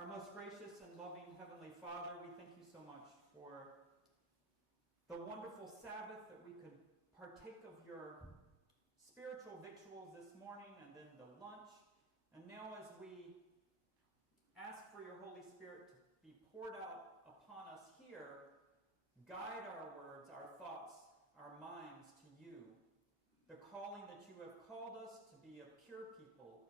Our most gracious and loving Heavenly Father, we thank you so much for the wonderful Sabbath that we could partake of your spiritual victuals this morning and then the lunch. And now as we ask for your Holy Spirit to be poured out upon us here, guide our words, our thoughts, our minds to you. The calling that you have called us to be a pure people,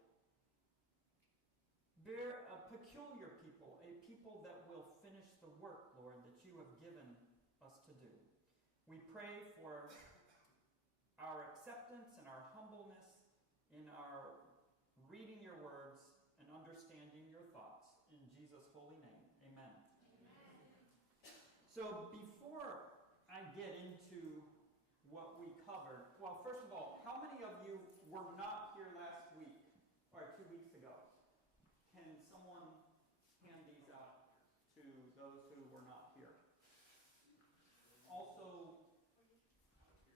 a peculiar people, a people that will finish the work, Lord, that you have given us to do. We pray for our acceptance and our humbleness in our reading your words and understanding your thoughts. In Jesus' holy name, amen. Amen. So before I get into what we covered, well, first of all, how many of you were not here last week or 2 weeks ago? Can someone hand these out to those who were not here? Also,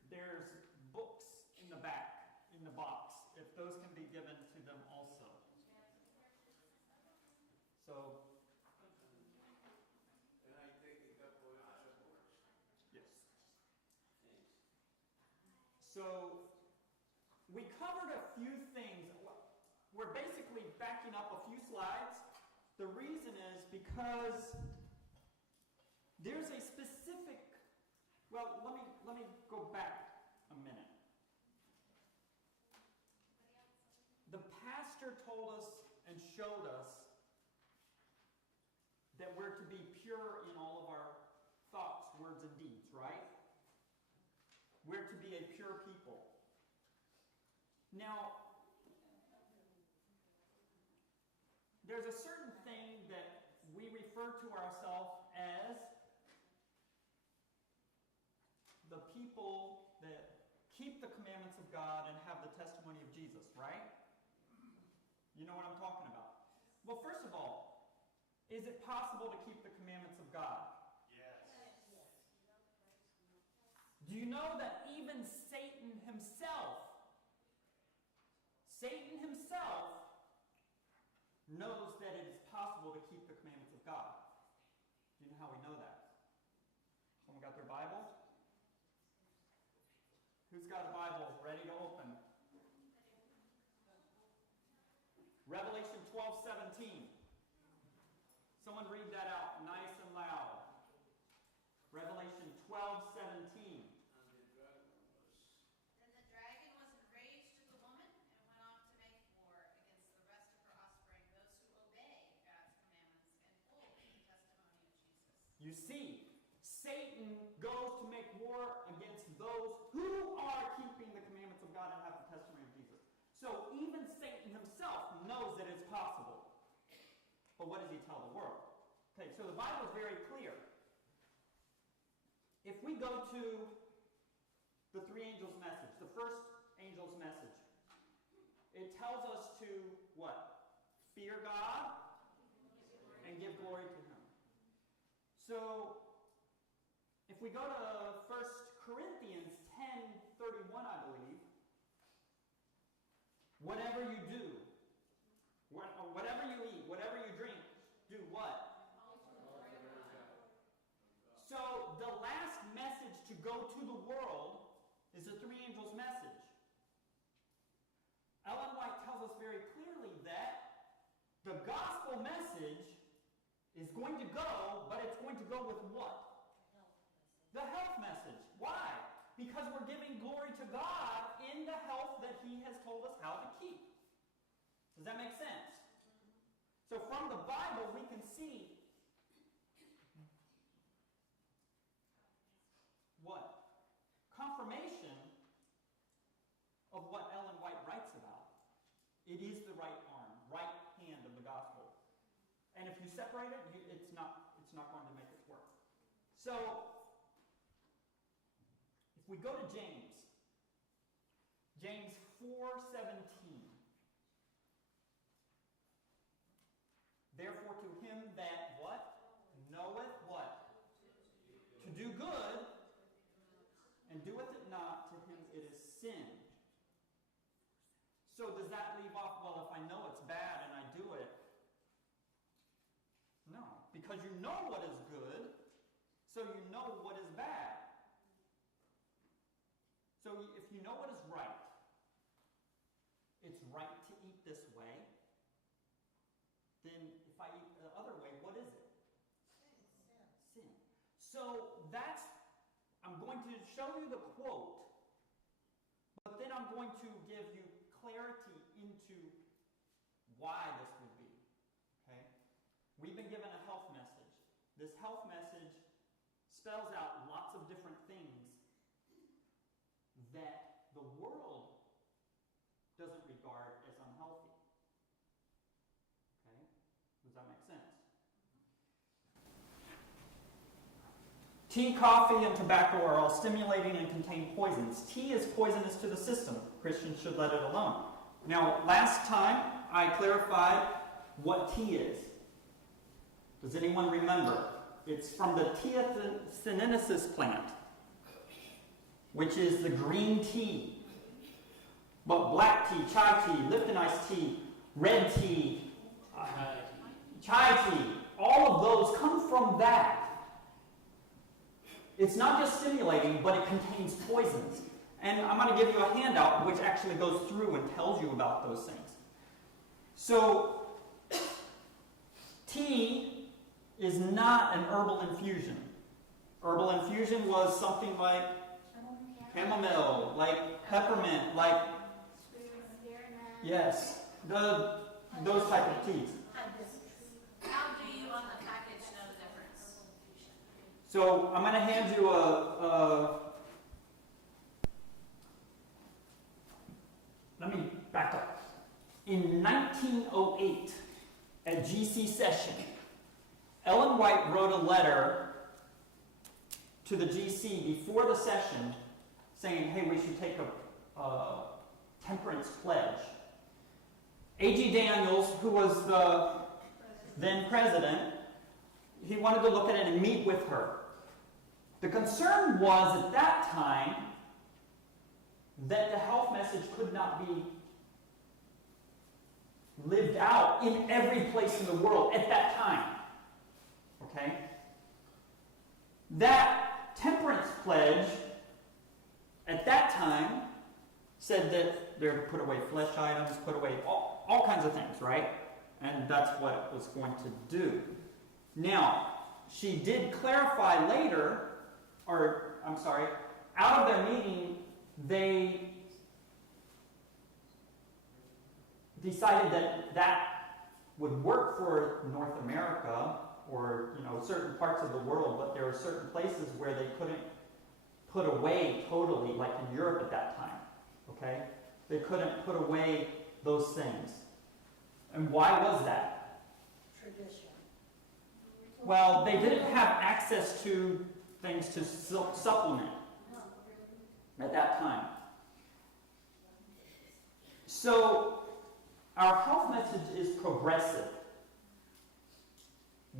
there's books in the back, in the box, if those can be given to them also. So, and I take a couple of words. Yes. Thanks. So, we covered a few things. We're basically backing up a few slides. The reason is because there's a specific, well, let me go back a minute. The pastor told us and showed us that we're to be pure in all of our thoughts, words, and deeds, right? We're to be a pure people. Now, there's a certain thing that we refer to ourselves as the people that keep the commandments of God and have the testimony of Jesus, right? You know what I'm talking about. Well, first of all, is it possible to keep the commandments of God? Yes. Do you know that even Satan himself knows that it is possible to keep the commandments of God? Do you know how we know that? Someone got their Bible? Who's got a Bible ready to open? Revelation 12:17. Someone read that out nice and loud. Revelation 12:17. Then the dragon was enraged at the woman and went off to make war against the rest of her offspring, those who obey God's commandments and hold the testimony of Jesus. You see, Satan goes to make war against those who are keeping the commandments of God and have the testimony of Jesus. So even Satan himself knows that it's possible. But what does he tell the world? Okay, so the Bible is very clear. If we go to the three angels' message, the first angel's message, it tells us to what? Fear God and give glory to him. So if we go to 1 Corinthians 10:31, I believe, whatever you do, whatever you eat, whatever you drink, do what? So the last message to go to the world is the three angels' message. Ellen White tells us very clearly that the gospel message is going to go, but it's going to go with what? The health message. Why? Because we're giving glory to God in the health that he has told us how to keep. Does that make sense? So from the Bible, we can see what? Confirmation of what Ellen White writes about. It is the right arm, right hand of the gospel. And if you separate it, it's not going to make it work. So, if we go to James 4:17. Therefore to him that what? Knoweth what? To do good, and doeth it not, to him it is sin. So does that leave off, well, if I know it's bad and I do it, because you know what is good, so you know what is bad. So if you know what is right, it's right to eat this way, then if I eat the other way, what is it? Sin. So I'm going to show you the quote, but then I'm going to give you clarity into why this would be. Okay? We've been given a health message. This health message spells out lots of different things that the world doesn't regard as unhealthy. Okay? Does that make sense? Tea, coffee, and tobacco are all stimulating and contain poisons. Tea is poisonous to the system. Christians should let it alone. Now, last time I clarified what tea is. Does anyone remember? It's from the Tea sinensis plant, which is the green tea. But black tea, chai tea, Lipton iced tea, red tea, chai tea, all of those come from that. It's not just stimulating, but it contains poisons. And I'm going to give you a handout which actually goes through and tells you about those things. So, tea is not an herbal infusion. Herbal infusion was something like chamomile, like peppermint, like, yes, those type of teas. How do you on the package know the difference? So I'm going to hand you let me back up. In 1908, at GC session, Ellen White wrote a letter to the GC before the session saying, hey, we should take a temperance pledge. A.G. Daniels, who was the then president, he wanted to look at it and meet with her. The concern was at that time that the health message could not be lived out in every place in the world at that time. Okay? That temperance pledge at that time said that they're to put away flesh items, put away all kinds of things, right? And that's what it was going to do. Now, she did clarify later, out of their meeting, they decided that would work for North America or, certain parts of the world, but there were certain places where they couldn't put away totally, like in Europe at that time, okay? They couldn't put away those things. And why was that? Tradition. Well, they didn't have access to things to supplement at that time. So, our health message is progressive.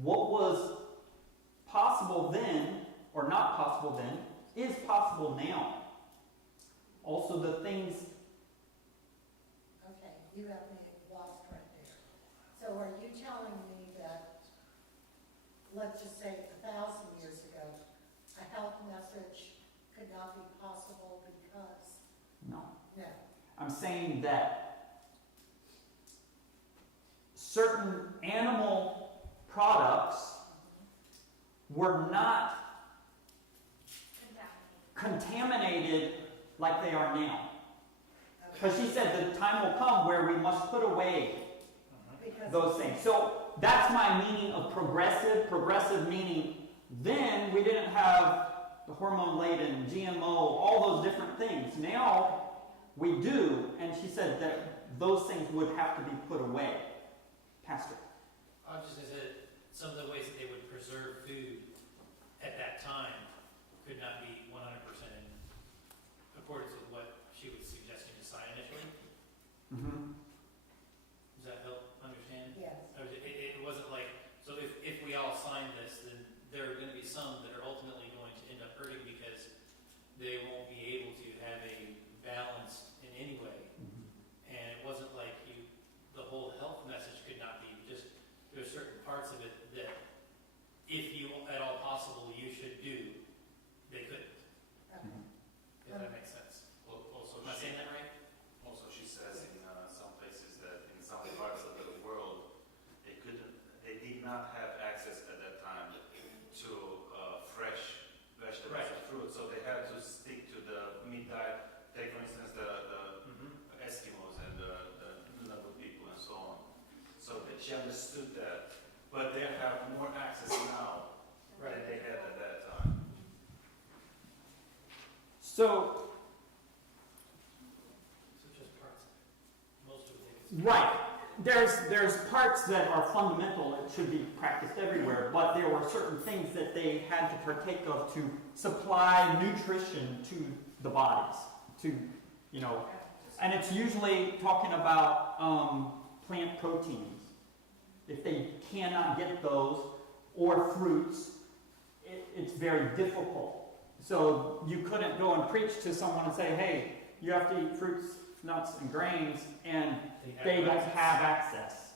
What was possible then, or not possible then, is possible now. Also, the things... Okay, you have me lost right there. So are you telling me that, let's just say 1,000 years ago, a health message could not be possible because... No. No. I'm saying that certain animal products were not contaminated like they are now. Because she said the time will come where we must put away those things. So that's my meaning of progressive. Progressive meaning then we didn't have the hormone-laden, GMO, all those different things. Now we do, and she said that those things would have to be put away. Pastor. I was just going to say that some of the ways that they would preserve food at that time could not be 100% in accordance with what she was suggesting to sign initially. Mm-hmm. Does that help understand? Yes. It wasn't like, so if we all sign this, then there are going to be some that are ultimately going to end up hurting because they won't be able to have a balance in any way. Mm-hmm. And it wasn't like the whole health message could not be just not have access at that time to fresh vegetables Right. and fruit, so they had to stick to the meat diet. Take, for instance, the Eskimos and the Nunavut people and so on. So that she understood that, but they have more access now than they had at that time. So, just parts. Most of it. right, there's parts that are fundamental and should be practiced everywhere, but there were certain things that they had to partake of to supply nutrition to the bodies, and it's usually talking about plant proteins. If they cannot get those, or fruits, it's very difficult. So you couldn't go and preach to someone and say, hey, you have to eat fruits, nuts, and grains, and they don't have access.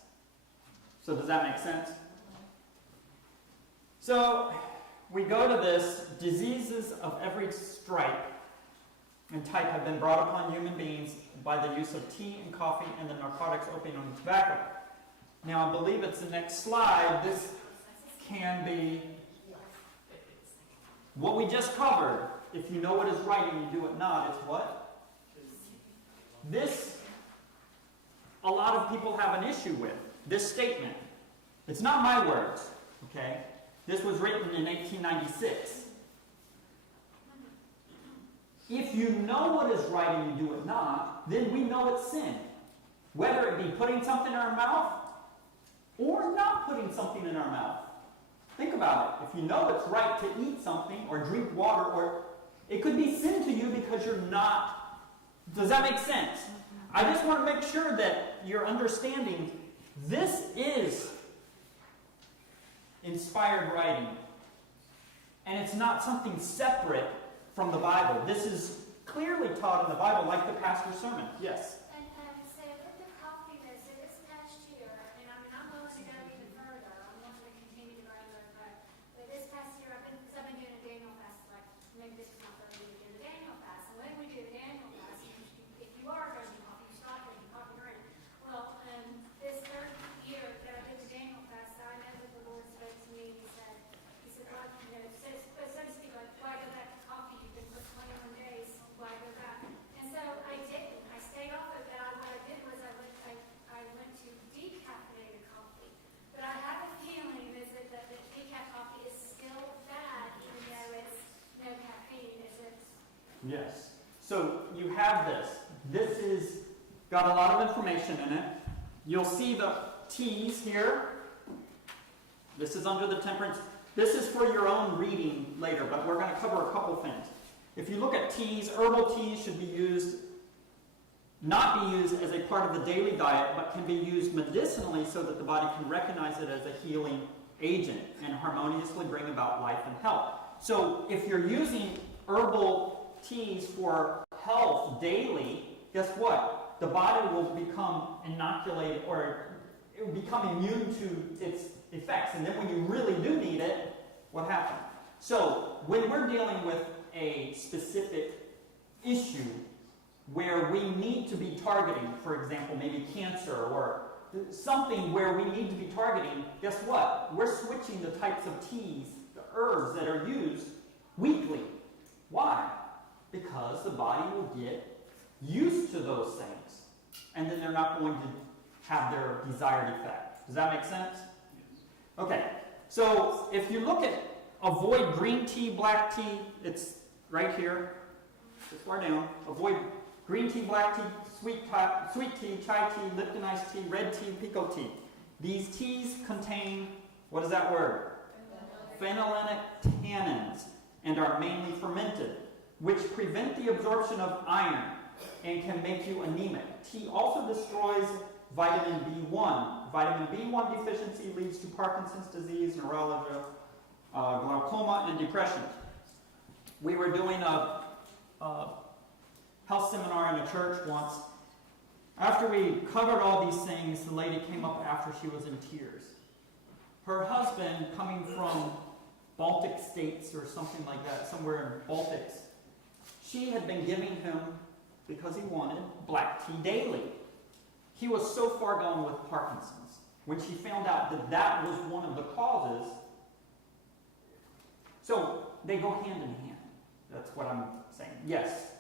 So does that make sense? So we go to this, diseases of every stripe and type have been brought upon human beings by the use of tea and coffee and the narcotics, opium, and tobacco. Now I believe it's the next slide. This can be what we just covered. If you know what is right and you do it not, it's what? This, a lot of people have an issue with. This statement. It's not my words, okay? This was written in 1896. If you know what is right and you do it not, then we know it's sin. Whether it be putting something in our mouth or not putting something in our mouth. Think about it. If you know it's right to eat something or drink water, or it could be sin to you because you're not. Does that make sense? I just want to make sure that you're understanding this is inspired writing. And it's not something separate from the Bible. This is clearly taught in the Bible, like the pastor's sermon. Yes? And so with the coffee though, so this past year, and I mean, I'm willing to go even further. I'm wanting to continue to go even further. But this past year, because I've been doing a Daniel fast, like maybe this is my third year doing the Daniel fast. And when we do the Daniel fast, if you are drinking coffee, you stop drinking coffee, drink. Well, this third year that I did the Daniel fast, I know that the Lord spoke to me and he said, well, so to speak, like, why go back to coffee? You've been for 21 days, why go back? And so I didn't. I stayed off of that. What I did was I went to decaffeinated coffee. But I have a feeling that the decaf coffee is still bad, even though it's no caffeine, is it? Yes. So you have this. This is got a lot of information in it. You'll see the teas here. This is under the temperance. This is for your own reading later, but we're going to cover a couple things. If you look at teas, herbal teas should not be used as a part of the daily diet, but can be used medicinally so that the body can recognize it as a healing agent and harmoniously bring about life and health. So if you're using herbal teas for health daily, guess what? The body will become inoculated, or it will become immune to its effects. And then when you really do need it, what happens? So when we're dealing with a specific issue where we need to be targeting, for example, maybe cancer or something where we need to be targeting, guess what? We're switching the types of teas, the herbs that are used weekly. Why? Because the body will get used to those things, and then they're not going to have their desired effect. Does that make sense? Okay, so if you look at avoid green tea, black tea, it's right here, this far down. Avoid green tea, black tea, sweet tea, chai tea, Lipton iced tea, red tea, pico tea. These teas contain, what is that word? Phenolenic tannins, and are mainly fermented, which prevent the absorption of iron and can make you anemic. Tea also destroys vitamin B1. Vitamin B1 deficiency leads to Parkinson's disease, neuralgia, glaucoma, and depression. We were doing a health seminar in a church once. After we covered all these things, the lady came up after. She was in tears. Her husband, coming from Baltic states or something like that, somewhere in Baltics, she had been giving him, because he wanted, black tea daily. He was so far gone with Parkinson's. when she found out that that was one of the causes. So they go hand in hand. That's what I'm saying. Yes?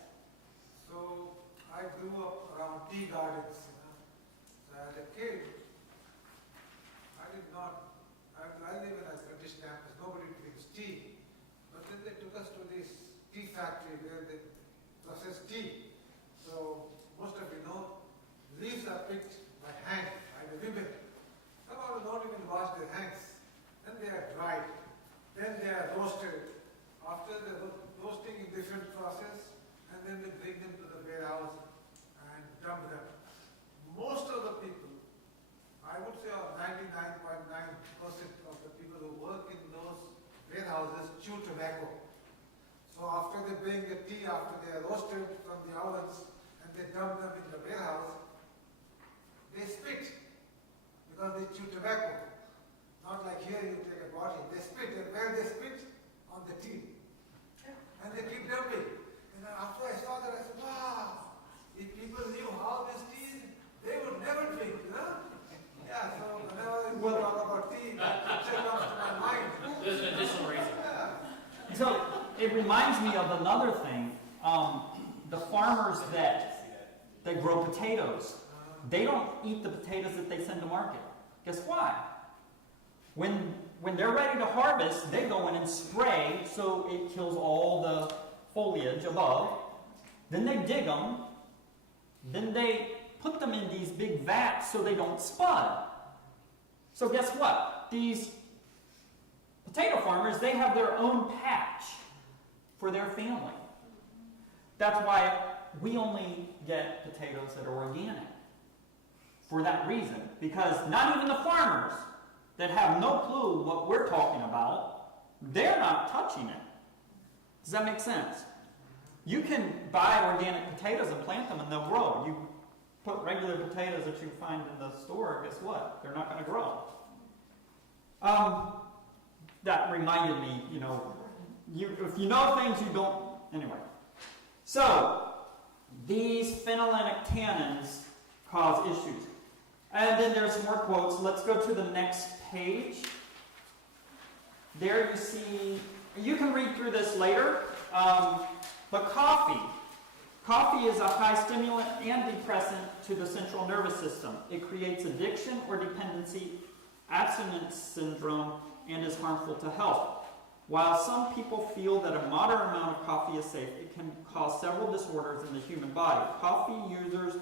So I grew up around tea gardens. So as a kid, I live in a British campus, nobody drinks tea. But then they took us to this tea factory where they process tea. So most of you know, leaves are picked by hand, by the women. Some of them don't even wash their hands. Then they are dried. Then they are roasted. After the roasting in different process, and then they bring them to the warehouse and dump them. Most of the people, I would say 99.9% of the people who work in those warehouses chew tobacco. So after they bring the tea, after they are roasted from the ovens, and they dump them in the warehouse, they spit because they chew tobacco. Not like here you take a bottle, they spit, and where they spit? On the tea. And they keep dumping. And after I saw that, I said, wow, if people knew how this tea is, they would never drink, you know? Yeah, so whenever we talk about tea, that picture comes to my mind. There's an additional reason. Yeah. So it reminds me of another thing. The farmers that grow potatoes, they don't eat the potatoes that they send to market. Guess why? When they're ready to harvest, they go in and spray so it kills all the foliage above. Then they dig them. Then they put them in these big vats so they don't spud. So guess what? These potato farmers, they have their own patch for their family. That's why we only get potatoes that are organic. For that reason. Because not even the farmers that have no clue what we're talking about, they're not touching it. Does that make sense? You can buy organic potatoes and plant them and they'll grow. You put regular potatoes that you find in the store, guess what? They're not going to grow. That reminded me, if you know things you don't, anyway. So, these phenolenic tannins cause issues. And then there's some more quotes. Let's go to the next page. There you see, you can read through this later, but coffee. Coffee is a high stimulant and depressant to the central nervous system. It creates addiction or dependency, abstinence syndrome, and is harmful to health. While some people feel that a moderate amount of coffee is safe, it can cause several disorders in the human body. Coffee users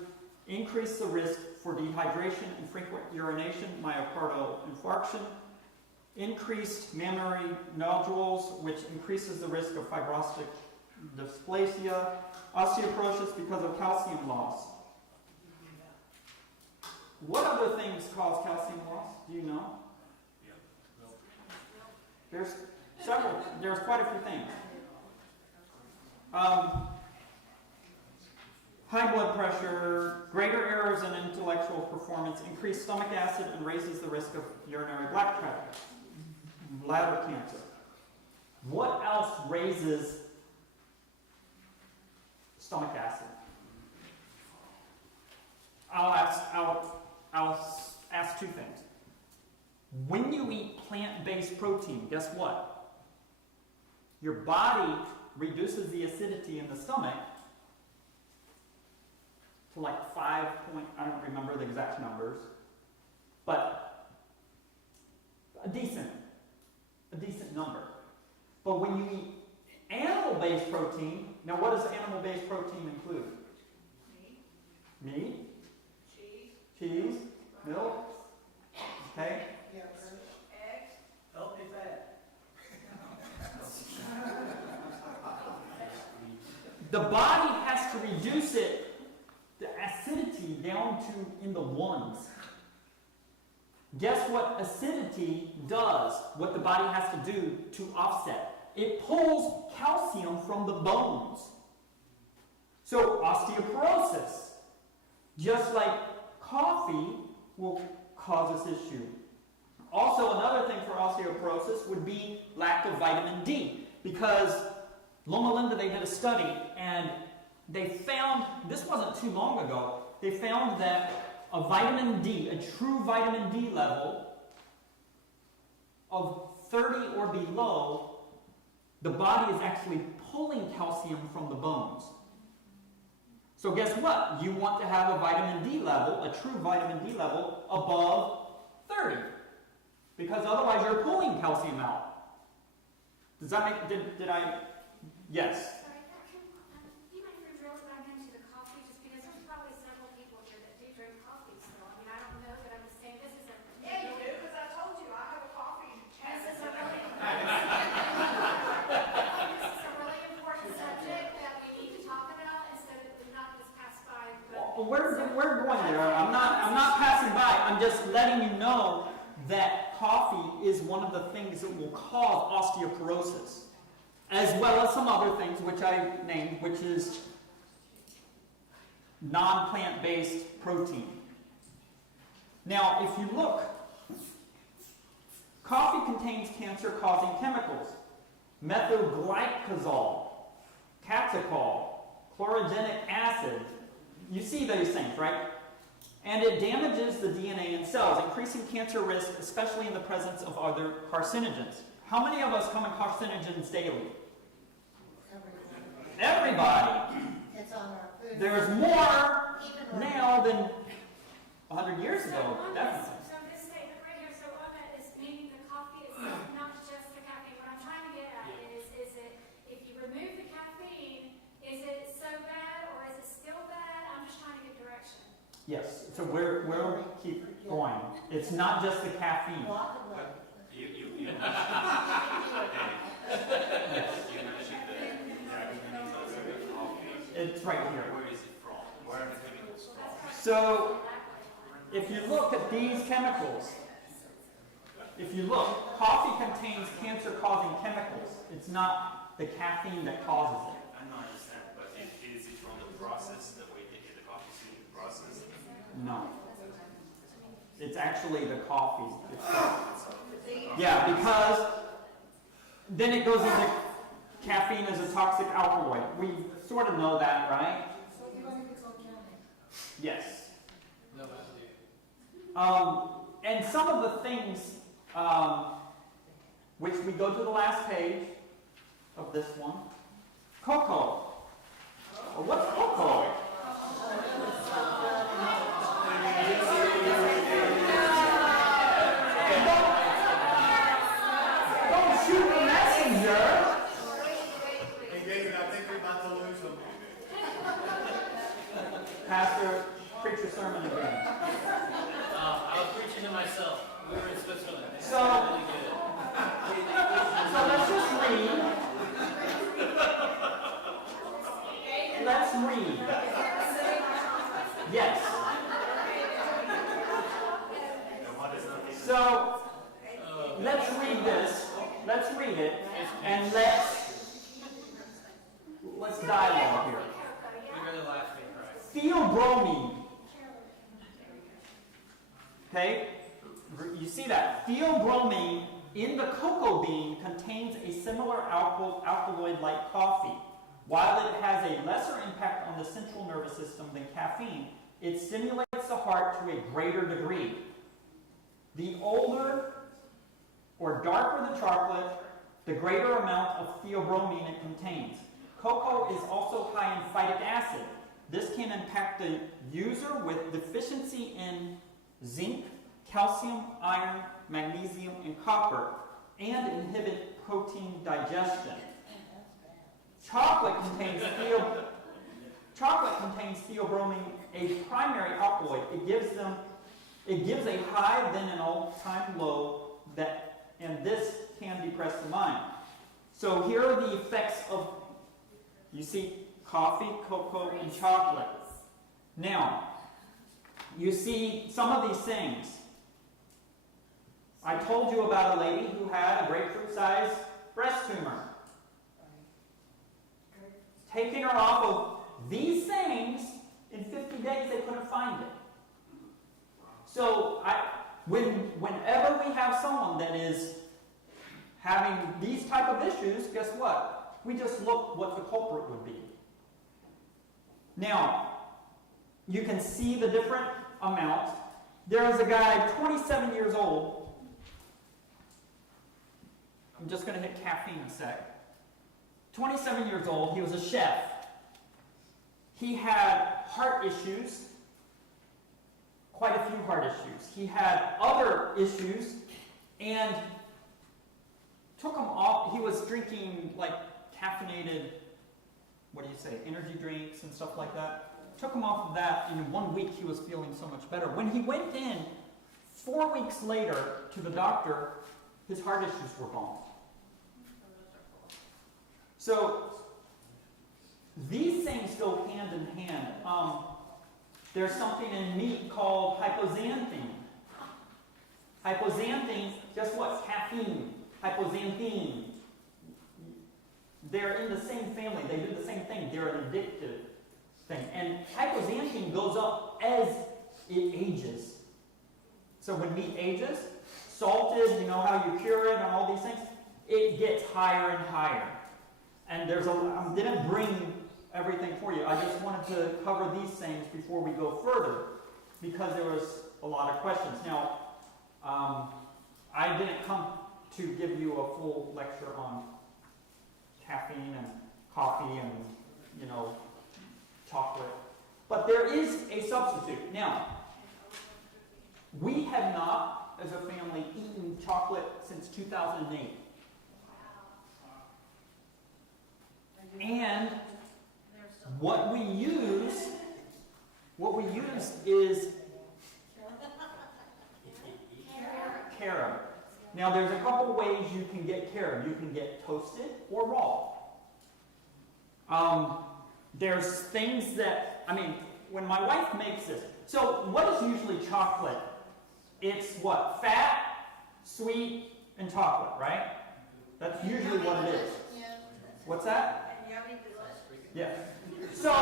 increase the risk for dehydration and frequent urination, myocardial infarction, increased mammary nodules, which increases the risk of fibrostic dysplasia, osteoporosis because of calcium loss. What other things cause calcium loss? Do you know? There's several. There's quite a few things. High blood pressure, greater errors in intellectual performance, increased stomach acid, and raises the risk of urinary bladder cancer. What else raises stomach acid? I'll ask two things. When you eat plant-based protein, guess what? Your body reduces the acidity in the stomach to like 5 point, I don't remember the exact numbers, but a decent number. But when you eat animal-based protein, now what does animal-based protein include? Meat? Cheese? Milk? Okay? Healthy fat. The body has to reduce the acidity down to in the ones. Guess what acidity does? What the body has to do to offset? It pulls calcium from the bones. So osteoporosis, just like coffee, will cause this issue. Also, another thing for osteoporosis would be lack of vitamin D, because Loma Linda, they did a study, and they found, this wasn't too long ago, they found that a vitamin D, a true vitamin D level of 30 or below, the body is actually pulling calcium from the bones. So guess what? You want to have a vitamin D level, a true vitamin D level, above 30. Because otherwise you're pulling calcium out. Does that make, did I, yes? Sorry, you might drill back into the coffee just because there's probably several people here that do drink coffee still. I mean, I don't know that I'm the same. This is a Yeah, you do, because I told you, I have a coffee. This is a really important subject that we need to talk about instead of not just pass by. Well, we're going there. I'm not passing by. I'm just letting you know that coffee is one of the things that will cause osteoporosis, as well as some other things which I named, which is non-plant-based protein. Now, if you look, coffee contains cancer-causing chemicals: methylglycosol, catechol, chlorogenic acid. You see those things, right? And it damages the DNA in cells, increasing cancer risk, especially in the presence of other carcinogens. How many of us come in carcinogens daily? Everybody. It's on our food. There's more Even now than 100 years ago, definitely. So this statement right here, so on that is meaning the coffee is not just the caffeine. What I'm trying to get at is it, if you remove the caffeine, is it so bad or is it still bad? I'm just trying to get direction. Yes, so we'll keep going. It's not just the caffeine. Walk away. You mentioned It's right here. where is it from? Where are the chemicals from? So, if you look at these chemicals, if you look, coffee contains cancer-causing chemicals. It's not the caffeine that causes it. I don't understand, but is it from the process, the way they get the coffee seed process? No. It's actually the coffee itself. Yeah, because then it goes into caffeine as a toxic alkaloid. We sort of know that, right? So you want to go counting? Yes. No, I do. And some of the things, which we go to the last page of this one, cocoa. Well, what's cocoa? Don't shoot the messenger. Hey, David, I think we're about to lose them. Pastor, preach your sermon again. I was preaching to myself. We were in Switzerland. It's So- really good. So let's just read. Let's read. Yes. So let's read this. Let's read it, and let's dialogue here. We really laughed and cried. Theobromine. Okay? You see that? Theobromine in the cocoa bean contains a similar alkaloid like coffee. While it has a lesser impact on the central nervous system than caffeine, it stimulates the heart to a greater degree. The older or darker the chocolate, the greater amount of theobromine it contains. Cocoa is also high in phytic acid. This can impact the user with deficiency in zinc, calcium, iron, magnesium, and copper, and inhibit protein digestion. Chocolate contains theobromine, a primary alkaloid. It gives a high, then an all-time low, and this can depress the mind. So here are the effects of, you see, coffee, cocoa, and chocolate. Now, you see some of these things. I told you about a lady who had a grapefruit-sized breast tumor. Taking her off of these things, in 50 days they couldn't find it. So whenever we have someone that is having these type of issues, guess what? We just look what the culprit would be. Now, you can see the different amount. There is a guy, 27 years old. I'm just going to hit caffeine a sec. 27 years old. He was a chef. He had heart issues, quite a few heart issues. He had other issues, and took him off. He was drinking like caffeinated, energy drinks and stuff like that. Took him off of that. In 1 week, he was feeling so much better. When he went in 4 weeks later to the doctor, his heart issues were gone. So these things go hand in hand. There's something in meat called hypoxanthine. Hypoxanthine, guess what? Caffeine. Hypoxanthine. They're in the same family. They do the same thing. They're an addictive thing. And hypoxanthine goes up as it ages. So when meat ages, salted, you know how you cure it and all these things, it gets higher and higher. And I didn't bring everything for you. I just wanted to cover these things before we go further, because there was a lot of questions. Now, I didn't come to give you a full lecture on caffeine and coffee and, chocolate. But there is a substitute. Now, we have not, as a family, eaten chocolate since 2008. And what we use is carob. Now, there's a couple ways you can get carob. You can get toasted or raw. There's things that, when my wife makes this, so what is usually chocolate? It's what? Fat, sweet, and chocolate, right? That's usually what it is. What's that? And yummy delicious. Yes. So,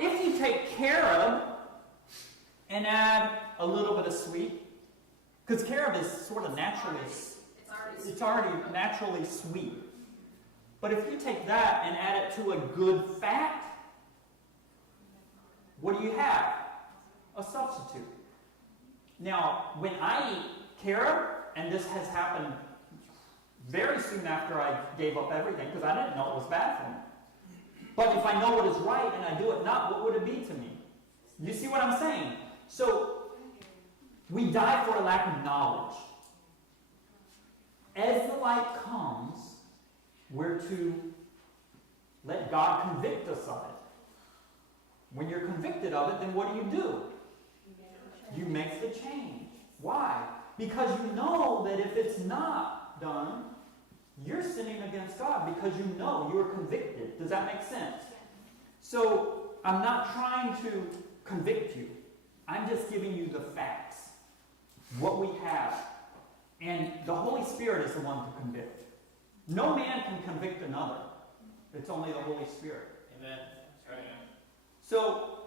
if you take carob and add a little bit of sweet, because carob is sort of naturally, it's already naturally sweet. But if you take that and add it to a good fat, what do you have? A substitute. Now, when I eat carob, and this has happened very soon after I gave up everything, because I didn't know it was bad for me. But if I know what is right and I do it not, what would it be to me? You see what I'm saying? So, we die for a lack of knowledge. As the light comes, we're to let God convict us of it. When you're convicted of it, then what do? You make the change. Why? Because you know that if it's not done, you're sinning against God, because you know you're convicted. Does that make sense? So, I'm not trying to convict you. I'm just giving you the facts. What we have. And the Holy Spirit is the one to convict. No man can convict another. It's only the Holy Spirit. Amen. Right. So,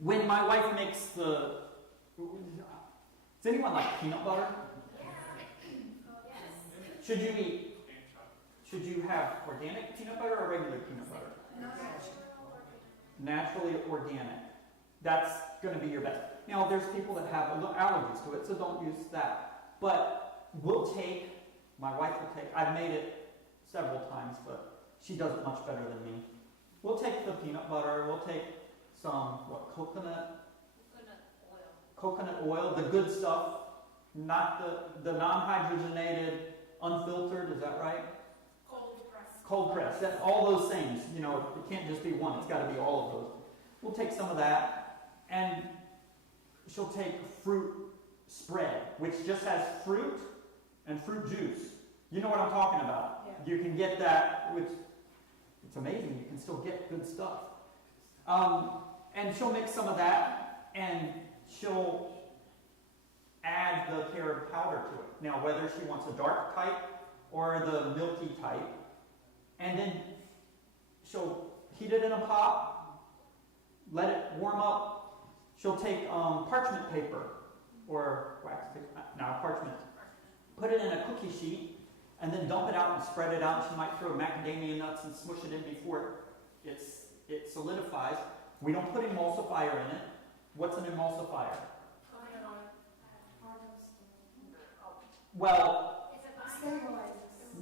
when my wife makes does anyone like peanut butter? Should you have organic peanut butter or regular peanut butter? Naturally organic. That's going to be your best. Now, there's people that have allergies to it, so don't use that. But my wife will take, I've made it several times, but she does it much better than me. We'll take the peanut butter, we'll take some, coconut oil, the good stuff, not the non-hydrogenated, unfiltered, is that right? Cold press. That's all those things. It can't just be one, it's got to be all of those. We'll take some of that, and she'll take fruit spread, which just has fruit and fruit juice. You know what I'm talking about. Yeah. You can get that, it's amazing, you can still get good stuff. And she'll mix some of that, and she'll add the carob powder to it. Now, whether she wants a dark type or the milky type, and then she'll heat it in a pot, let it warm up. She'll take parchment paper, or wax paper, parchment, put it in a cookie sheet, and then dump it out and spread it out. She might throw macadamia nuts and smush it in before it solidifies. We don't put emulsifier in it. What's an emulsifier? Well,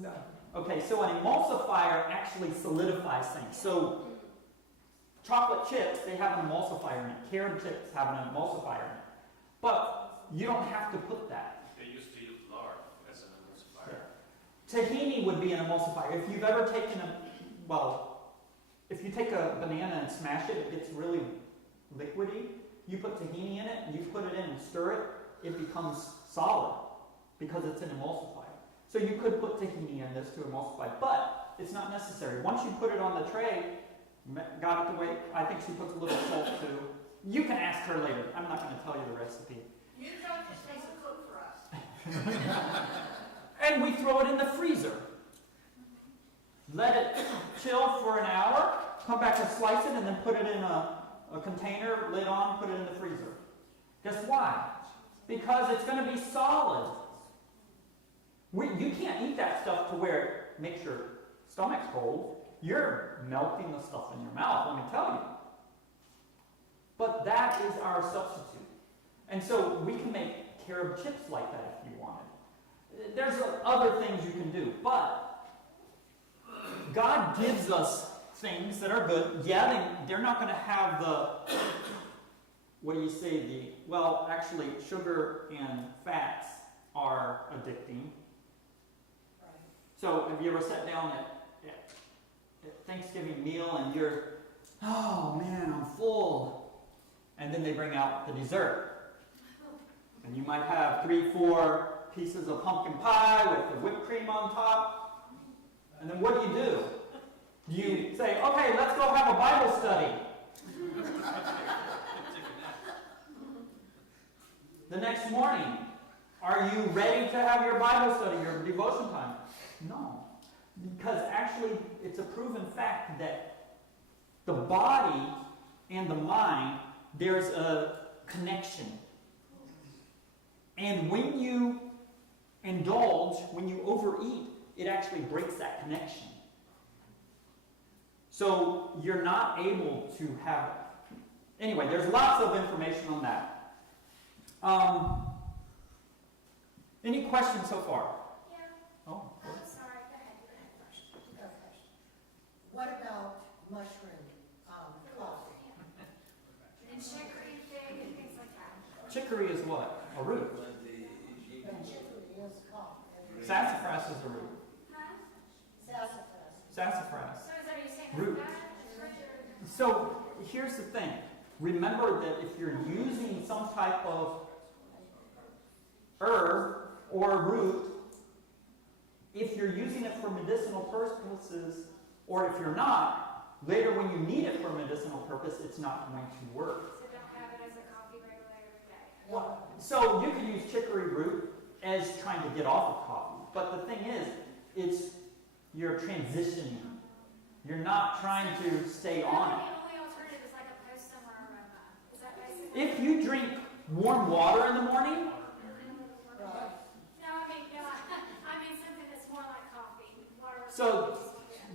no. Okay, so an emulsifier actually solidifies things. So chocolate chips, they have an emulsifier in it. Carob chips have an emulsifier in it. But you don't have to put that. They used to use lard as an emulsifier. Tahini would be an emulsifier. If you've ever taken if you take a banana and smash it, it gets really liquidy. You put tahini in it, and you put it in and stir it, it becomes solid because it's an emulsifier. So you could put tahini in this to emulsify, but it's not necessary. Once you put it on the tray, got it the way, I think she puts a little salt too. You can ask her later. I'm not going to tell you the recipe. You don't just make a cook for us. And we throw it in the freezer. Let it chill for an hour, come back and slice it, and then put it in a container, lid on, put it in the freezer. Guess why? Because it's going to be solid. You can't eat that stuff to where it makes your stomach cold. You're melting the stuff in your mouth, let me tell you. But that is our substitute. And so we can make carob chips like that if you wanted. There's other things you can do, but God gives us things that are good. Yeah, they're not going to have actually sugar and fats are addicting. So have you ever sat down at Thanksgiving meal and you're, oh man, I'm full. And then they bring out the dessert. And you might have 3-4 pieces of pumpkin pie with the whipped cream on top. And then what do? Do you say, okay, let's go have a Bible study? The next morning, are you ready to have your Bible study, your devotion time? No. Because actually, it's a proven fact that the body and the mind, there's a connection. And when you indulge, when you overeat, it actually breaks that connection. So you're not able to have it. Anyway, there's lots of information on that. Any questions so far? Yeah. Oh. Sorry, go ahead. You had a question. What about mushroom coffee? And chicory thing and things like that. Chicory is what? A root. And chicory is coffee. Sassafras is a root. Huh? Sassafras. Sassafras. So is that you saying Root. that? So here's the thing. Remember that if you're using some type of herb or root, if you're using it for medicinal purposes, or if you're not, later when you need it for medicinal purpose, it's not going to work. So don't have it as a coffee regular every day. Well, so you can use chicory root as trying to get off of coffee. But the thing is, you're transitioning. You're not trying to stay on it. The only alternative is like a post-summer aroma. Is that basically? If you drink warm water in the morning, I mean something that's more like coffee. Water. so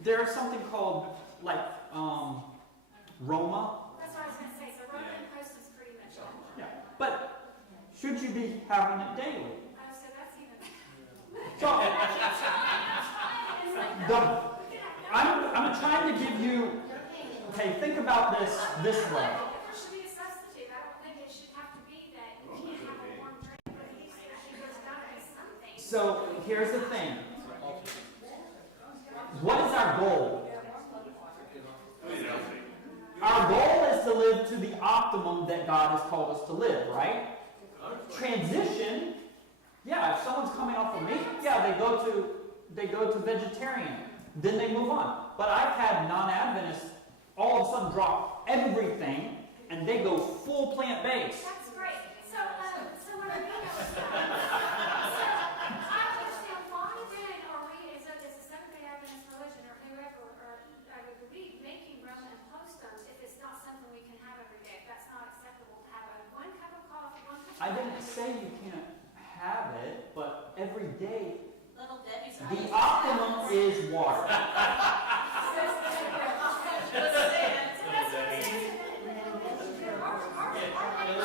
there's something called like Roma. That's what I was going to say. So Roma and Post is pretty much it. Yeah. But should you be having it daily? Oh, so that's even. So I'm trying to give you. Okay, think about this way. There should be a substitute. I don't think it should have to be that you can't have a warm drink. I think there's got to be something. So here's the thing. What is our goal? Our goal is to live to the optimum that God has called us to live, right? Transition, yeah, if someone's coming off of meat, yeah, they go to vegetarian, then they move on. But I've had non-Adventists all of a sudden drop everything and they go full plant-based. That's great. So what I mean is, so I understand why then are we, as a Seventh-day Adventist religion or whoever, or are we making Roma and Post-ums if it's not something we can have every day? If that's not acceptable to have one cup of coffee, one cup of I didn't say you can't have it, but every day, Little Debbie's. the optimum is water. Our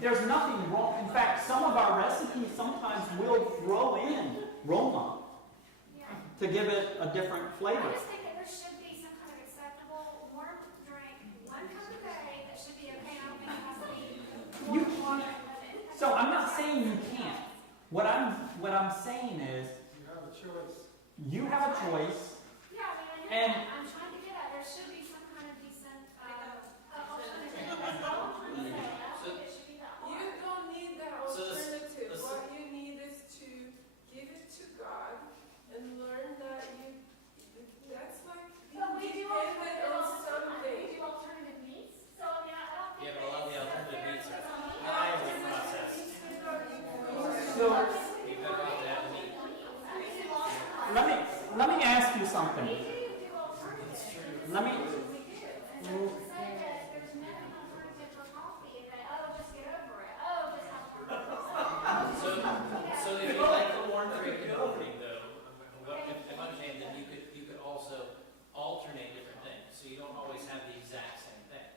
there's nothing wrong. In fact, some of our recipes sometimes will throw in Roma Yeah. to give it a different flavor. I just think that there should be some kind of acceptable warm drink, 1 cup a day, that should be okay. I don't think it has to be You warm water and limit. So I'm not saying you can't. What I'm saying is You have a choice. you have a choice. Yeah, I mean, I know And- that. I'm trying to get at, there should be some kind of decent, alternative. That's all I'm trying to say. I don't think it should be that You hard. don't need that So this- alternative. this- What you need is to give it to God and learn that that's like But we being do dependent on something. we do alternative meats, so I mean, I don't think. Yeah, but a lot of the it's alternative fair meats to are some highly people. processed. So You better off to have meat. let me ask you something. We do alternatives. Let me- We do. And so to say that there's no alternative for coffee and that, oh, just get over it, oh, just have. So if you like the warm drink in the morning, though, if I'm saying, then you could also alternate different things, so you don't always have the exact same thing.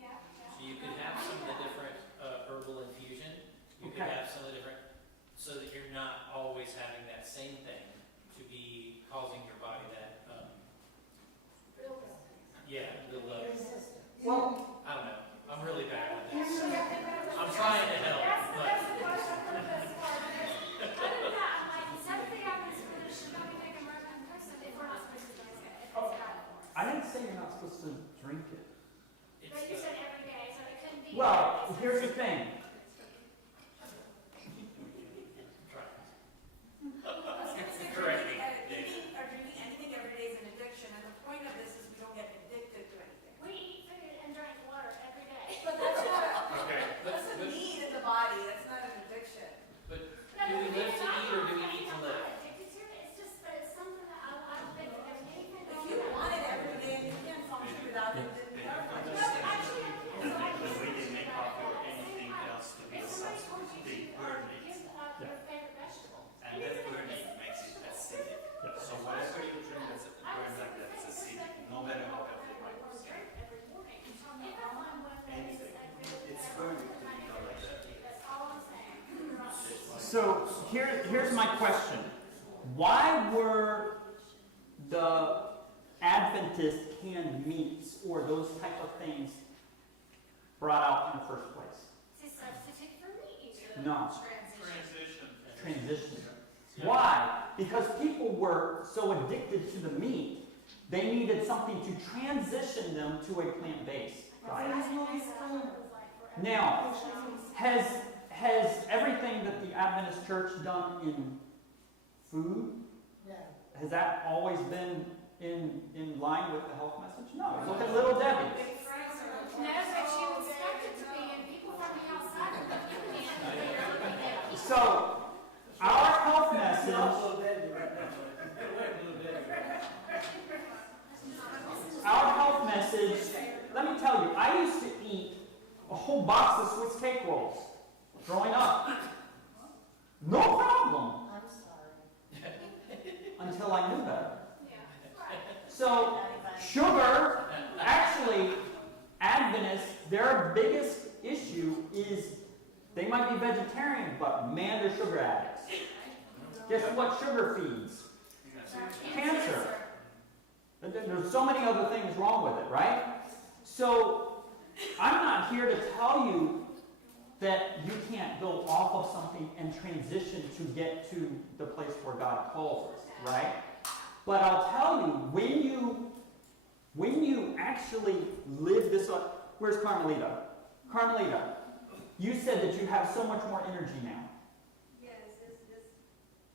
Yeah, So you could have some of the different herbal infusion. You could Okay. have some of the different, so that you're not always having that same thing to be causing your body that, the low. Well, I don't know. I'm really bad with this. I'm trying to help, but That's the question for this part. Other than that, I'm like, Seventh-day Adventist food should not be making recommend person if we're not supposed to drink it, if it's bad for us. I didn't say you're not supposed to drink it. it's But you said every day, so it couldn't be. Well, here's the thing. try. Correct. Eating or drinking anything every day is an addiction, and the point of this is we don't get addicted to anything. We eat food and drink water every day. But that's not, Okay, that's a need in the body, that's not an addiction. but No, do we but live to I'm eat or do we not eat to saying live? I'm not addicted to it, it's just that it's something that I don't think that there's anything If wrong you with want it. it every day and you can't function without it, then you don't want No, it. but actually, I can. So I can The way they see make that. coffee or At the same anything time, else to be a if somebody told substitute, you they to, burn it. give, your favorite vegetable. And that burning makes it acidic. So whatever you drink that's burns like that is acidic, no matter how healthy it might be. Every morning. If I want one that is Anything. a good- It's burning to I become like that. That's all I'm saying. You're not- So here's my question. Why were the Adventist canned meats or those type of things brought out in the first place? To substitute for meat. No. Transition. Transition. Why? Because people were so addicted to the meat, they needed something to transition them to a plant-based diet. Now, has everything that the Adventist Church done in food, No. has that always been in line with the health message? No. Look at Little Debbie. No, but you expect it to be, and people from the outside are looking in, and So, our health message, let me tell you, I used to eat a whole box of Swiss cake rolls growing up. No problem. I'm sorry. Until I knew better. yeah, right. So, sugar, actually, Adventists, their biggest issue is they might be vegetarian, but man, they're sugar addicts. Guess what sugar feeds? Cancer. There's so many other things wrong with it, right? So, I'm not here to tell you that you can't go off of something and transition to get to the place where God calls us, right? But I'll tell you, when you actually live this up, where's Carmelita? Carmelita, you said that you have so much more energy now. Yes,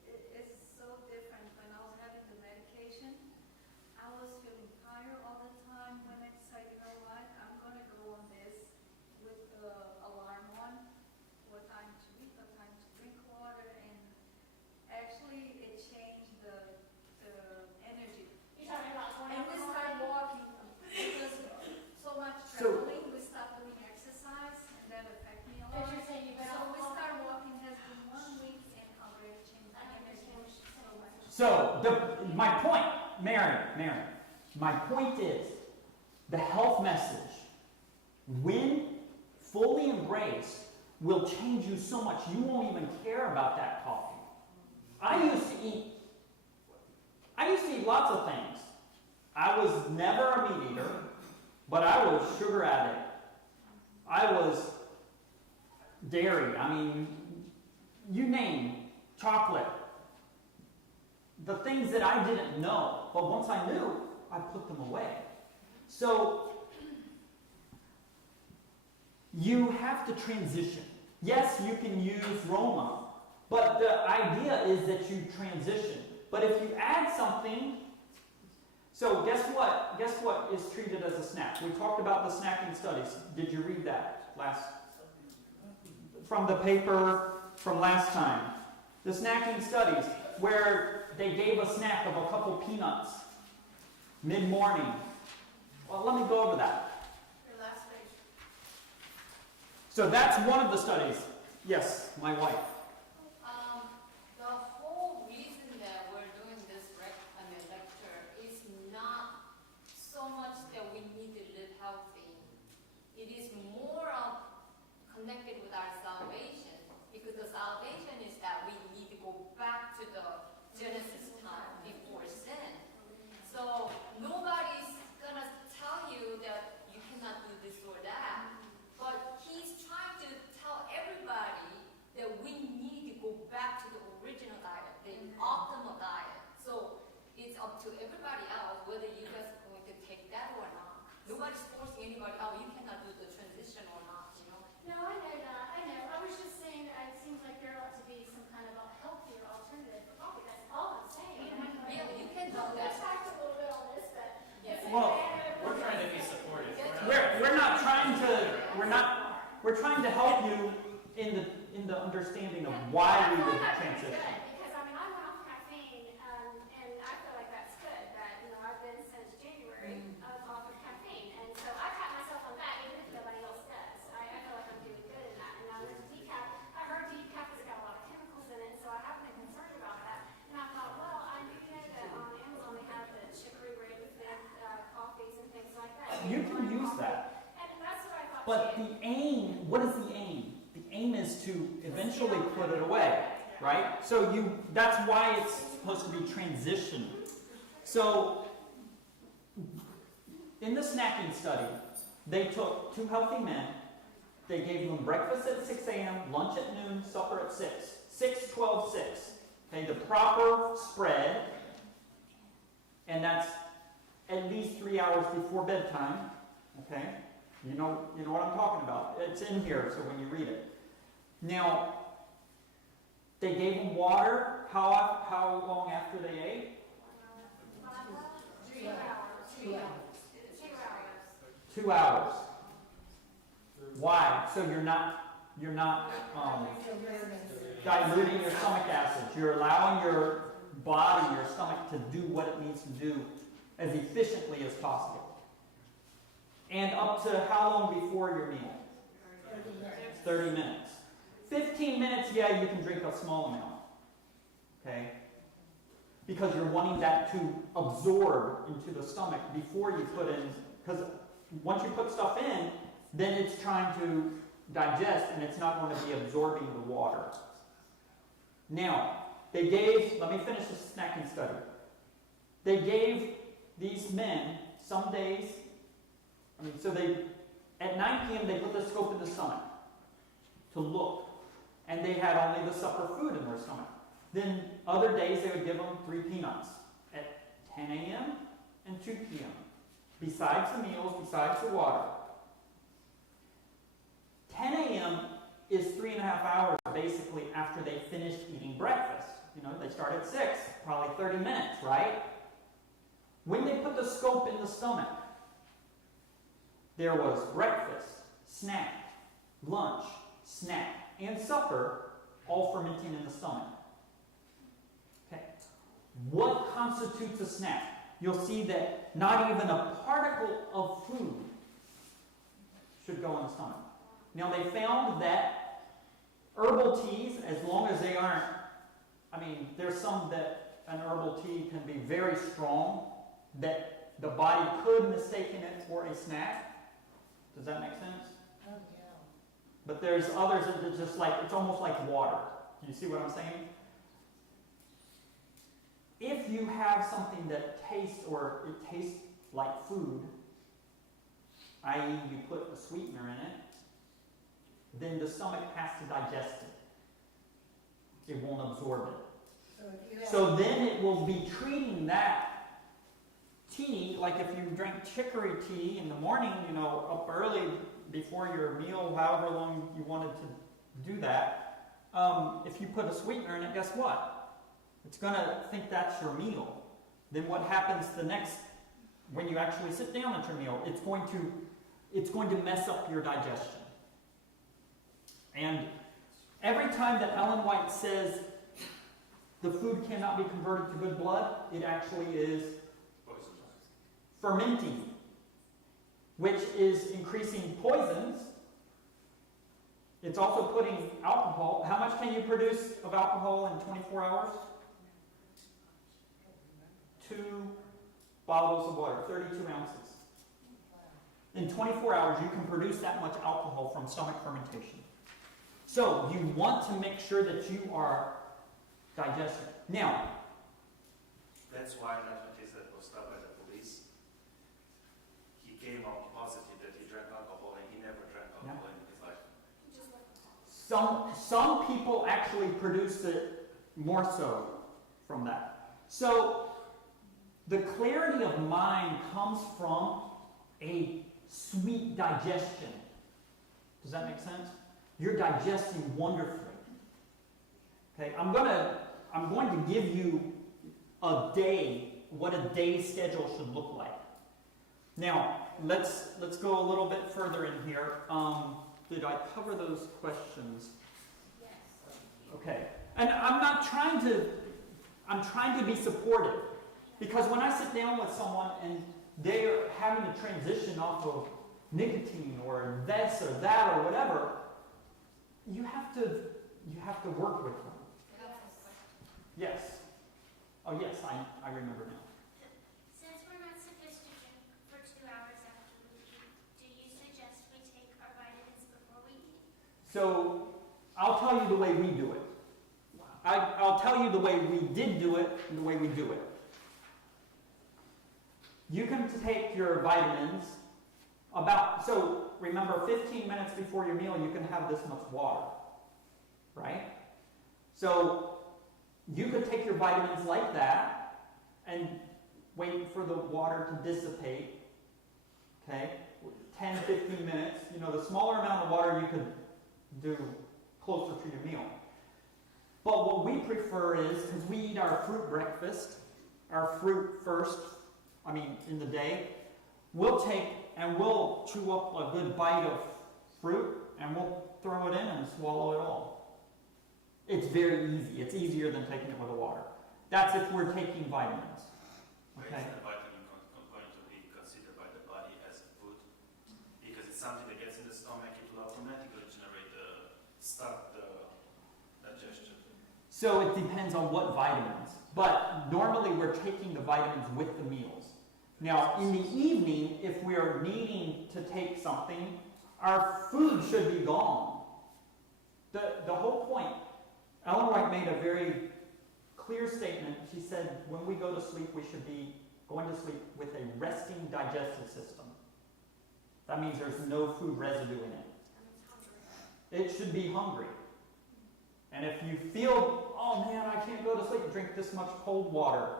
it's so different. When I was having the medication, I was feeling tired all the time. When I decided, you know what, I'm going to go on this with the alarm on, what time to eat, what time to drink water, and actually it changed the energy. You're talking about going And over we the started line? walking because so much So- traveling, we stopped doing exercise, and that affected me a But lot. you're saying you've been So out we walking? started walking, has been 1 week, and already changed my energy so much. So, my point, Mary, my point is, the health message, when fully embraced, will change you so much you won't even care about that coffee. I used to eat lots of things. I was never a meat eater, but I was sugar addict. I was dairy. I mean, you name chocolate. The things that I didn't know, but once I knew, I put them away. So you have to transition. Yes, you can use Roma, but the idea is that you transition. But if you add something, so guess what? Guess what is treated as a snack? We talked about the snacking studies. Did you read that from the paper from last time? The snacking studies, where they gave a snack of a couple peanuts mid-morning. Well, let me go over that. Your last page. So that's one of the studies. Yes, my wife. The whole reason that we're doing this lecture is not so much that we need to live healthy. It is more of connected with our salvation, because the salvation is that we need to go back to the Genesis time before sin. So nobody's gonna tell you that you cannot do this or that, but he's trying to tell everybody that we need to go back to the original diet, the optimal diet. So it's up to everybody else whether you guys are going to take that or not. Nobody's forcing anybody, oh, you cannot do the transition or not, you know? No, I know that, I know. I was just saying that it seems like there ought to be some kind of a healthier alternative for coffee. That's all I'm saying. Yeah, you can do We that. talked a little bit on this, but. Well, We're trying to be supportive. We're not trying to, we're trying to help you in the understanding of why we would transition. Because, I mean, I went off caffeine, and I feel like that's good, that, you know, I've been since January off of caffeine, and so I pat myself on that, even if nobody else does. I feel like I'm doing good in that, and now there's decaf. I heard decaf has got a lot of chemicals in it, so I haven't been concerned about that, and I thought, well, I do know that on Amazon they have the chicory raised coffees and things like that. You can use that. And that's what I thought. But the aim, what is the aim? The aim is to eventually put it away, right? So that's why it's supposed to be transition. So in the snacking study, they took 2 healthy men, they gave them breakfast at 6 a.m., lunch at noon, supper at 6. 6, 12, 6. Okay, the proper spread, and that's at least 3 hours before bedtime. Okay? You know what I'm talking about. It's in here, so when you read it. Now, they gave them water. How long after they ate? 2 hours. 2 hours. 2 hours. Why? So you're not diluting your stomach acids. You're allowing your body, your stomach, to do what it needs to do as efficiently as possible. And up to how long before your meal? 30 minutes. 15 minutes, yeah, you can drink a small amount. Okay? Because you're wanting that to absorb into the stomach before you put in, because once you put stuff in, then it's trying to digest and it's not going to be absorbing the water. Now, let me finish the snacking study. They gave these men some days, at 9 p.m. they put the scope in the stomach to look, and they had only the supper food in their stomach. Then other days they would give them 3 peanuts at 10 a.m. and 2 p.m. besides the meals, besides the water. 10 a.m. is 3.5 hours basically after they finished eating breakfast. They start at 6, probably 30 minutes, right? When they put the scope in the stomach, there was breakfast, snack, lunch, snack, and supper, all fermenting in the stomach. Okay. What constitutes a snack? You'll see that not even a particle of food should go in the stomach. Now, they found that herbal teas, as long as they aren't, there's some that an herbal tea can be very strong, that the body could mistake it for a snack. Does that make sense? Oh, But there's others that are just like, it's almost like water. Do you see what I'm saying? If you have something that tastes, or it tastes like food, i.e. you put a sweetener in it, then the stomach has to digest it. It won't absorb it. So if you have. So then it will be treating that tea, like if you drink chicory tea in the morning, up early before your meal, however long you wanted to do that, if you put a sweetener in it, guess what? It's going to think that's your meal. Then what happens when you actually sit down at your meal? It's going to mess up your digestion. And every time that Ellen White says the food cannot be converted to good blood, it actually is fermenting, which is increasing poisons. It's also putting alcohol. How much can you produce of alcohol in 24 hours? 2 bottles of water, 32 ounces. In 24 hours, you can produce that much alcohol from stomach fermentation. So, you want to make sure that you are digesting. Now, that's why Mathematist that was stopped by the police, he came out positive that he drank alcohol and he never drank alcohol in his life. Some people actually produce it more so from that. So, the clarity of mind comes from a sweet digestion. Does that make sense? You're digesting wonderfully. Okay, I'm going to give you a day, what a day schedule should look like. Now, let's go a little bit further in here. Did I cover those questions? Yes. Okay. And I'm trying to be supportive. Because when I sit down with someone and they're having to transition off of nicotine or this or that or whatever, you have to work with them. Yes. Oh yes, I remember now. Since we're not supposed to drink for 2 hours after we eat, do you suggest we take our vitamins before we eat? So I'll tell you the way we do it. I'll tell you the way we did do it and the way we do it. You can take your vitamins remember 15 minutes before your meal you can have this much water, right? So you could take your vitamins like that and wait for the water to dissipate, okay? 10, 15 minutes, the smaller amount of water you could do closer to your meal. But what we prefer is, because we eat our fruit breakfast, our fruit first, in the day, we'll chew up a good bite of fruit and we'll throw it in and swallow it all. It's very easy. It's easier than taking it with the water. That's if we're taking vitamins. Okay? Is the vitamin going to be considered by the body as food? Because it's something that gets in the stomach, it will automatically start the digestion. So it depends on what vitamins. But normally we're taking the vitamins with the meals. Now, in the evening, if we are needing to take something, our food should be gone. The whole point, Ellen White made a very clear statement. She said, when we go to sleep, we should be going to sleep with a resting digestive system. That means there's no food residue in it. It should be hungry. And if you feel, oh man, I can't go to sleep, drink this much cold water,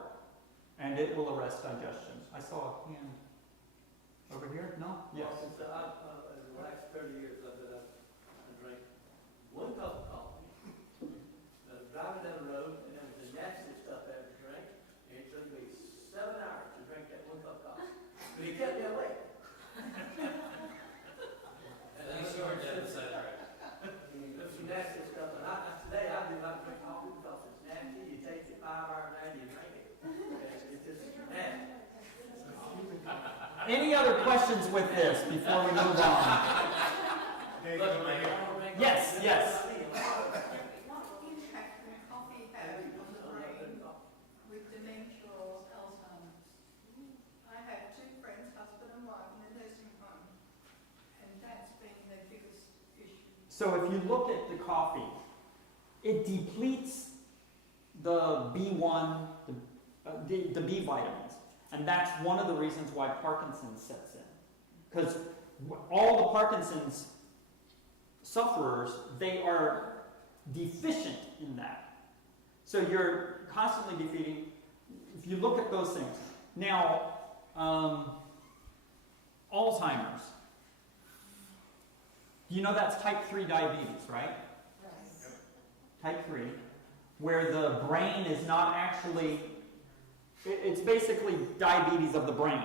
and it will arrest digestion. I saw a hand over here. No? Yes. In the last 30 years, I drank 1 cup of coffee, driving down the road, and there was the nastiest stuff I ever drank, and it took me 7 hours to drink that 1 cup of coffee. But it kept me awake. At least you weren't dead inside, right? There was some nasty stuff, and today I do not drink coffee because it's nasty. You take it 5 hours and you drink it. It's just nasty. Any other questions with this before we move on? Yes, yes. What impact can coffee have on the brain with dementia or Alzheimer's? I have 2 friends, husband and wife, in a nursing home, and that's been their biggest issue. So if you look at the coffee, it depletes the B1, the B vitamins. And that's one of the reasons why Parkinson's sets in. Because all the Parkinson's sufferers, they are deficient in that. So you're constantly defeating, if you look at those things. Now, Alzheimer's. You know that's type 3 diabetes, right? Yes. Type 3, where the brain is not actually, it's basically diabetes of the brain.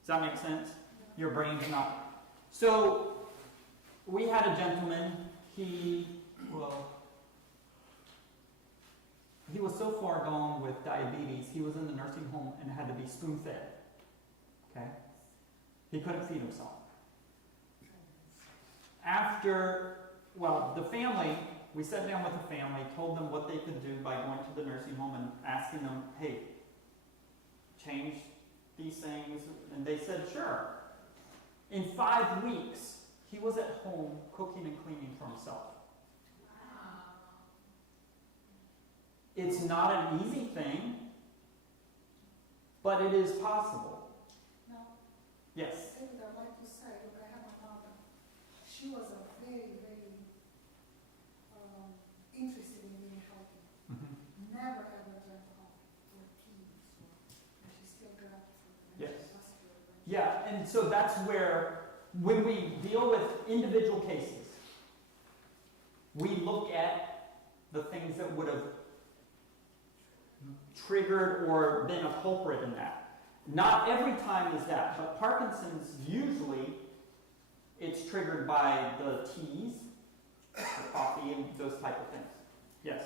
Does that make sense? Your brain's not. So, we had a gentleman, he was so far gone with diabetes, he was in the nursing home and had to be spoon-fed. Okay? He couldn't feed himself. The family, we sat down with the family, told them what they could do by going to the nursing home and asking them, hey, change these things. And they said, sure. In 5 weeks, he was at home cooking and cleaning for himself. It's not an easy thing, but it is possible. No. Yes. David, I'd like to say, look, I have my mother. She was a very, very interested in being healthy. Mm-hmm. Never ever drank coffee or tea, and she still got it for the Yes. muscular. Yeah, and so that's where, when we deal with individual cases, we look at the things that would have triggered or been a culprit in that. Not every time is that, but Parkinson's usually it's triggered by the teas, the coffee, and those type of things. Yes?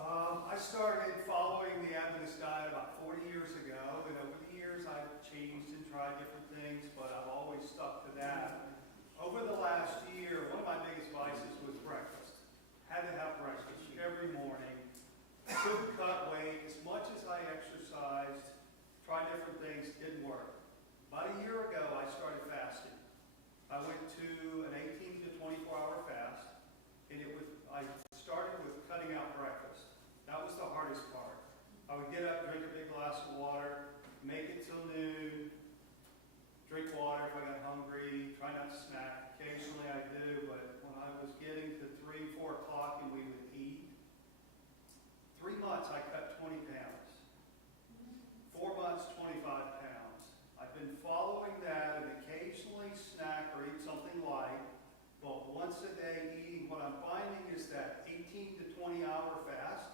I started following the Adventist diet about 40 years ago, and over the years I've changed and tried different things, but I've always stuck to that. Over the last year, one of my biggest vices was breakfast. Had to have breakfast every morning. Couldn't cut weight. As much as I exercised, tried different things, didn't work. About a year ago, I started fasting. I went to an 18 to 24-hour fast, and I started with cutting out breakfast. That was the hardest part. I would get up, drink a big glass of water, make it till noon, drink water if I got hungry, try not to snack. Occasionally I do, but when I was getting to 3, 4 o'clock and we would eat, 3 months I cut 20 pounds. 4 months, 25 pounds. I've been following that and occasionally snack or eat something light, but once a day eating. What I'm finding is that 18 to 20 hour fast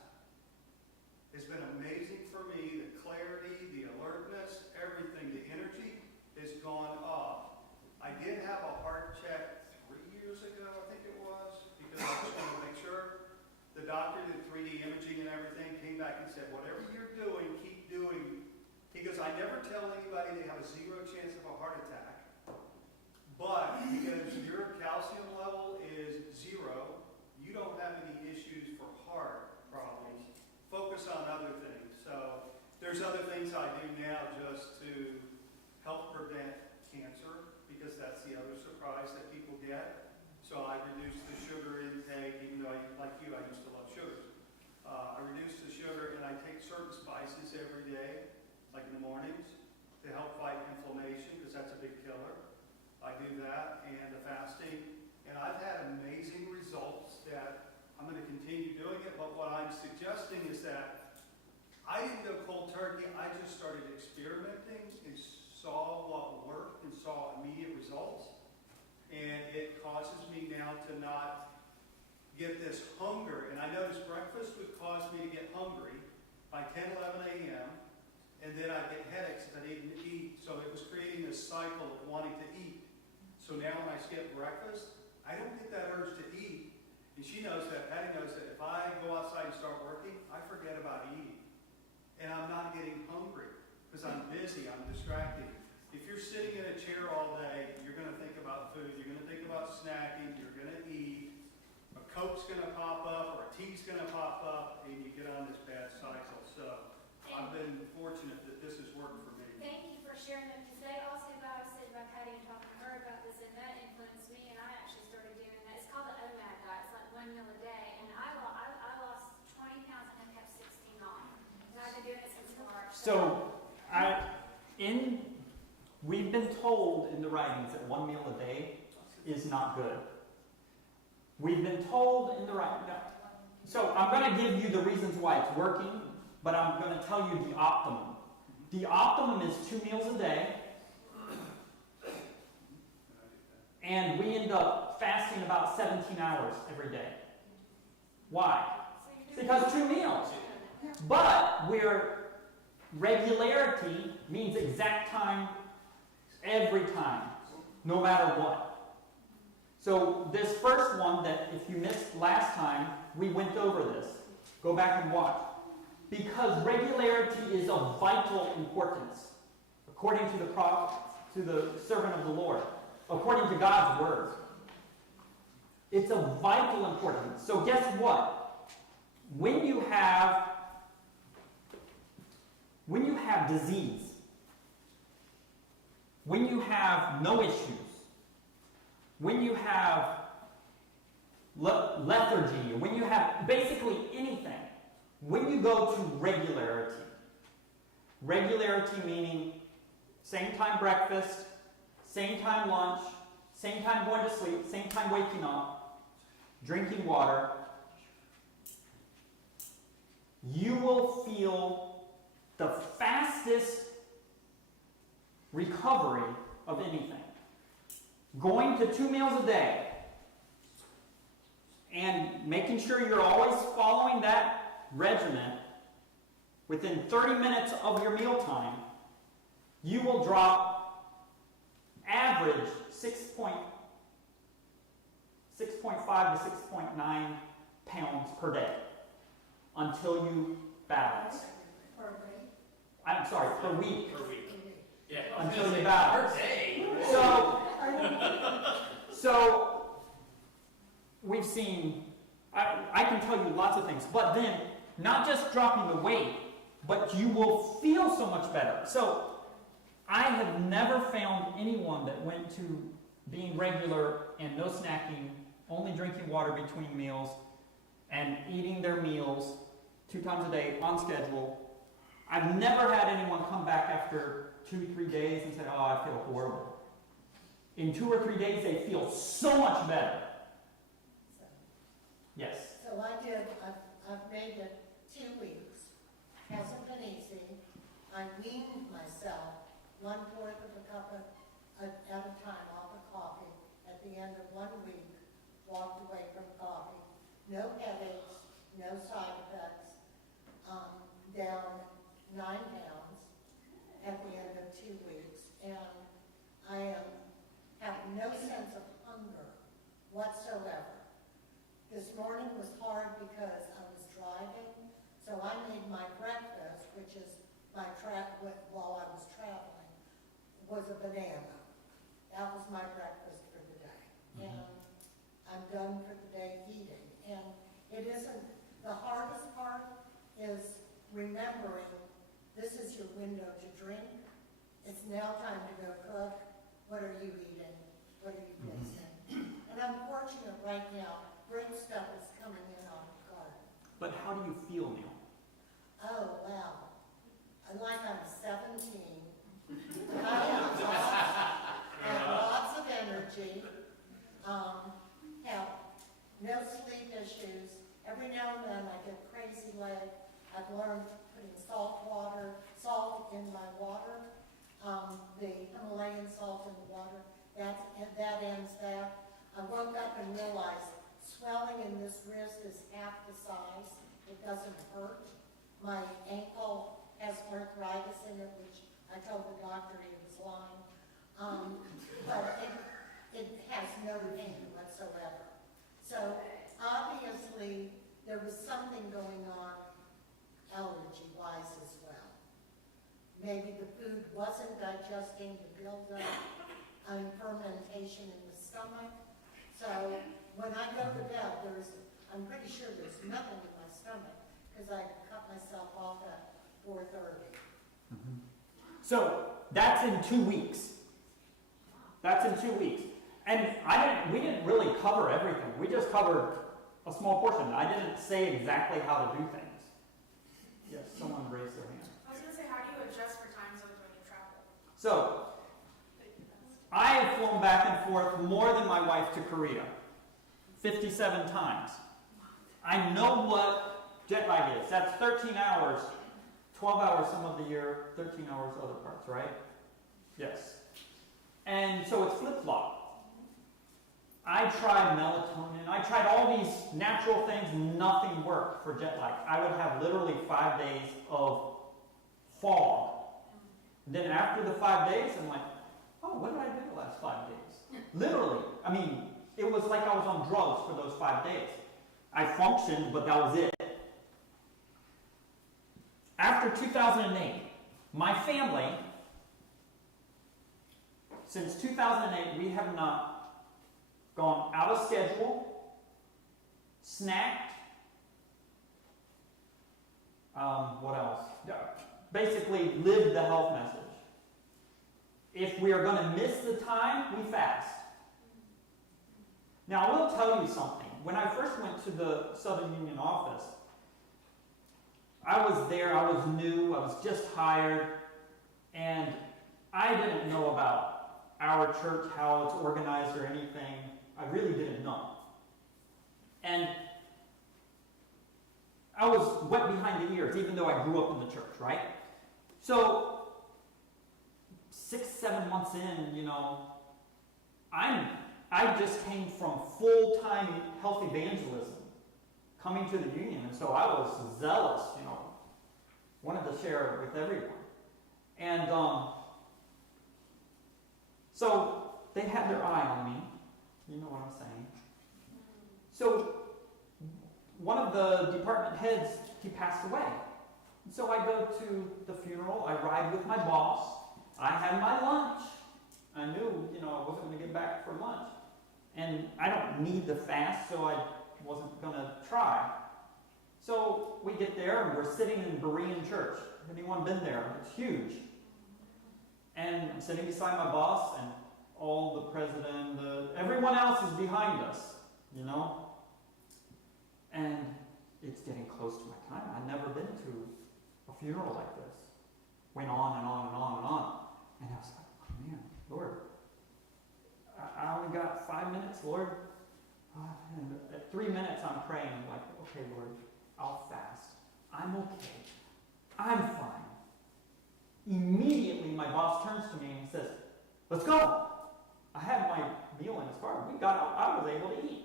has been amazing for me. The clarity, the alertness, everything, the energy has gone up. I did have a heart check 3 years ago, I think it was, because I just wanted to make sure. The doctor did 3D imaging and everything, came back and said, whatever you're doing, keep doing. He goes, I never tell anybody they have a 0 chance of a heart attack, but because your calcium level is 0, you don't have any issues for heart problems. Focus on other things. So there's other things I do now just to help prevent cancer, because that's the other surprise that people get. So I reduce the sugar intake, even though, like you, I used to love sugars. I reduce the sugar, and I take certain spices every day, like in the mornings, to help fight inflammation, because that's a big killer. I do that, and the fasting, and I've had amazing results that I'm going to continue doing it, but what I'm suggesting is that I didn't go cold turkey, I just started experimenting and saw what worked and saw immediate results. And it causes me now to not get this hunger. And I noticed breakfast would cause me to get hungry by 10, 11 a.m. And then I'd get headaches if I didn't eat. So it was creating this cycle of wanting to eat. So now when I skip breakfast, I don't get that urge to eat. And she knows that, Patty knows that if I go outside and start working, I forget about eating. And I'm not getting hungry because I'm busy, I'm distracted. If you're sitting in a chair all day, you're going to think about food, you're going to think about snacking, you're going to eat, a Coke's going to pop up or a tea's going to pop up, and you get on this bad cycle. So I've been fortunate that this has worked for me. Thank you for sharing that, because they also got us sitting by Patty and talking to her about this, and that influenced me, and I actually started doing that. It's called the So, we've been told in the writings that 1 meal a day is not good. We've been told in the writings. So I'm going to give you the reasons why it's working, but I'm going to tell you the optimum. The optimum is 2 meals a day, and we end up fasting about 17 hours every day. Why? Because 2 meals. But regularity means exact time every time, no matter what. So this first one that if you missed last time, we went over this. Go back and watch. Because regularity is of vital importance, according to the servant of the Lord, according to God's word. It's of vital importance. So guess what? When you have disease, when you have no issues, when you have lethargy, when you have basically anything, when you go to regularity meaning same time breakfast, same time lunch, same time going to sleep, same time waking up, drinking water, you will feel the fastest recovery of anything. Going to 2 meals a day and making sure you're always following that regimen within 30 minutes of your mealtime, you will drop average 6.5 to 6.9 pounds per day until you balance. I'm sorry, per week. Per week. Yeah. Until you balance. Per day. So we've seen, I can tell you lots of things, but then not just dropping the weight, but you will feel so much better. So I have never found anyone that went to being regular and no snacking, only drinking water between meals, and eating their meals 2 times a day on schedule. I've never had anyone come back after 2-3 days and say, oh, I feel horrible. In 2 or 3 days, they feel so much better. Yes. So I've made it 2 weeks. Hasn't been easy. I weaned myself 1/4 of a cup at a time off of coffee. At the end of 1 week, walked away from coffee. No headaches, no side effects. Down 9 pounds at the end of 2 weeks. And I have no sense of hunger whatsoever. This morning was hard because I was driving, so I made my breakfast, which is while I was traveling, was a banana. That was my breakfast for the day. And I'm done for the day eating. And it isn't, the hardest part is remembering this is your window to drink. It's now time to go cook. What are you eating? What are you fixing? And I'm fortunate right now, great stuff is coming in on the garden. But how do you feel, Neil? Oh, wow. Like I'm 17. I have lots of energy. Have no sleep issues. Every now and then I get crazy leg. I've learned putting salt in my water, the Himalayan salt in the water. That ends that. I woke up and realized swelling in this wrist is half the size. It doesn't hurt. My ankle has arthritis in it, which I told the doctor he was lying. But it has no pain whatsoever. So obviously there was something going on allergy-wise as well. Maybe the food wasn't digesting the buildup and fermentation in the stomach. So when I go to bed, I'm pretty sure there's nothing in my stomach because I cut myself off at 4:30. So that's in 2 weeks. And we didn't really cover everything. We just covered a small portion. I didn't say exactly how to do things. Yes, someone raised their hand. I was going to say, how do you So, I have flown back and forth more than my wife to Korea. 57 times. I know what jet lag is. That's 13 hours, 12 hours some of the year, 13 hours other parts, right? Yes. And so it's flip-flop. I tried melatonin. I tried all these natural things. Nothing worked for jet lag. I would have literally 5 days of fog. Then after the 5 days, I'm like, oh, what did I do the last 5 days? Literally. I mean, it was like I was on drugs for those 5 days. I functioned, but that was it. After 2008, my family, since 2008, we have not gone out of schedule, snacked, what else? Basically lived the health message. If we are going to miss the time, we fast. Now, I will tell you something. When I first went to the Southern Union office, I was there, I was new, I was just hired, and I didn't know about our church, how it's organized or anything. I really didn't know. And I was wet behind the ears, even though I grew up in the church, right? So, 6-7 months in, I just came from full-time health evangelism, coming to the union, and so I was zealous, wanted to share it with everyone. And so they had their eye on me, you know what I'm saying. So one of the department heads, he passed away. And so I go to the funeral, I ride with my boss, I had my lunch. I knew, I wasn't going to get back for lunch. And I don't need the fast, so I wasn't going to try. So we get there, and we're sitting in Berean Church. Anyone been there? It's huge. And I'm sitting beside my boss, and all the president, everyone else is behind us, And it's getting close to my time. I'd never been to a funeral like this. Went on and on and on and on. And I was like, oh man, Lord, I only got 5 minutes, Lord. And at 3 minutes I'm praying, I'm like, okay, Lord, I'll fast. I'm okay. I'm fine. Immediately my boss turns to me and says, let's go. I had my meal in his car. We got out. I was able to eat.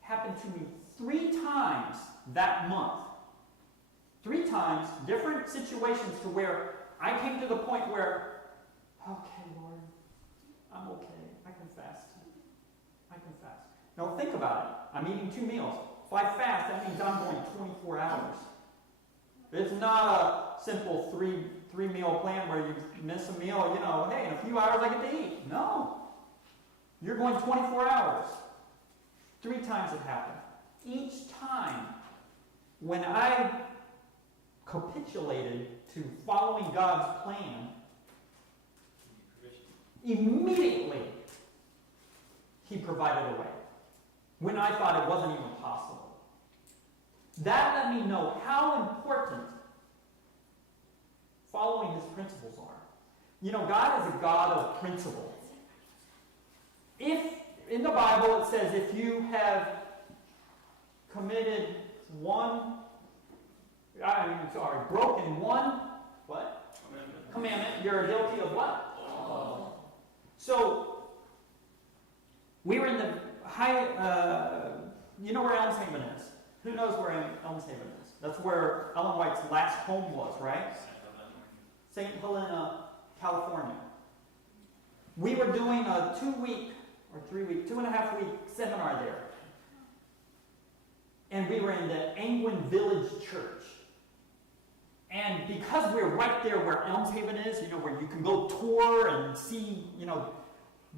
Happened to me 3 times that month. 3 times, different situations to where I came to the point where, okay, Lord, I'm okay. I can fast. I can fast. Now think about it. I'm eating 2 meals. If I fast, that means I'm going 24 hours. It's not a simple three meal plan where you miss a meal, hey, in a few hours I get to eat. No. You're going 24 hours. 3 times it happened. Each time, when I capitulated to following God's plan, immediately He provided a way, when I thought it wasn't even possible. That let me know how important following His principles are. God is a God of principle. If, in the Bible it says, if you have committed broken one, what? Commandment, you're guilty of what? So, we were in the high, you know where Elms Haven is? Who knows where Elms Haven is? That's where Ellen White's last home was, right? St. Helena, California. We were doing a 2-week or 3-week, 2.5-week seminar there. And we were in the Angwin Village Church. And because we're right there where Elms Haven is, where you can go tour and see,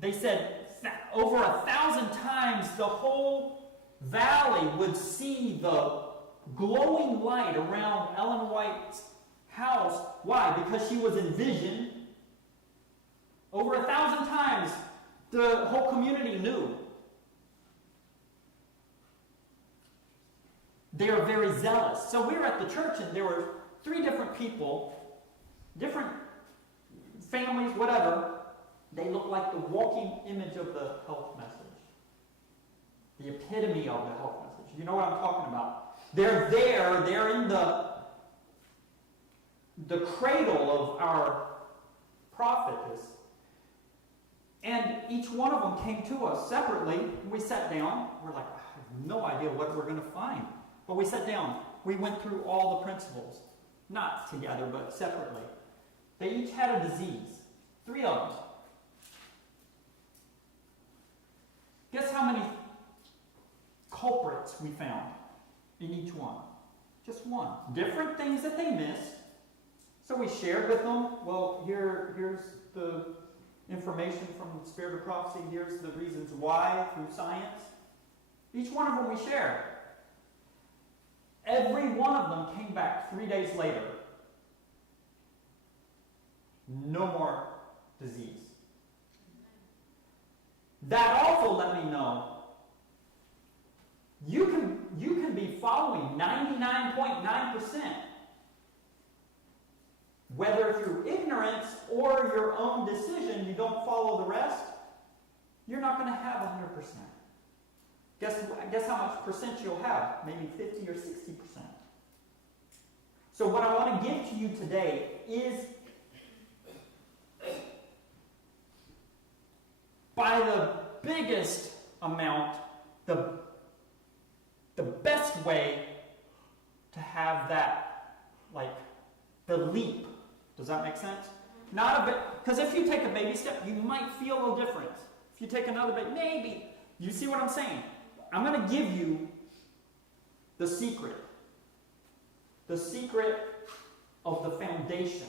they said over 1,000 times the whole valley would see the glowing light around Ellen White's house. Why? Because she was in vision. Over 1,000 times the whole community knew. They are very zealous. So we were at the church and there were 3 different people, different families, whatever, they look like the walking image of the health message. The epitome of the health message. You know what I'm talking about. They're there, they're in the cradle of our prophetess. And each one of them came to us separately. We sat down. We're like, I have no idea what we're going to find. But we sat down. We went through all the principles. Not together, but separately. They each had a disease. 3 of them. Guess how many culprits we found in each one? Just one. Different things that they missed. So we shared with them, well, here's the information from the Spirit of Prophecy. Here's the reasons why through science. Each one of them we shared. Every one of them came back 3 days later. No more disease. That also let me know you can be following 99.9%. Whether through ignorance or your own decision you don't follow the rest, you're not going to have 100%. Guess how much percent you'll have? Maybe 50 or 60%. So what I want to give to you today is, by the biggest amount, the best way to have that, like, the leap. Does that make sense? Not a bit, because if you take a baby step, you might feel a difference. If you take another bit, maybe. You see what I'm saying? I'm going to give you the secret. The secret of the foundation.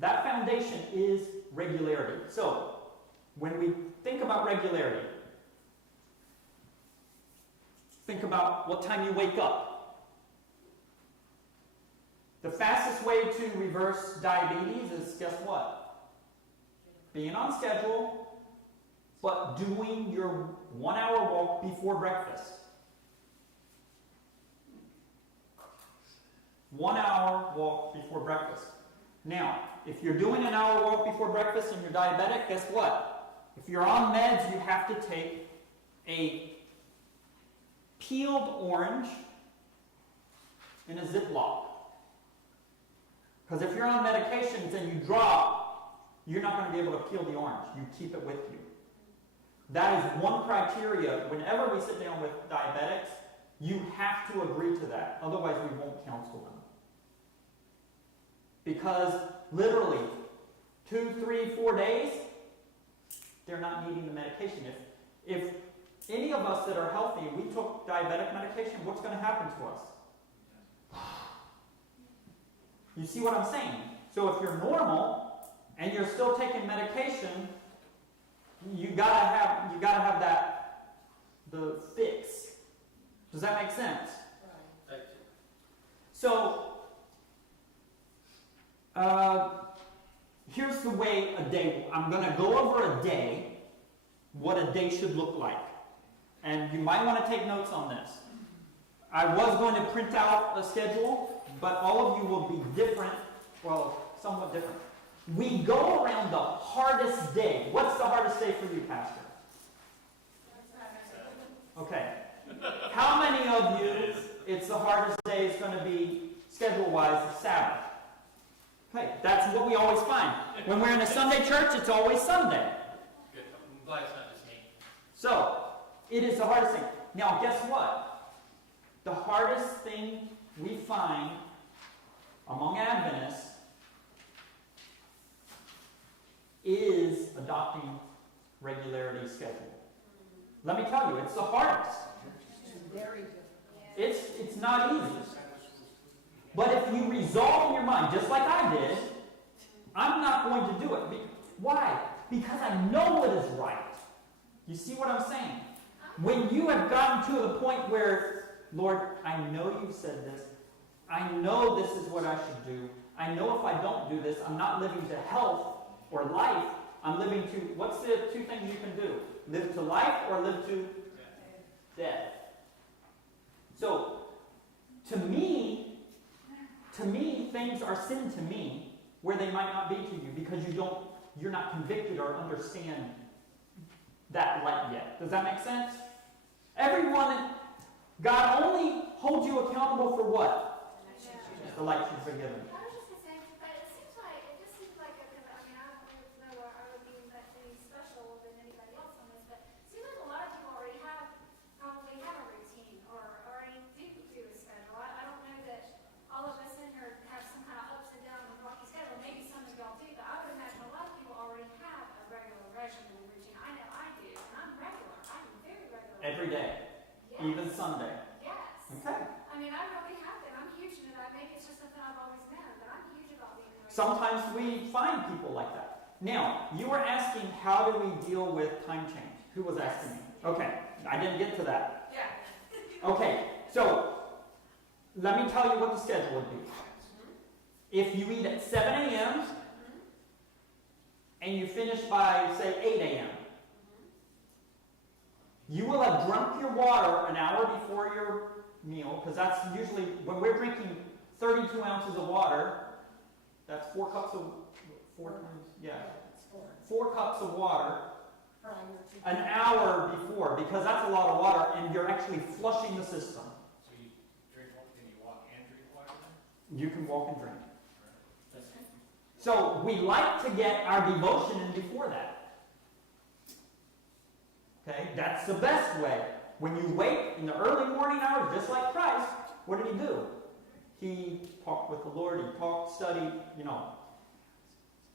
That foundation is regularity. So, when we think about regularity, think about what time you wake up. The fastest way to reverse diabetes is, guess what? Being on schedule, but doing your 1-hour walk before breakfast. 1 hour walk before breakfast. Now, if you're doing an hour walk before breakfast and you're diabetic, guess what? If you're on meds, you have to take a peeled orange in a Ziploc. Because if you're on medications and you drop, you're not going to be able to peel the orange. You keep it with you. That is one criteria. Whenever we sit down with diabetics, you have to agree to that. Otherwise, we won't counsel them. Because literally, 2, 3, 4 days, they're not needing the medication. If any of us that are healthy, we took diabetic medication, what's going to happen to us? You see what I'm saying? So if you're normal and you're still taking medication, you gotta have that, the fix. Does that make sense? Right. So here's the way a day. I'm going to go over a day, what a day should look like, and you might want to take notes on this. I was going to print out a schedule, but all of you will be different, well, somewhat different. We go around the hardest day. What's the hardest day for you, Pastor? Okay. How many of you, it's the hardest day is going to be, schedule-wise, Sabbath? Okay, that's what we always find. When we're in a Sunday church, it's always Sunday. Good. I'm glad it's not just me. So, it is the hardest thing. Now, guess what? The hardest thing we find among Adventists is adopting regularity schedule. Let me tell you, it's the hardest. Very difficult. It's not easy. But if you resolve in your mind, just like I did, I'm not going to do it. Why? Because I know what is right. You see what I'm saying? When you have gotten to the point where, Lord, I know you've said this. I know this is what I should do. I know if I don't do this, I'm not living to health or life. I'm living to, what's the 2 things you can do? Live to life or live to death. So, to me, things are sin to me where they might not be to you because you're not convicted or understand that light yet. Does that make sense? Everyone, God only holds you accountable for what? The light you've been given. I was just gonna say, but it just seems like, because I mean, I don't know where I would be that any special than anybody else on this, but it seems like a lot of people already probably have a routine or already do a schedule. I don't know that all of us in here have some kind of ups and downs and rocky schedule. Maybe some of y'all do, but I would imagine a lot of people already have a regular regimen and routine. I know I do, and I'm regular. I'm very regular. Every day, Yes. even Sunday. Yes. Okay. I mean, I really have been. I'm huge into that. Maybe it's just something I've always known, but I'm huge about being regular. Sometimes we find people like that. Now, you were asking how do we deal with time change? Who was asking me? Okay, I didn't get to that. Yeah. Okay, so let me tell you what the schedule would be. If you eat at 7 a.m. and you finish by, say, 8 a.m., you will have drunk your water an hour before your meal, because that's usually, when we're drinking 32 ounces of water, that's 4 cups of, 4 times, yeah, It's 4 cups of water prior to. an hour before, because that's a lot of water, and you're actually flushing the system. So you drink, can you walk and drink water? You can walk and drink. So we like to get our devotion in before that. Okay, that's the best way. When you wake in the early morning hours, just like Christ, what did he do? He talked with the Lord, he talked, studied, you know.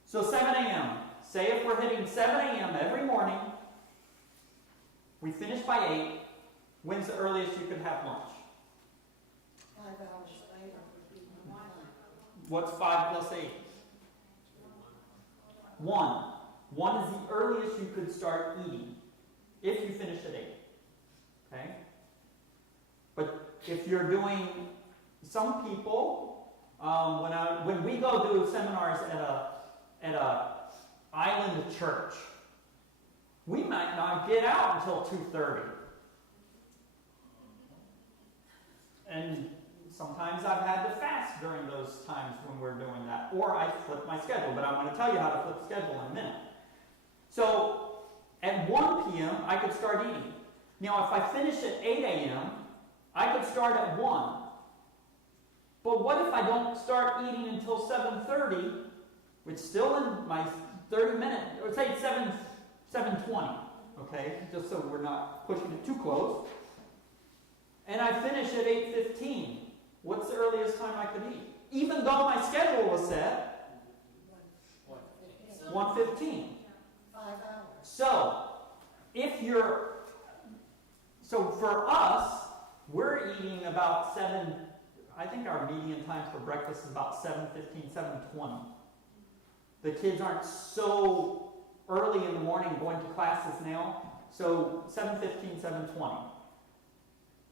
So 7 a.m. Say if we're hitting 7 a.m. every morning, we finish by 8. When's the earliest you could have lunch? 5 hours later would be 1. What's 5 plus 8? 1. 1 is the earliest you could start eating if you finish at 8. Okay? But if you're doing, some people, when we go do seminars at a island church, we might not get out until 2:30. And sometimes I've had to fast during those times when we're doing that. Or I flip my schedule, but I'm going to tell you how to flip the schedule in a minute. So at 1 p.m., I could start eating. Now, if I finish at 8 a.m., I could start at 1. But what if I don't start eating until 7:30, which is still in my 30 minutes, or say 7:20, okay, just so we're not pushing it too close. And I finish at 8:15. What's the earliest time I could eat? Even though my schedule was set 1:15. 5 hours. So, so for us, we're eating about 7, I think our median time for breakfast is about 7:15, 7:20. The kids aren't so early in the morning going to classes now, so 7:15, 7:20.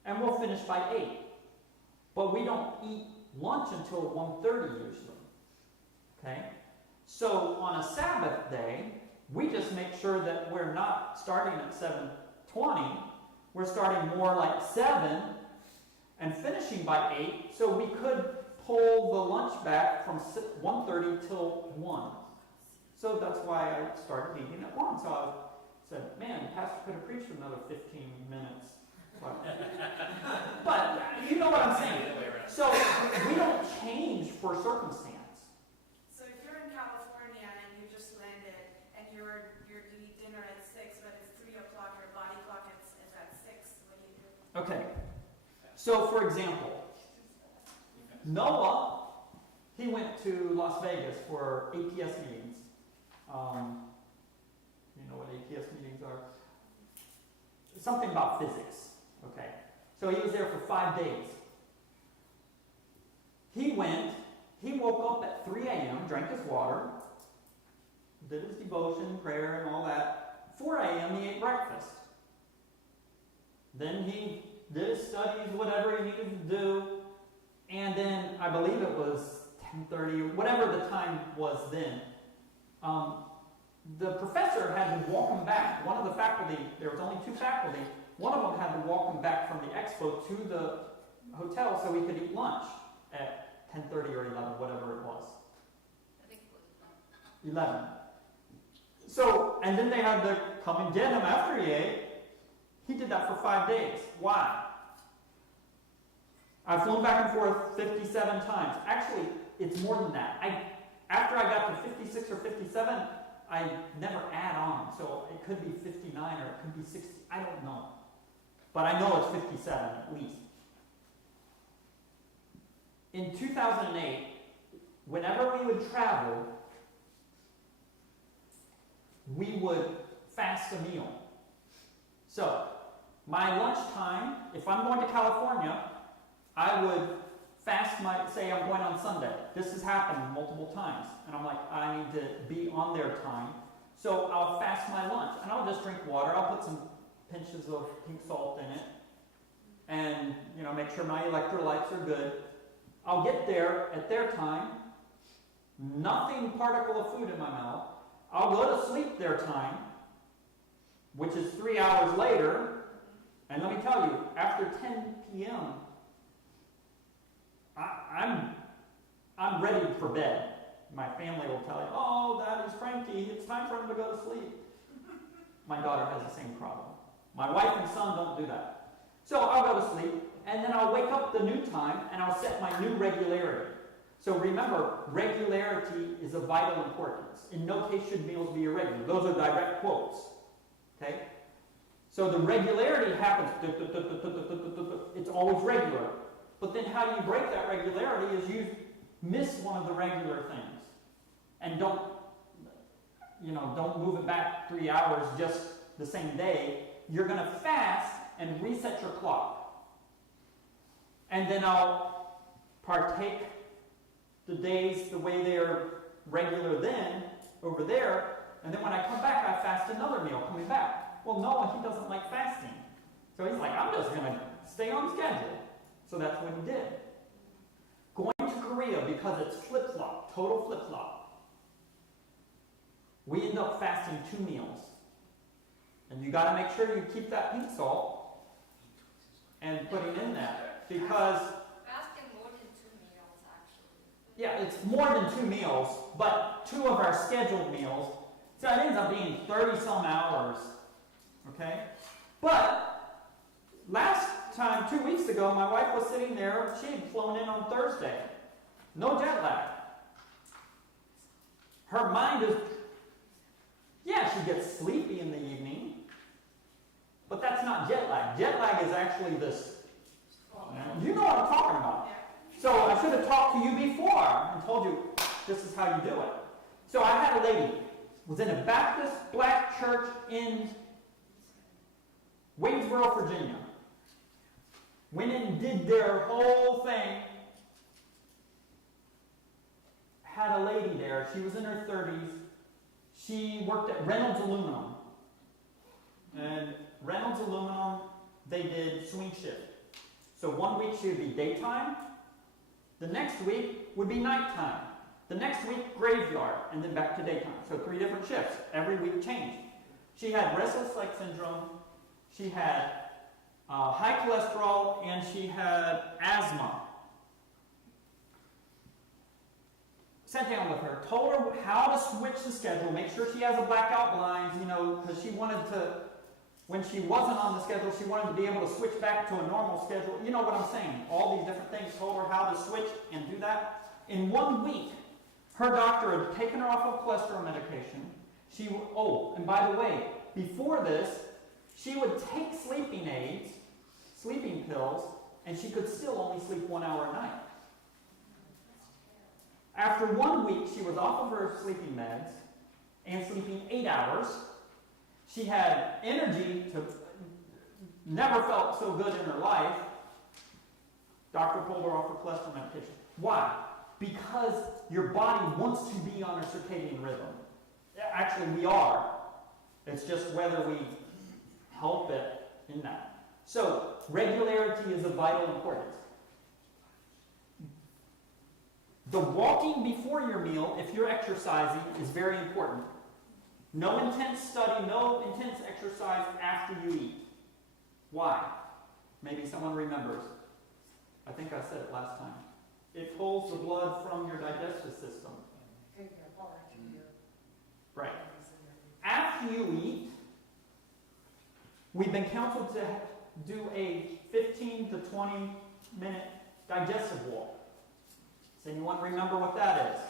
And we'll finish by 8. But we don't eat lunch until 1:30 usually. Okay? So on a Sabbath day, we just make sure that we're not starting at 7:20. We're starting more like 7 and finishing by 8. So we could pull the lunch back from 1:30 till 1. So that's why I started eating at 1. So I said, man, Pastor could have preached for another 15 minutes. But you know what I'm saying. So we don't change for circumstance. So if you're in California and you just landed and you eat dinner at 6, but it's 3 o'clock, your body clock is at 6, what do you do? Okay. So for example, Noah, he went to Las Vegas for APS meetings. You know what APS meetings are? Something about physics. Okay. So he was there for 5 days. He woke up at 3 a.m., drank his water, did his devotion, prayer, and all that. 4 a.m., he ate breakfast. Then he did his studies, whatever he needed to do, and then I believe it was 10:30, whatever the time was then. The professor had to walk him back. One of the faculty, there was only 2 faculty, one of them had to walk him back from the expo to the hotel so he could eat lunch at 10:30 or 11, whatever it was. I think it 11. So, and then they had to come and get him after he ate. He did that for 5 days. Why? I've flown back and forth 57 times. Actually, it's more than that. After I got to 56 or 57, I never add on. So it could be 59 or it could be 60. I don't know. But I know it's 57 at least. In 2008, whenever we would travel, we would fast a meal. So, my lunchtime, if I'm going to California, I would fast say I'm going on Sunday. This has happened multiple times. And I'm like, I need to be on their time. So I'll fast my lunch. And I'll just drink water. I'll put some pinches of pink salt in it. And, make sure my electrolytes are good. I'll get there at their time. Nothing particle of food in my mouth. I'll go to sleep their time, which is 3 hours later. And let me tell you, after 10 p.m., I'm ready for bed. My family will tell you, oh, Daddy's cranky. It's time for him to go to sleep. My daughter has the same problem. My wife and son don't do that. So I'll go to sleep, and then I'll wake up the new time, and I'll set my new regularity. So remember, regularity is of vital importance. In no case should meals be irregular. Those are direct quotes. Okay? So the regularity happens. It's always regular. But then how do you break that regularity is you miss one of the regular things. And don't move it back 3 hours just the same day. You're going to fast and reset your clock. And then I'll partake the days the way they're regular then, over there, and then when I come back, I fast another meal coming back. Well, Noah, he doesn't like fasting. So he's like, I'm just going to stay on schedule. So that's what he did. Going to Korea, because it's flip-flop, total flip-flop, we end up fasting 2 meals. And you got to make sure you keep that pink salt and putting in that, because Fasting more than 2 meals, actually. yeah, it's more than 2 meals, but 2 of our scheduled meals, so it ends up being 30-some hours, okay? But last time, 2 weeks ago, my wife was sitting there. She had flown in on Thursday. No jet lag. Her mind is, she gets sleepy in the evening, but that's not jet lag. Jet lag is actually this. You know what I'm talking about. So I should have talked to you before and told you this is how you do it. So I had a lady, was in a Baptist black church in Waynesboro, Virginia. Went in and did their whole thing. Had a lady there. She was in her 30s. She worked at Reynolds Aluminum. And Reynolds Aluminum, they did swing shift. So 1 week she would be daytime. The next week would be nighttime. The next week, graveyard, and then back to daytime. So 3 different shifts. Every week changed. She had restless leg syndrome. She had high cholesterol, and she had asthma. Sat down with her, told her how to switch the schedule, make sure she has a blackout blinds, because she wanted to, when she wasn't on the schedule, she wanted to be able to switch back to a normal schedule. You know what I'm saying? All these different things, told her how to switch and do that. In 1 week, her doctor had taken her off of cholesterol medication. And by the way, before this, she would take sleeping aids, sleeping pills, and she could still only sleep 1 hour a night. After 1 week, she was off of her sleeping meds and sleeping 8 hours. She had energy to, never felt so good in her life. Doctor pulled her off her cholesterol medication. Why? Because your body wants to be on a circadian rhythm. Actually, we are. It's just whether we help it in that. So, regularity is of vital importance. The walking before your meal, if you're exercising, is very important. No intense study, no intense exercise after you eat. Why? Maybe someone remembers. I think I said it last time. It pulls the blood from your digestive system. Right. After you eat, we've been counseled to do a 15 to 20 minute digestive walk. Does anyone remember what that is?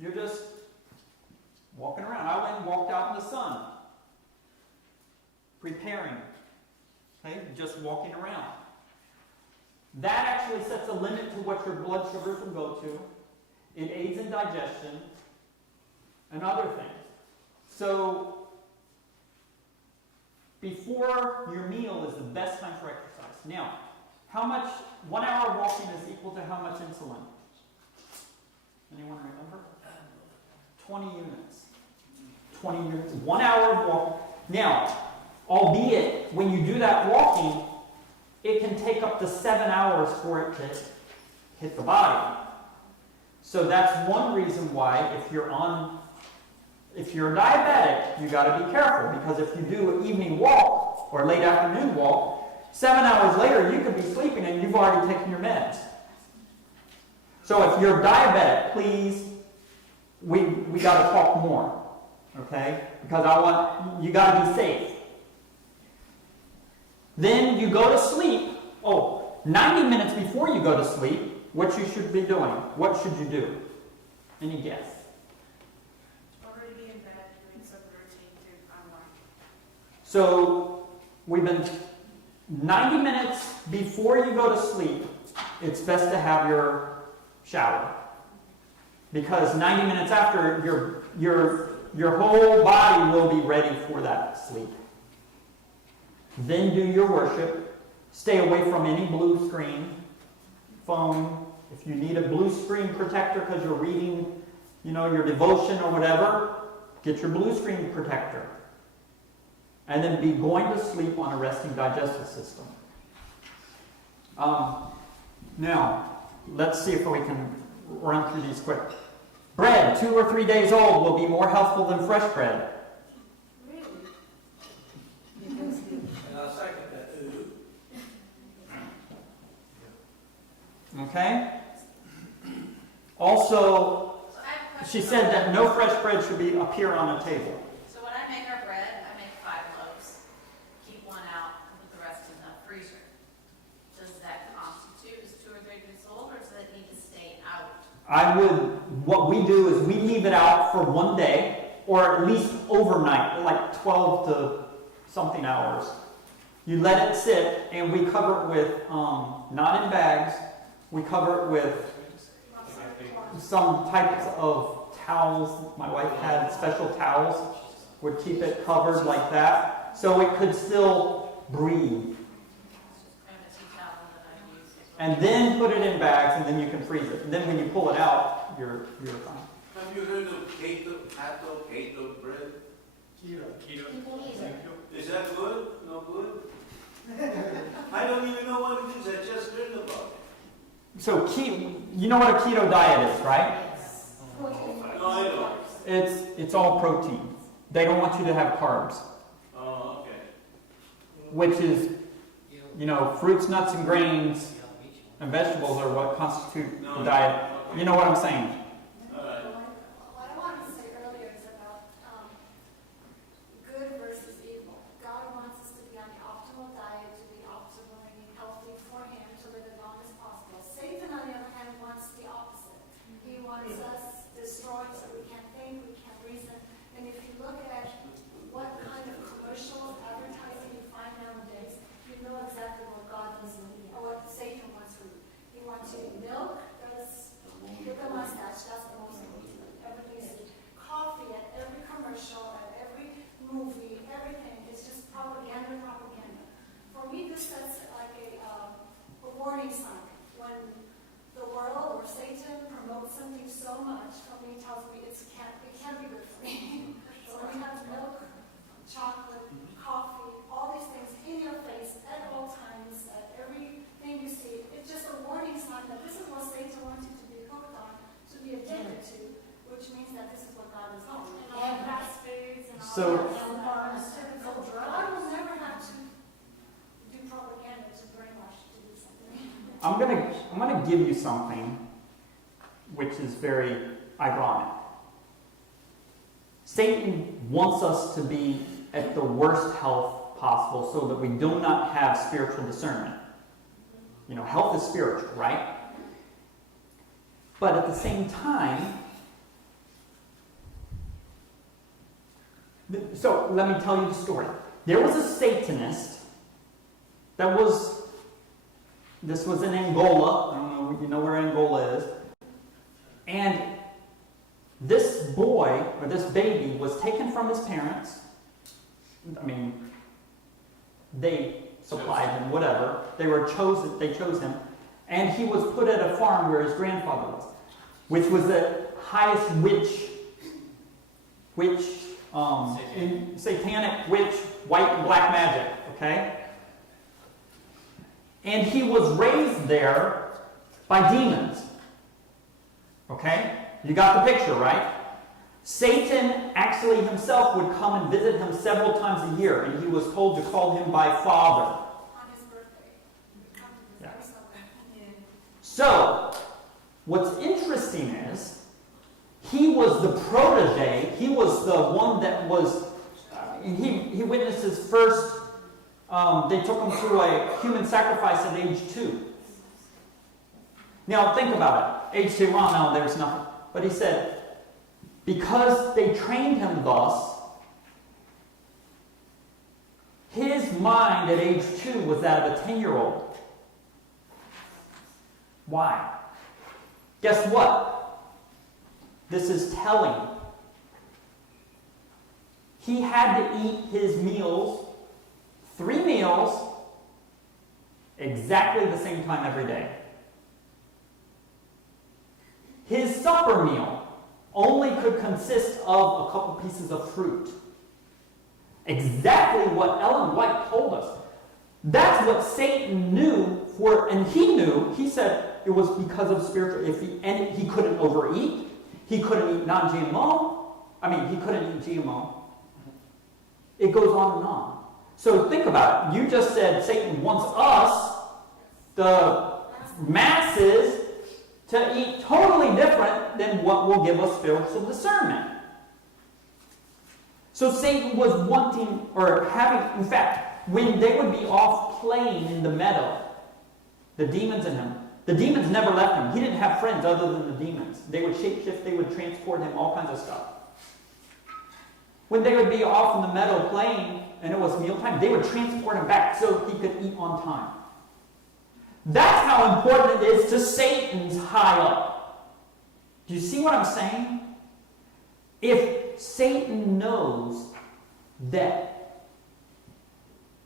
You're just walking around. I went and walked out in the sun, preparing. Okay, just walking around. That actually sets a limit to what your blood sugars will go to. It aids in digestion and other things. So, before your meal is the best time for exercise. Now, how much, 1 hour of walking is equal to how much insulin? Anyone remember? 20 units. 20 units, 1 hour of walking. Now, albeit, when you do that walking, it can take up to 7 hours for it to hit the body. So that's one reason why if you're diabetic, you got to be careful, because if you do an evening walk or late afternoon walk, 7 hours later you could be sleeping and you've already taken your meds. So if you're diabetic, please, we got to talk more, okay? Because you got to be safe. Then you go to sleep. 90 minutes before you go to sleep, what you should be doing. What should you do? Any guess? Already be in bed, doing some routine to unwind. So we've been 90 minutes before you go to sleep, it's best to have your shower. Because 90 minutes after, your whole body will be ready for that sleep. Then do your worship. Stay away from any blue screen, phone. If you need a blue screen protector because you're reading, your devotion or whatever, get your blue screen protector. And then be going to sleep on a resting digestive system. Now, let's see if we can run through these quick. Bread, 2 or 3 days old, will be more healthful than fresh bread. Really? And I'll second that too. Okay? Also, So I have a question. she said that no fresh bread should appear on a table. So when I make our bread, I make 5 loaves, keep one out, and put the rest in the freezer. Does that constitute as 2 or 3 days old, or does it need to stay out? What we do is we leave it out for 1 day, or at least overnight, like 12 to something hours. You let it sit, and we cover it with, not in bags, we cover it with some types of towels. My wife had special towels, would keep it covered like that, so it could still breathe. I have a tea towel that I use. And then put it in bags, and then you can freeze it. And then when you pull it out, you're fine. Have you heard of keto bread? Is that good? No good? I don't even know what it is. I just learned about it. So you know what a keto diet is, right? No, I don't. It's all protein. They don't want you to have carbs, Oh, okay. which is, fruits, nuts, and grains and vegetables are what constitute the diet. You know what I'm saying? All right. What I wanted to say earlier is about good versus evil. God wants us to be on the optimal diet, to be optimally healthy for Him, to live as long as possible. Satan, on the other hand, wants the opposite. He wants us destroyed so we can't think, we can't reason. And if you look at what kind of commercial advertising you find nowadays, you know exactly what God does or what Satan wants for you. He wants you to milk, with a mustache, that's the most important. Everything's coffee at every commercial, at every movie, everything. It's just propaganda. For me, this sets like a warning sign. When the world or Satan promotes something so much, for me, it tells me it can't be good for me. So when you have milk, chocolate, coffee, all these things in your face at all times, at everything you see, it's just a warning sign that this is what Satan wants you to be hooked on, to be addicted to, which means that this is what God is on. And all the fast foods and all So- that, and pharmaceutical drugs. God will never have to do propaganda to brainwash you to do something. I'm gonna give you something which is very ironic. Satan wants us to be at the worst health possible so that we do not have spiritual discernment. You know, health is spiritual, right? But at the same time, so let me tell you the story. There was a Satanist this was in Angola. I don't know if you know where Angola is. And this boy, or this baby, was taken from his parents. I mean, they supplied him, whatever. They chose him. And he was put at a farm where his grandfather was, which was the highest satanic witch, white and black magic, okay? And he was raised there by demons. Okay? You got the picture, right? Satan actually himself would come and visit him several times a year, and he was told to call him by Father. On his birthday. Yeah. Yeah. So, what's interesting is, he was the protege, he was the one that was, he witnessed his first, they took him through a human sacrifice at age 2. Now, think about it. Age 2, well, no, there's nothing. But he said, because they trained him thus, his mind at age 2 was that of a 10-year-old. Why? Guess what? This is telling. He had to eat his meals, 3 meals, exactly the same time every day. His supper meal only could consist of a couple pieces of fruit. Exactly what Ellen White told us. That's what Satan knew and he said it was because of spiritual, and he couldn't overeat, he couldn't eat non-GMO, he couldn't eat GMO. It goes on and on. So think about it. You just said Satan wants us, the masses, to eat totally different than what will give us spiritual discernment. So Satan was wanting, or having, in fact, when they would be off playing in the meadow, the demons in him, the demons never left him. He didn't have friends other than the demons. They would shapeshift, they would transport him, all kinds of stuff. When they would be off in the meadow playing, and it was mealtime, they would transport him back so he could eat on time. That's how important it is to Satan's high up. Do you see what I'm saying? If Satan knows that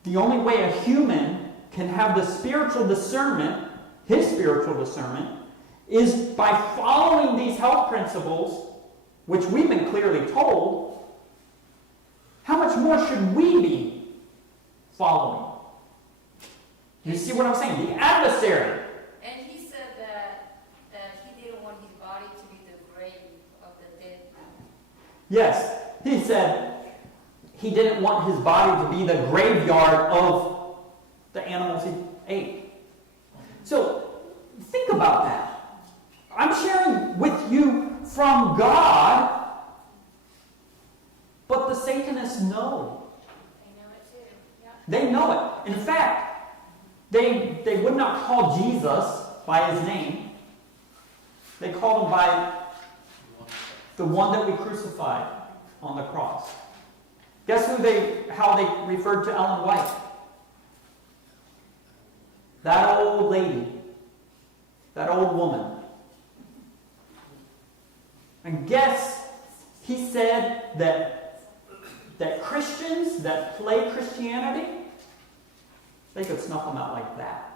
the only way a human can have the spiritual discernment, his spiritual discernment, is by following these health principles, which we've been clearly told, how much more should we be following? You see what I'm saying? The adversary. And he said that he didn't want his body to be the grave of the dead. Yes, he said he didn't want his body to be the graveyard of the animals he ate. So think about that. I'm sharing with you from God, but the Satanists know. They know it too. Yeah. They know it. In fact, they would not call Jesus by his name. They called him by the one that we crucified on the cross. Guess how they referred to Ellen White? That old lady. That old woman. And guess he said that Christians that play Christianity, they could snuff them out like that.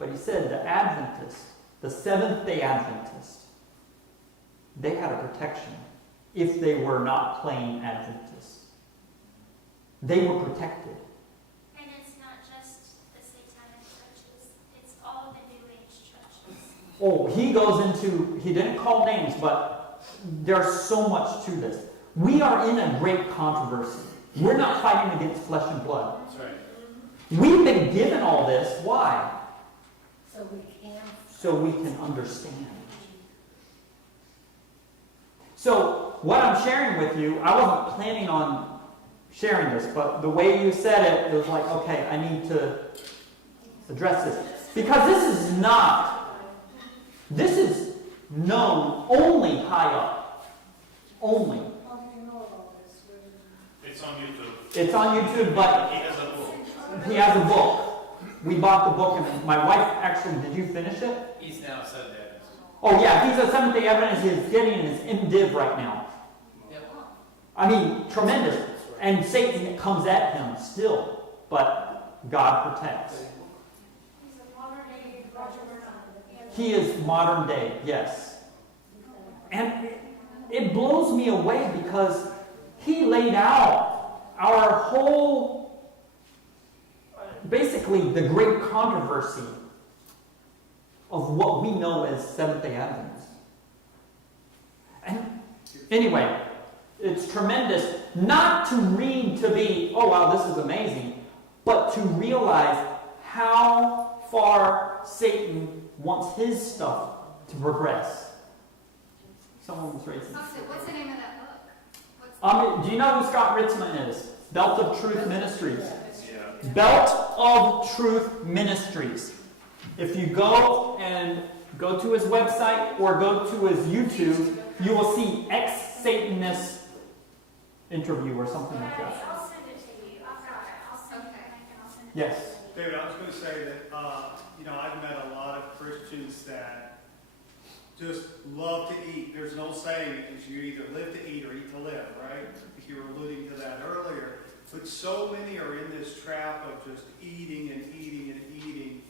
But he said the Adventists, the Seventh-day Adventists, they had a protection if they were not plain Adventists. They were protected. And it's not just the satanic churches, it's all the New Age churches. Oh, he didn't call names, but there's so much to this. We are in a great controversy. We're not fighting against flesh and blood. That's right. We've been given all this. Why? So we can. So we can understand. So what I'm sharing with you, I wasn't planning on sharing this, but the way you said it, it was like, okay, I need to address this. Because this is known only high up. Only. How do you know about this? It's on YouTube. It's on YouTube, but He has a book. he has a book. We bought the book, and my wife actually, did you finish it? He's now Seventh-day Adventist. Oh yeah, he's a Seventh-day Adventist. He's getting his MDiv right now. Yep. I mean, tremendous. And Satan comes at him still, but God protects. He's a modern day Roger Bernard. He is modern day, yes. And it blows me away because he laid out our whole, basically the great controversy of what we know as Seventh-day Adventists. And anyway, it's tremendous not to read to be, oh wow, this is amazing, but to realize how far Satan wants his stuff to progress. Someone was raising. What's the name of that book? Do you know who Scott Ritzman is? Belt of Truth Ministries. Yeah. Belt of Truth Ministries. If you go to his website or go to his YouTube, you will see ex-Satanist interview or something like that. I'll send it to you. I've got it. I'll send it to you and I'll send it Yes. to you. David, I was going to say that, I've met a lot of Christians that just love to eat. There's an old saying, is you either live to eat or eat to live, right? I think you were alluding to that earlier. But so many are in this trap of just eating and eating and eating.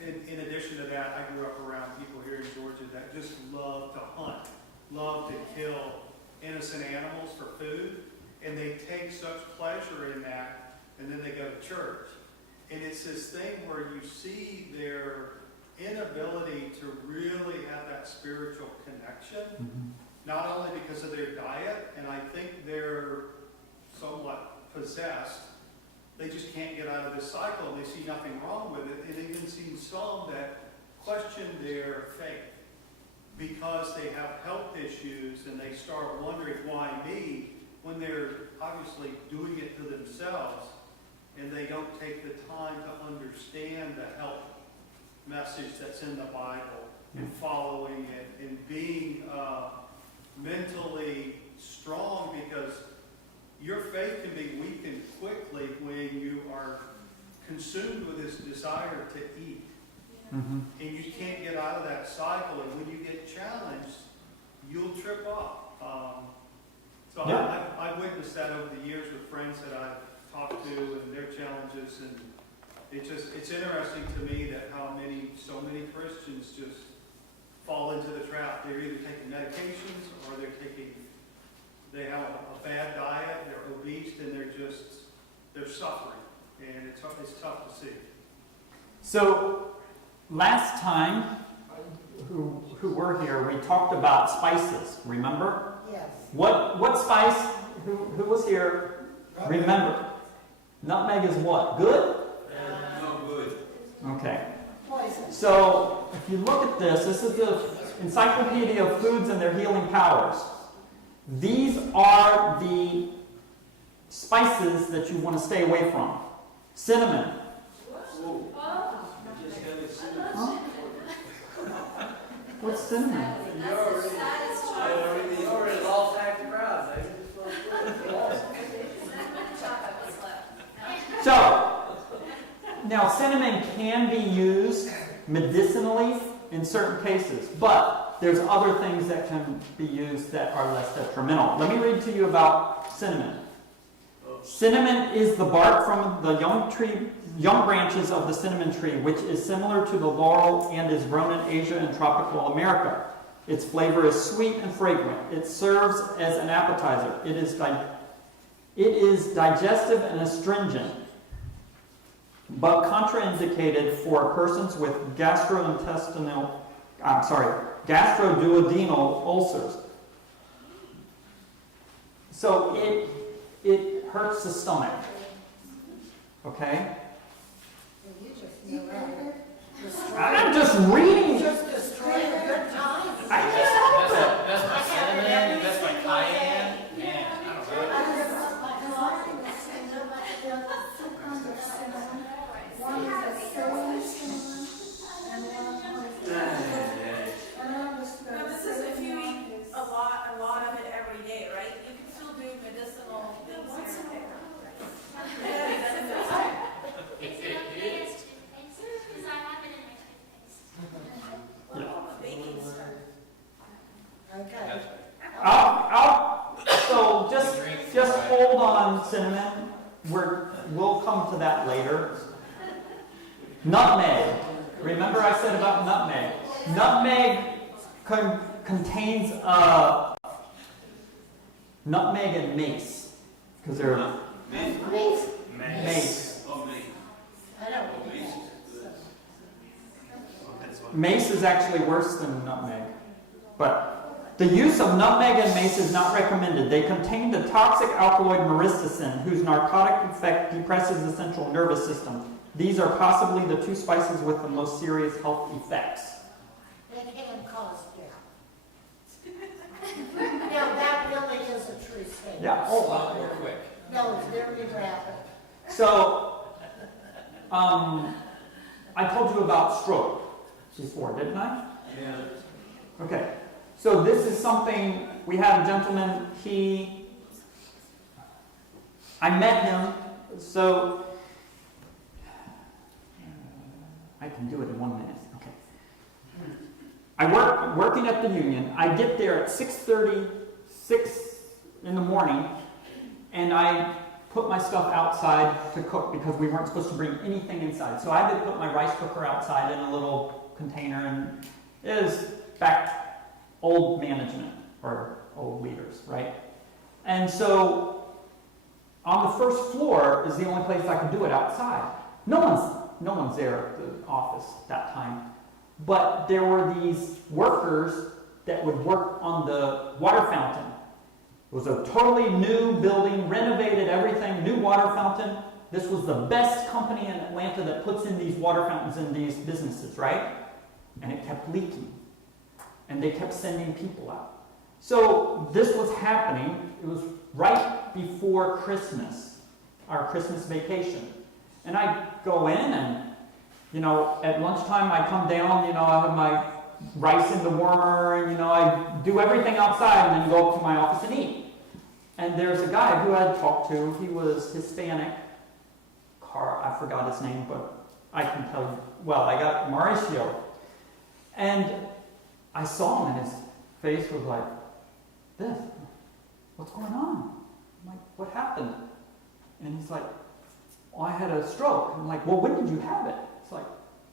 In addition to that, I grew up around people here in Georgia that just love to hunt, love to kill innocent animals for food, and they take such pleasure in that, and then they go to church. And it's this thing where you see their inability to really have that spiritual connection, not only because of their diet, and I think they're somewhat possessed, they just can't get out of this cycle, and they see nothing wrong with it, and even seen some that question their faith because they have health issues, and they start wondering, why me, when they're obviously doing it to themselves, and they don't take the time to understand the health message that's in the Bible, and following it, and being mentally strong, because your faith can be weakened quickly when you are consumed with this desire to eat. And you can't get out of that cycle, and when you get challenged, you'll trip up. I've witnessed that over the years with friends that I've talked to and their challenges, and it's interesting to me that so many Christians just fall into the trap. They're either taking medications or they have a bad diet, they're obese, and they're suffering, and it's tough to see. So last time, who were here, we talked about spices. Remember? Yes. What spice? Who was here? Remember? Nutmeg is what? Good? No good. Okay. Poison. So if you look at this is the Encyclopedia of Foods and Their Healing Powers. These are the spices that you want to stay away from. Cinnamon. Huh? What's cinnamon? You already lost half the crowd, baby. So, now cinnamon can be used medicinally in certain cases, but there's other things that can be used that are less detrimental. Let me read to you about cinnamon. Cinnamon is the bark from the young branches of the cinnamon tree, which is similar to the laurel and is grown in Asia and tropical America. Its flavor is sweet and fragrant. It serves as an appetizer. It is digestive and astringent, but contraindicated for persons with gastroduodenal ulcers. So it hurts the stomach. Okay? You just know that. I'm just reading. Just destroy a good time. I can't help it. That's my cinnamon. that later. Nutmeg. Remember I said about nutmeg? Nutmeg contains nutmeg and mace. Because they're mace. I don't. Mace is actually worse than nutmeg. But the use of nutmeg and mace is not recommended. They contain the toxic alkaloid myristicin, whose narcotic effect depresses the central nervous system. These are possibly the two spices with the most serious health effects. They can cause death. Now, that really is a true statement. Yeah. A lot more quick. No, it's very rapid. So, I told you about stroke before, didn't I? Yeah. Okay. So this is something, we had a gentleman, I met him, so, I can do it in 1 minute, okay. Working at the union, I get there at 6:30, 6 in the morning, and I put my stuff outside to cook because we weren't supposed to bring anything inside. So I had to put my rice cooker outside in a little container, and it is back old management or old leaders, right? And so on the first floor is the only place I could do it outside. No one's there at the office that time. But there were these workers that would work on the water fountain. It was a totally new building, renovated everything, new water fountain. This was the best company in Atlanta that puts in these water fountains in these businesses, right? And it kept leaking. And they kept sending people out. So this was happening. It was right before Christmas, our Christmas vacation. And I go in and, at lunchtime I come down, I have my rice in the warmer, and, I do everything outside and then go up to my office and eat. And there's a guy who I had talked to. He was Hispanic. I forgot his name, but I can tell you. Well, I got Mauricio. And I saw him, and his face was like this. What's going on? I'm like, what happened? And he's like, I had a stroke. I'm like, well, when did you have it? It's like,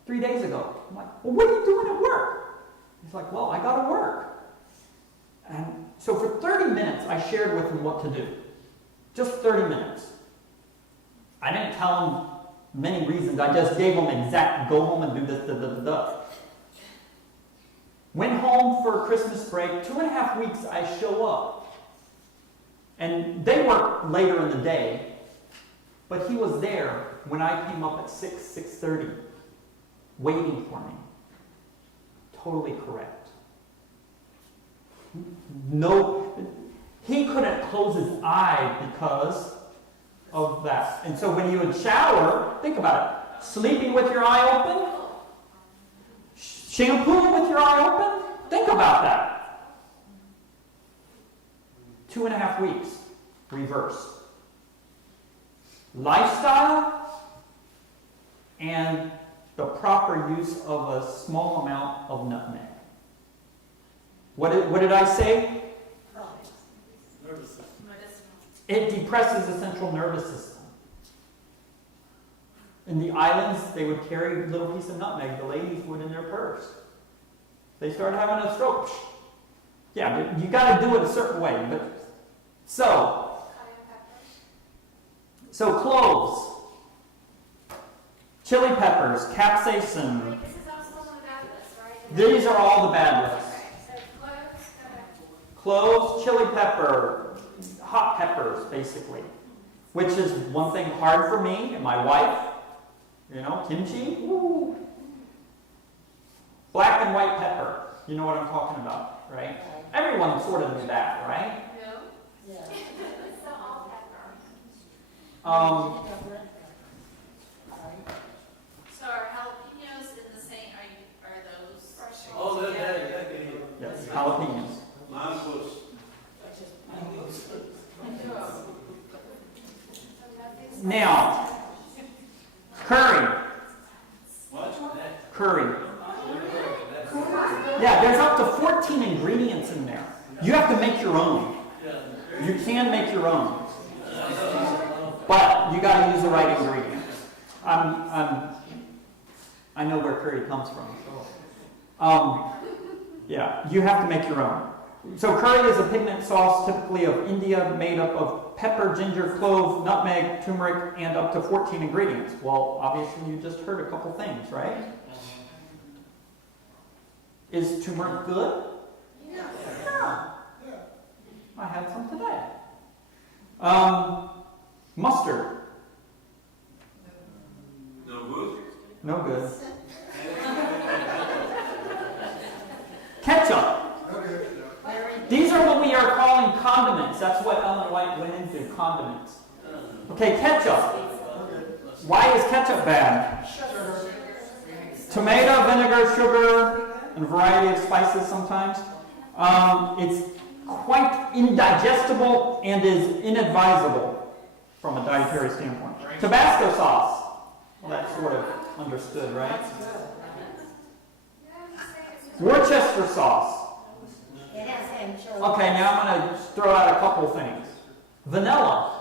3 days ago. I'm like, well, what are you doing at work? He's like, well, I got to work. And so for 30 minutes, I shared with him what to do. Just 30 minutes. I didn't tell him many reasons. I just gave him exact, go home and do this, Went home for Christmas break. 2.5 weeks, I show up. And they work later in the day, but he was there when I came up at 6:30, waiting for me. Totally correct. No, he couldn't close his eye because of that. And so when you would shower, think about it. Sleeping with your eye open? Shampooing with your eye open? Think about that. 2.5 weeks, reverse. Lifestyle and the proper use of a small amount of nutmeg. What did I say? Nervous system. It depresses the central nervous system. In the islands, they would carry a little piece of nutmeg, the ladies would, in their purse. They started having a stroke. Yeah, but you got to do it a certain way. But so cloves, chili peppers, capsaicin. This is also on the bad list, right? These are all the bad lists. So cloves, Cloves, chili pepper, hot peppers, basically. Which is one thing hard for me and my wife. Kimchi. Woo. Black and white pepper. You know what I'm talking about, right? Everyone sort of knew that, right? Yeah. so all pepper. So are jalapenos in the same, are those? Oh, that can eat. Yes, jalapenos. Mangoes. Now, curry. What? Curry. Yeah, there's up to 14 ingredients in there. You have to make your own. You can make your own. But you got to use the right ingredients. I know where curry comes from. Yeah, you have to make your own. So curry is a pigment sauce typically of India made up of pepper, ginger, clove, nutmeg, turmeric, and up to 14 ingredients. Well, obviously you just heard a couple things, right? Is turmeric good? Yeah. I had some today. Mustard. No good. No good. Ketchup. These are what we are calling condiments. That's what Ellen White went into, condiments. Okay, ketchup. Why is ketchup bad? Tomato, vinegar, sugar, and a variety of spices sometimes. It's quite indigestible and is inadvisable from a dietary standpoint. Tabasco sauce. Well, that's sort of understood, right? Worcester sauce. It has anchovy. Okay, now I'm going to throw out a couple things. Vanilla.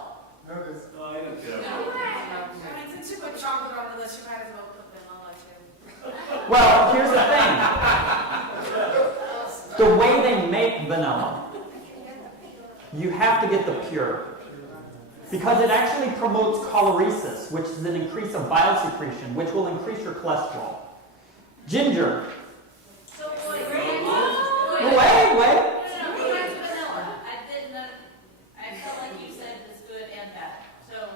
Since you put chocolate on the list, you might as well put vanilla too. Well, here's the thing. The way they make vanilla, you have to get the pure. Because it actually promotes choleresis, which is an increase of bile secretion, which will increase your cholesterol. Ginger. So wait. Wait. I felt like you said it's good and bad. So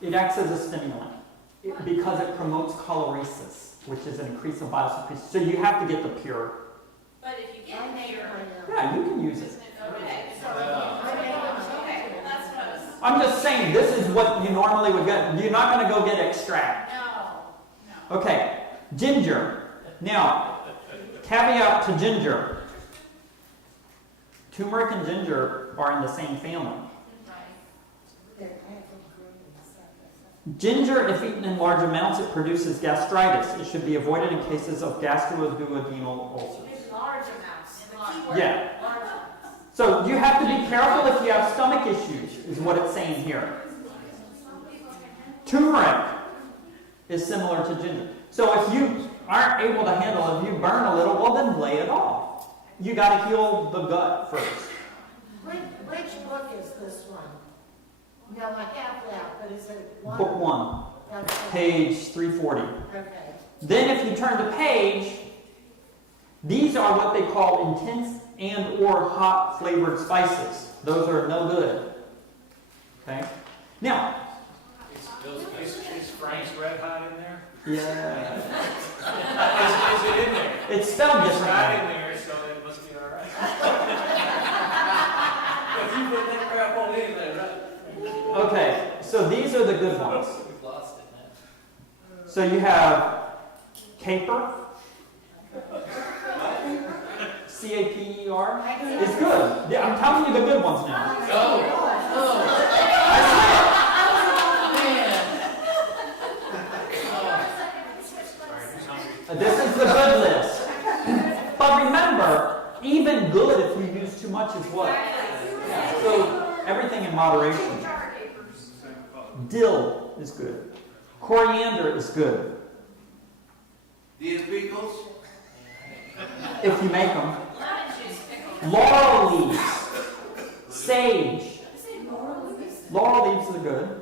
It acts as a stimulant because it promotes choleresis, which is an increase of bile secretion. So you have to get the pure. but if you get pure, Yeah, you can use it. okay, so okay, well, that's what I was. I'm just saying, this is what you normally would get. You're not going to go get extract. No. Okay, ginger. Now, caveat to ginger. Turmeric and ginger are in the same family. Ginger, if eaten in large amounts, it produces gastritis. It should be avoided in cases of gastroduodenal ulcers. In large amounts. Yeah. So you have to be careful if you have stomach issues, is what it's saying here. Turmeric is similar to ginger. So if you aren't able to handle it, if you burn a little, well then lay it off. You got to heal the gut first. Which book is this one? No, I have that, but is it one? Book 1, Okay. page 340. Okay. Then if you turn the page, these are what they call intense and or hot flavored spices. Those are no good. Okay? Now, Is Frank's Red Hot in there? yeah. Is it in there? It's spelled It's not in differently. there, so it must be all right. If you put that crap on anything, right? Okay, so these are the good ones. We've lost it now. So you have caper. C-A-P-E-R. It's good. Yeah, I'm telling you the good ones now. This is the good list. But remember, even good if you use too much is what? So everything in moderation. Dill is good. Coriander is good. These pickles? If you make them. Laurel leaves. Sage. Laurel leaves are good.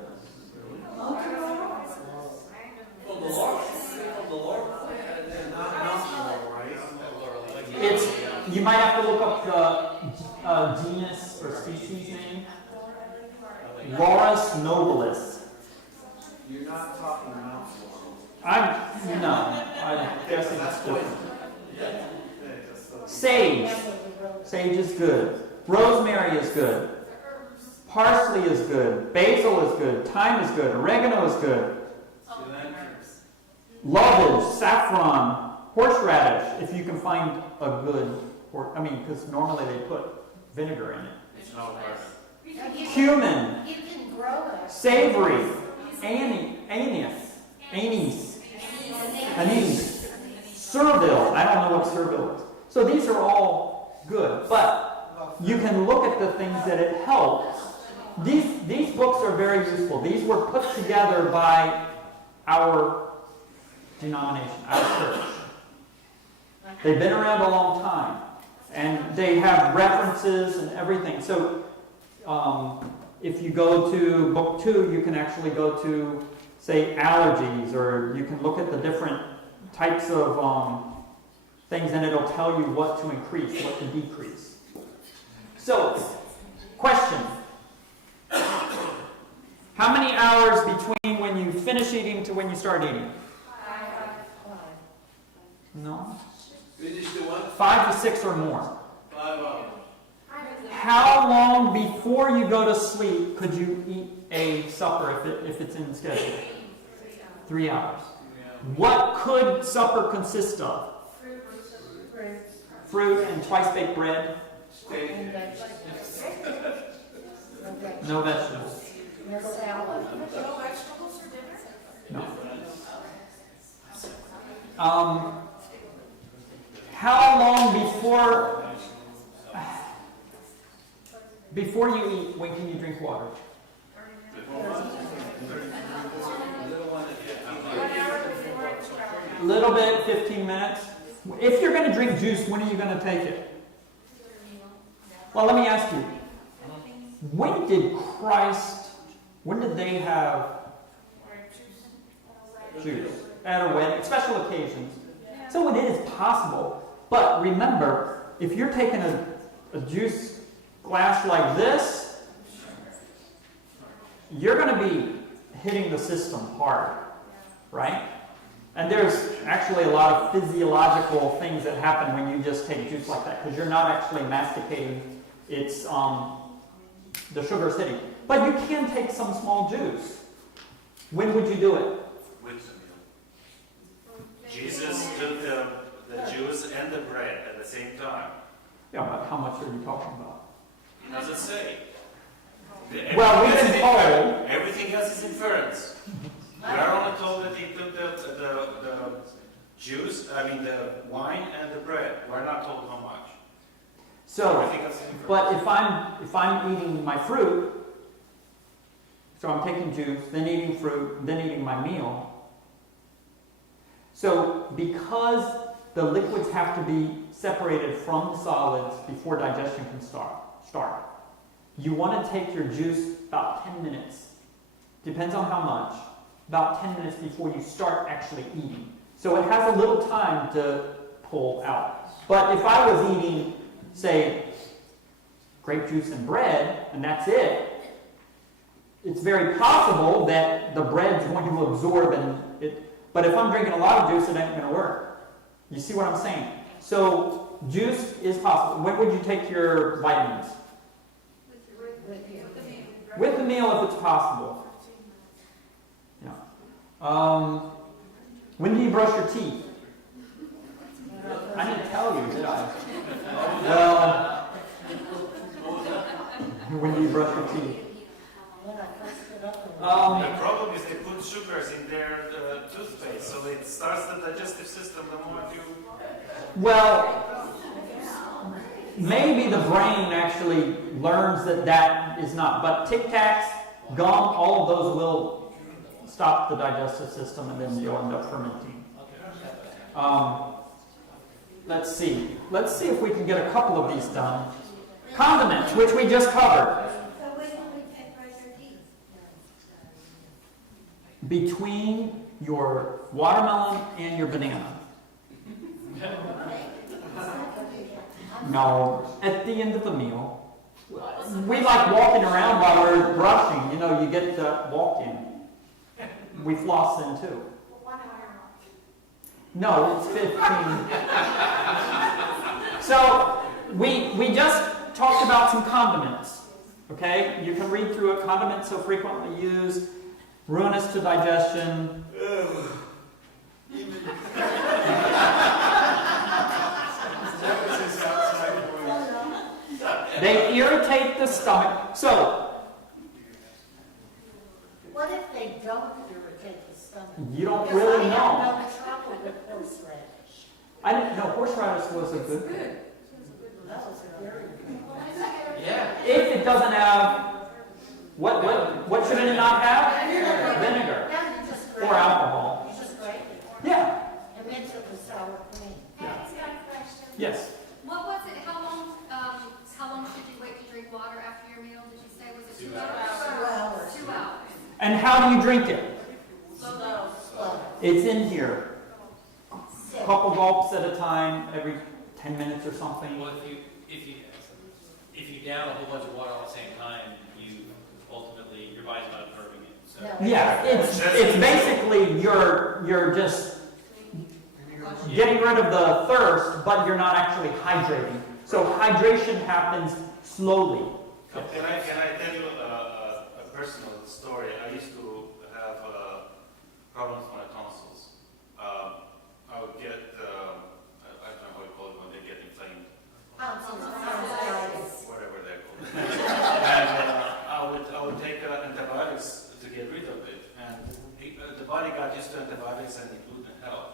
From the Lord? It's, you might have to look up the genus or species name. Laurus nobilis. You're not talking about I guess it's different. Sage. Sage is good. Rosemary is good. Parsley is good. Basil is good. Thyme is good. Oregano is good. Lovage, saffron, horseradish, if you can find a good, because normally they put vinegar in it. Cumin, You can grow it. savory, anise, Serville. I don't know what Serville is. So these are all good, but you can look at the things that it helps. These books are very useful. These were put together by our denomination, our church. They've been around a long time, and they have references and everything. So if you go to book 2, you can actually go to, say, allergies, or you can look at the different types of things, and it'll tell you what to increase, what to decrease. So, question. How many hours between when you finish eating to when you start eating? 5. No? Finish the one? 5 to 6 or more. 5 hours. How long before you go to sleep could you eat a supper if it's in the schedule? 3 hours. What could supper consist of? Fruit and twice-baked bread? Steak. No vegetables. No salad. No vegetables for dinner? No. How long before you eat, when can you drink water? Little bit, 15 minutes. If you're going to drink juice, when are you going to take it? Well, let me ask you. When did they have juice? At a wedding, special occasions. So it is possible. But remember, if you're taking a juice glass like this, you're going to be hitting the system hard, right? And there's actually a lot of physiological things that happen when you just take juice like that, because you're not actually masticating. It's the sugar's hitting. But you can take some small juice. When would you do it? With the meal. Jesus took the juice and the bread at the same time. Yeah, but how much are you talking about? He doesn't say. Well, we've been told. Everything else is inference. We are only told that he took the juice, the wine and the bread. We're not told how much. So, Everything else is inference. but if I'm eating my fruit, so I'm taking juice, then eating fruit, then eating my meal. So because the liquids have to be separated from the solids before digestion can start. You want to take your juice about 10 minutes. Depends on how much. About 10 minutes before you start actually eating. So it has a little time to pull out. But if I was eating, say, grape juice and bread, and that's it, it's very possible that the bread's going to absorb but if I'm drinking a lot of juice, it ain't going to work. You see what I'm saying? So juice is possible. When would you take your vitamins? With the meal if it's possible. Yeah. When do you brush your teeth? I didn't tell you, did I? Well, when do you brush your teeth? The problem is they put sugars in their toothpaste, so it starts the digestive system the moment you... Well, maybe the brain actually learns that is not. But Tic Tacs, gum, all of those will stop the digestive system, and then you'll end up fermenting. Let's see. Let's see if we can get a couple of these done. Condiments, which we just covered. So when do we brush our teeth? Between your watermelon and your banana. No, at the end of the meal. We like walking around while we're brushing. You get to walk in. We floss then too. No, it's 15. So we just talked about some condiments. Okay? You can read through it. Condiments so frequently used, ruinous to digestion. They irritate the stomach. So, What if they don't irritate the stomach? you don't Because really I know. have no trouble with horseradish. I didn't know horseradish was a good thing. That was very good. Yeah. If it doesn't have, what should it not have? Vinegar. Now you just Or for alcohol. You just break it. Yeah, It makes it the sour cream. Patty's got a question. yes. What was it, how long should you wait to drink water after your meal, did you say, was it 2 2 hours? hours. 2 hours. And how do you drink it? Slow. Slow. It's in here. A Sip. couple gulps at a time, every 10 minutes or something. Well, if you down a whole bunch of water all at the same time, you ultimately, your body's not absorbing it, so. No. Yeah, it's basically you're just getting rid of the thirst, but you're not actually hydrating. So hydration happens slowly. Can I tell you a personal story? I used to have problems with my tonsils. I would get, I don't know how you call it when they get inflamed, Tonsillitis. whatever they're called. And I would take antibiotics to get rid of it. And the body got used to antibiotics and it wouldn't help.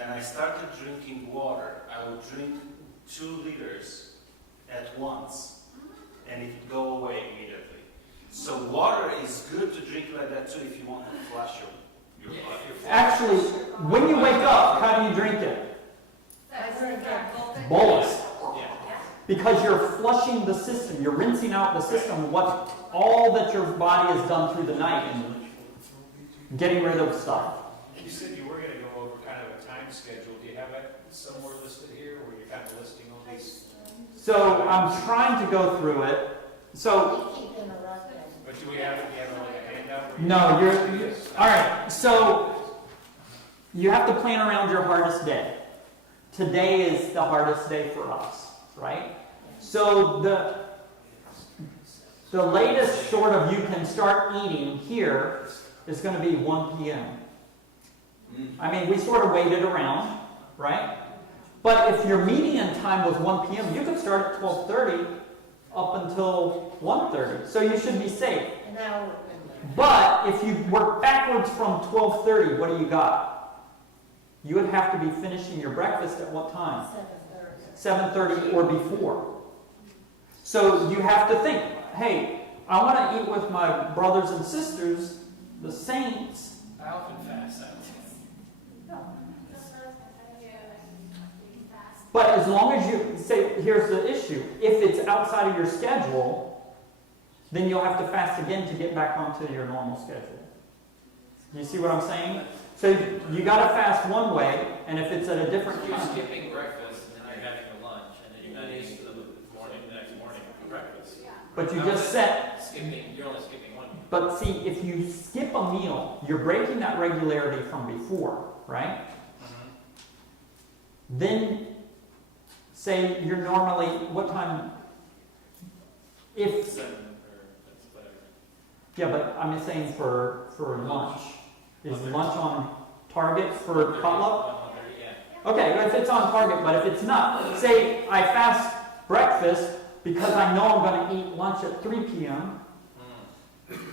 And I started drinking water. I would drink 2 liters at once, and it would go away immediately. So water is good to drink like that too if you want to flush your body. Actually, when you wake up, how do you drink it? I drink it. Bolus. Yeah. Because you're flushing the system, you're rinsing out the system, what all that your body has done through the night and getting rid of stuff. You said you were going to go over kind of a time schedule. Do you have it somewhere listed here where you're kind of listing all these? So I'm trying to go through it. So, We keep interrupting. But do we have it? Do you have like a handout? where you- no, you're all right. So you have to plan around your hardest day. Today is the hardest day for us, right? So the latest sort of you can start eating here is going to be 1 p.m. I mean, we sort of waited around, right? But if your median time was 1 p.m., you could start at 12:30 up until 1:30. So you should be safe. An hour in there. But if you work backwards from 12:30, what do you got? You would have to be finishing your breakfast at what time? 7:30 or before. So you have to think, hey, I want to eat with my brothers and sisters, the saints. I often fast. But as long as you say, here's the issue. If it's outside of your schedule, then you'll have to fast again to get back onto your normal schedule. You see what I'm saying? So you got to fast one way, and if it's at a different You're time. skipping breakfast, and then you're having a lunch, and then you're not eating the next morning for breakfast. But you just set. You're only skipping one meal. But see, if you skip a meal, you're breaking that regularity from before, right? Then, say you're normally, what time? If 7 or that's whatever. yeah, but I'm saying for lunch. Is lunch on target for potluck? Yeah. Okay, if it's on target, but if it's not, say I fast breakfast because I know I'm going to eat lunch at 3 p.m.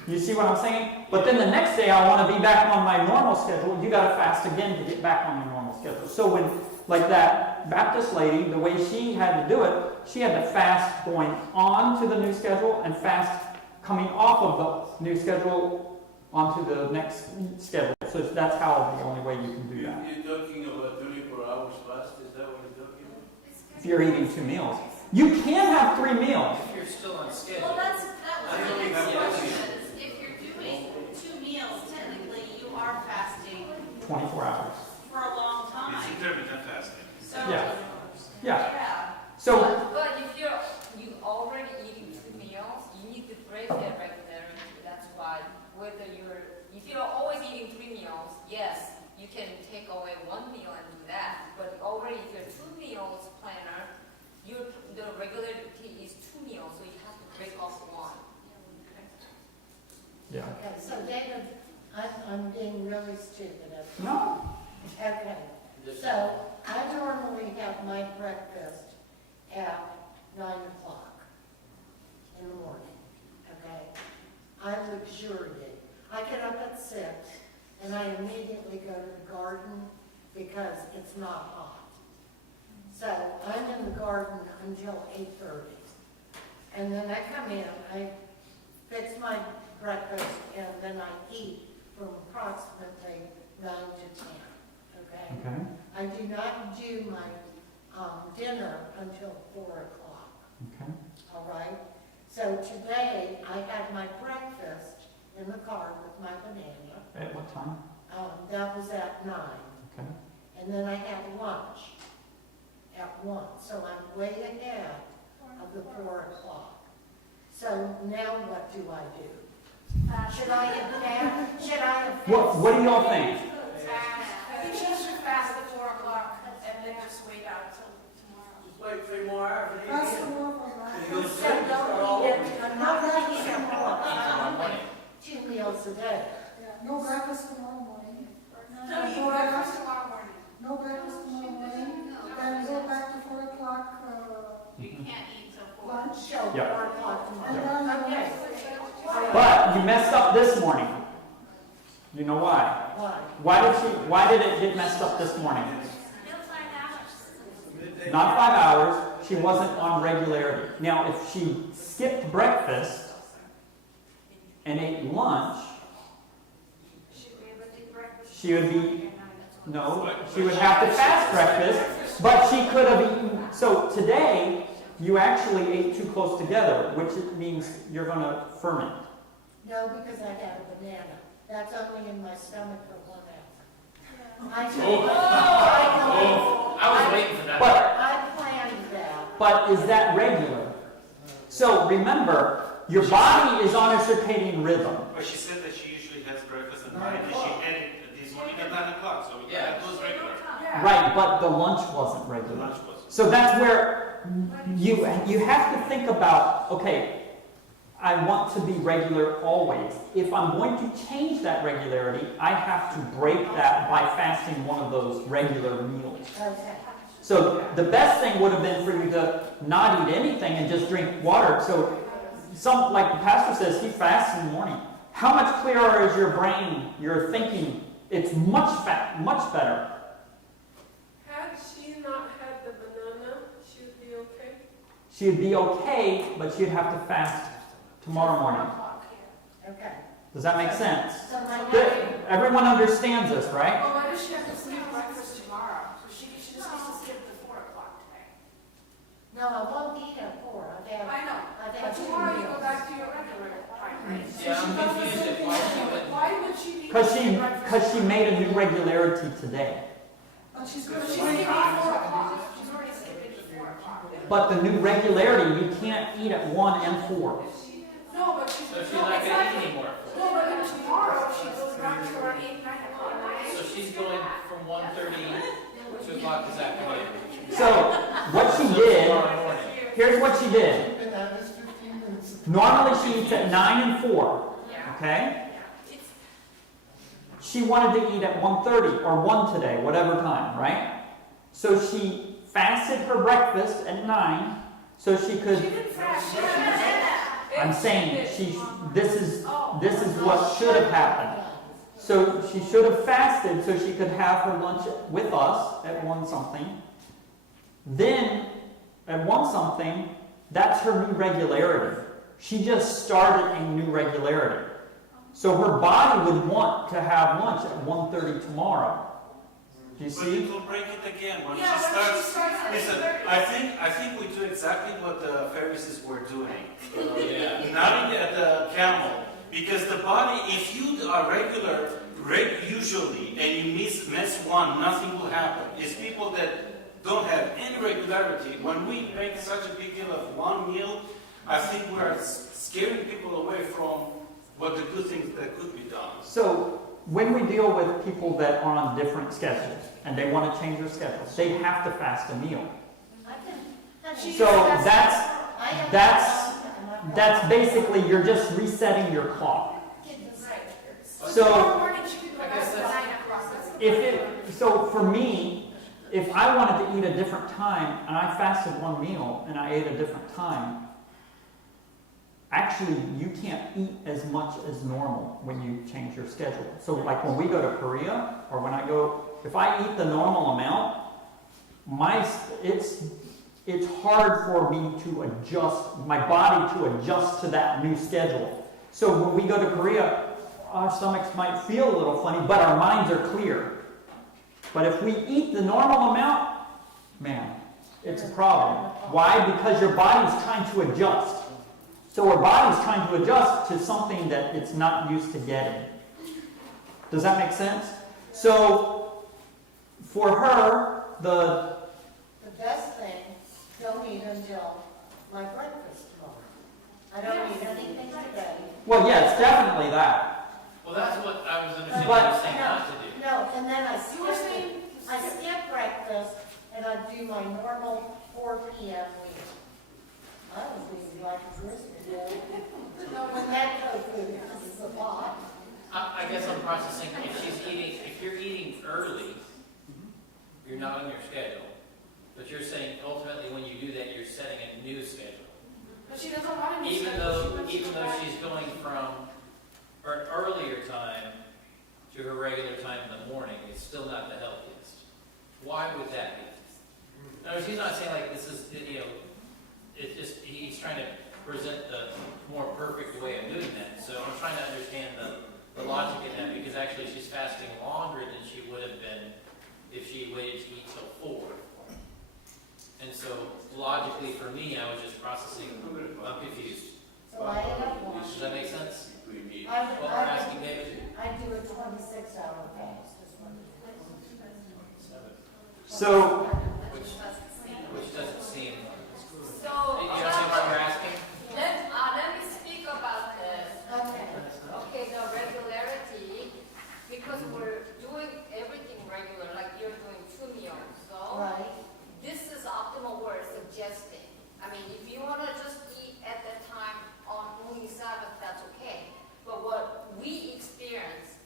You see what I'm saying? But then the next day I want to be back on my normal schedule. You got to fast again to get back on your normal schedule. So when, like that Baptist lady, the way she had to do it, she had to fast going on to the new schedule and fast coming off of the new schedule onto the next schedule. So that's how the only way you can do that. You're talking about 24 hours fast, is that what you're talking about? If you're eating 2 meals. You can have 3 meals. If you're still on schedule. Well, that was I my don't next even have question. If you're doing 2 meals, technically you are fasting 24 hours. for a long time. It's intermittent fasting. So, Yeah. Yeah. yeah. So, But if you already eating 2 meals, you need to break that regularity. That's why if you're always eating 3 meals, yes, you can take away 1 meal and do that. But already if you're 2 meals planner, the regularity is 2 meals, so you have to break off 1. yeah. Okay, so David, I'm being really stupid at this. No. Okay, so I normally have my breakfast at 9 o'clock in the morning, okay? I luxuriate. I get up at 6 and I immediately go to the garden because it's not hot. So I'm in the garden until 8:30. And then I come in, I fix my breakfast, and then I eat from approximately 9 to 10, okay? Okay. I do not do my dinner until 4 o'clock, Okay. all right? So today, I had my breakfast in the car with my banana. At what time? That was at 9. Okay. And then I had lunch at 1. So I'm way ahead of the 4 o'clock. So now what do I do? Should I have What do y'all think? I think she should fast at 4 o'clock and then just wait out till tomorrow. Just wait 3 more hours. and then That's you the get- more for and you go to So sleep, start all don't over. eat it, I'm not eating it more. I'm eating 2 meals a day. No breakfast tomorrow morning. No, you breakfast tomorrow morning. No breakfast tomorrow morning. Then go back to 4 o'clock, You can't eat till 4. lunch. Show Yep. 4 o'clock And tomorrow. then, Okay. But you messed up this morning. You know why? Why? Why did it get messed up this morning? Still 5 hours. Midday. Not 5 hours. She wasn't on regularity. Now, if she skipped breakfast and ate lunch, Should be able to do breakfast. she would be, no, she would have to fast breakfast, but she could have eaten. So today, you actually ate too close together, which means you're going to ferment. No, because I had a banana. That's only in my stomach for 1 hour. I I was waiting for that. But I planned that. But is that regular? So remember, your body is on a circadian rhythm. But she said that she usually has breakfast at 9, and she had it this morning at 9 o'clock, so that was regular. Right, but the lunch wasn't The regular. lunch was. So that's where you have to think about, okay, I want to be regular always. If I'm going to change that regularity, I have to break that by fasting one of those regular meals. Okay. So the best thing would have been for you to not eat anything and just drink water. So like the pastor says, he fasts in the morning. How much clearer is your brain, your thinking? It's much better. Had she not had the banana, she would be okay? She'd be okay, but she'd have to fast tomorrow morning. Okay. Does that make sense? So my Good. Everyone understands this, right? Well, why does she have to skip breakfast tomorrow? So she just needs to skip the 4 o'clock today. No, I won't eat at 4. I've had, I know. I've But had 2 tomorrow you go meals. back to your regular time, right? Yeah, I'm confused at why she would. Why would she be? Because she made a new regularity today. But she's She's gonna skipping wake 4 up. o'clock. She's already skipping 4 o'clock. But the new regularity, you can't eat at 1 and 4. No, but she's. So she's not going to eat anymore. No, but then tomorrow she goes back to around 8, 9 o'clock. So she's going from 1:30 to 2 o'clock this afternoon. So what she did, Tomorrow morning. here's what she did. Normally she eats at 9 and 4, okay? She wanted to eat at 1:30 or 1 today, whatever time, right? So she fasted her breakfast at 9 so she could. She didn't fast. She had a banana. I'm saying this is what should have happened. So she should have fasted so she could have her lunch with us at 1 something. Then at 1 something, that's her new regularity. She just started a new regularity. So her body would want to have lunch at 1:30 tomorrow. Do you But see? it will break it again when Yeah, she when she starts. starts at Listen, 8:30. I think we do exactly what the Pharisees were doing. Yeah. Not at the camel, because the body, if you are regular, usually, and you miss one, nothing will happen. It's people that don't have any regularity. When we make such a big deal of one meal, I think we are scaring people away from what the good things that could be done. So when we deal with people that are on different schedules and they want to change their schedules, they have to fast a meal. So that's basically, you're just resetting your clock. So Tomorrow morning she could go back to 9 o'clock. so for me, if I wanted to eat a different time and I fasted one meal and I ate a different time, actually you can't eat as much as normal when you change your schedule. So like when we go to Korea or if I eat the normal amount, it's hard for me to adjust, my body to adjust to that new schedule. So when we go to Korea, our stomachs might feel a little funny, but our minds are clear. But if we eat the normal amount, man, it's a problem. Why? Because your body's trying to adjust. So our body's trying to adjust to something that it's not used to getting. Does that make sense? So, for her, the best thing, don't eat until my breakfast tomorrow. I don't eat anything today. well, yeah, it's definitely that. Well, that's what I was understanding But- you were saying not to do. No, and then I skip breakfast and I do my normal 4 p.m. meal. I was eating like a grizzly. When that tofu is a lot. I guess I'm processing, if you're eating early, you're not on your schedule. But you're saying ultimately when you do that, you're setting a new schedule. But she doesn't want to. Even though she's going from an earlier time to her regular time in the morning, it's still not the healthiest. Why would that be? No, she's not saying like this is, it's just, he's trying to present the more perfect way of doing that. So I'm trying to understand the logic in that, because actually she's fasting longer than she would have been if she waited to eat till 4. And so logically for me, I was just processing, I'm confused. So I end up Does washing. that make sense? I Well, we're asking David. do a 26-hour fast. is what I do. So, Which doesn't seem. So, You understand what you're asking? let me speak about this. Okay. Okay, the regularity, because we're doing everything regular, like you're doing 2 meals, so Right. this is optimal we're suggesting. I mean, if you want to just eat at that time on only Sabbath, that's okay. But what we experience,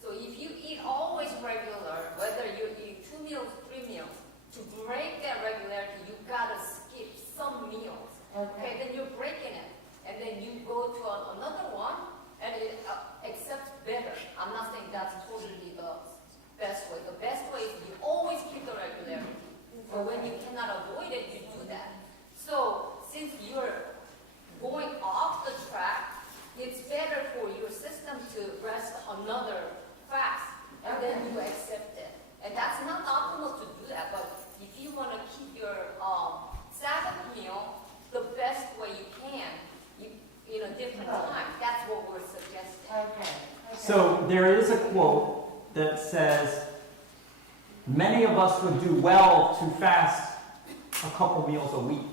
so if you eat always regular, whether you eat 2 meals, 3 meals, to break that regularity, you gotta skip some meals. Okay, then you're breaking it, and then you go to another one, and it accepts better. I'm not saying that's totally the best way. The best way is you always keep the regularity. But when you cannot avoid it, you do that. So since you're going off the track, it's better for your system to rest another fast, and then you accept it. And that's not optimal to do that, but if you want to keep your Sabbath meal the best way you can, in a different time, that's what we're suggesting. Okay. so there is a quote that says, many of us would do well to fast a couple meals a week.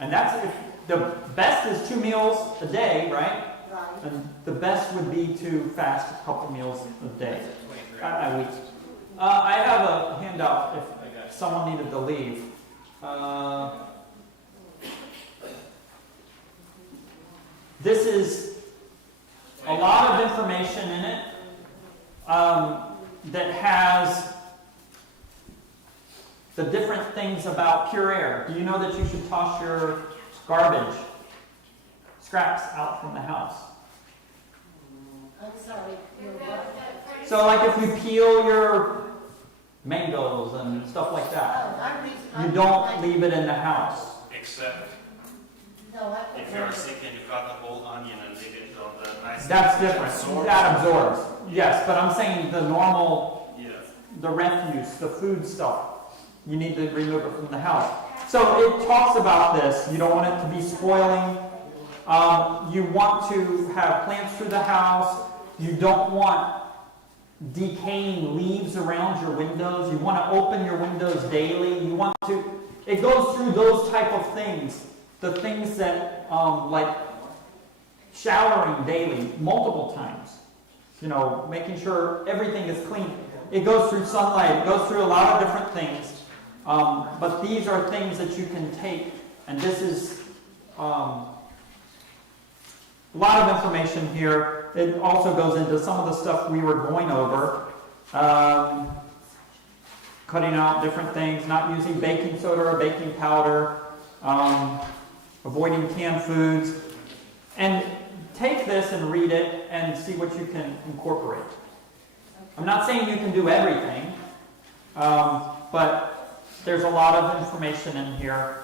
And that's, if the best is 2 meals a day, right? Right. And the best would be to fast a couple meals a day, a week. I have a handout if someone needed to leave. This is a lot of information in it that has the different things about pure air. Do you know that you should toss your garbage, scraps out from the house? I'm sorry. You're what? So like if you peel your mangoes and stuff like that, you don't leave it in the house. Except No, if you're sick and you cut the whole onion and leave it on the nice. That's different. That absorbs. Yes, but I'm saying the normal, Yeah. the refuse, the food stuff, you need to remove it from the house. So it talks about this. You don't want it to be spoiling. You want to have plants through the house. You don't want decaying leaves around your windows. You want to open your windows daily. You want to, it goes through those type of things. The things that, like showering daily, multiple times. You know, making sure everything is clean. It goes through sunlight. It goes through a lot of different things. But these are things that you can take. And this is a lot of information here. It also goes into some of the stuff we were going over. Cutting out different things, not using baking soda or baking powder, avoiding canned foods. And take this and read it and see what you can incorporate. I'm not saying you can do everything, but there's a lot of information in here.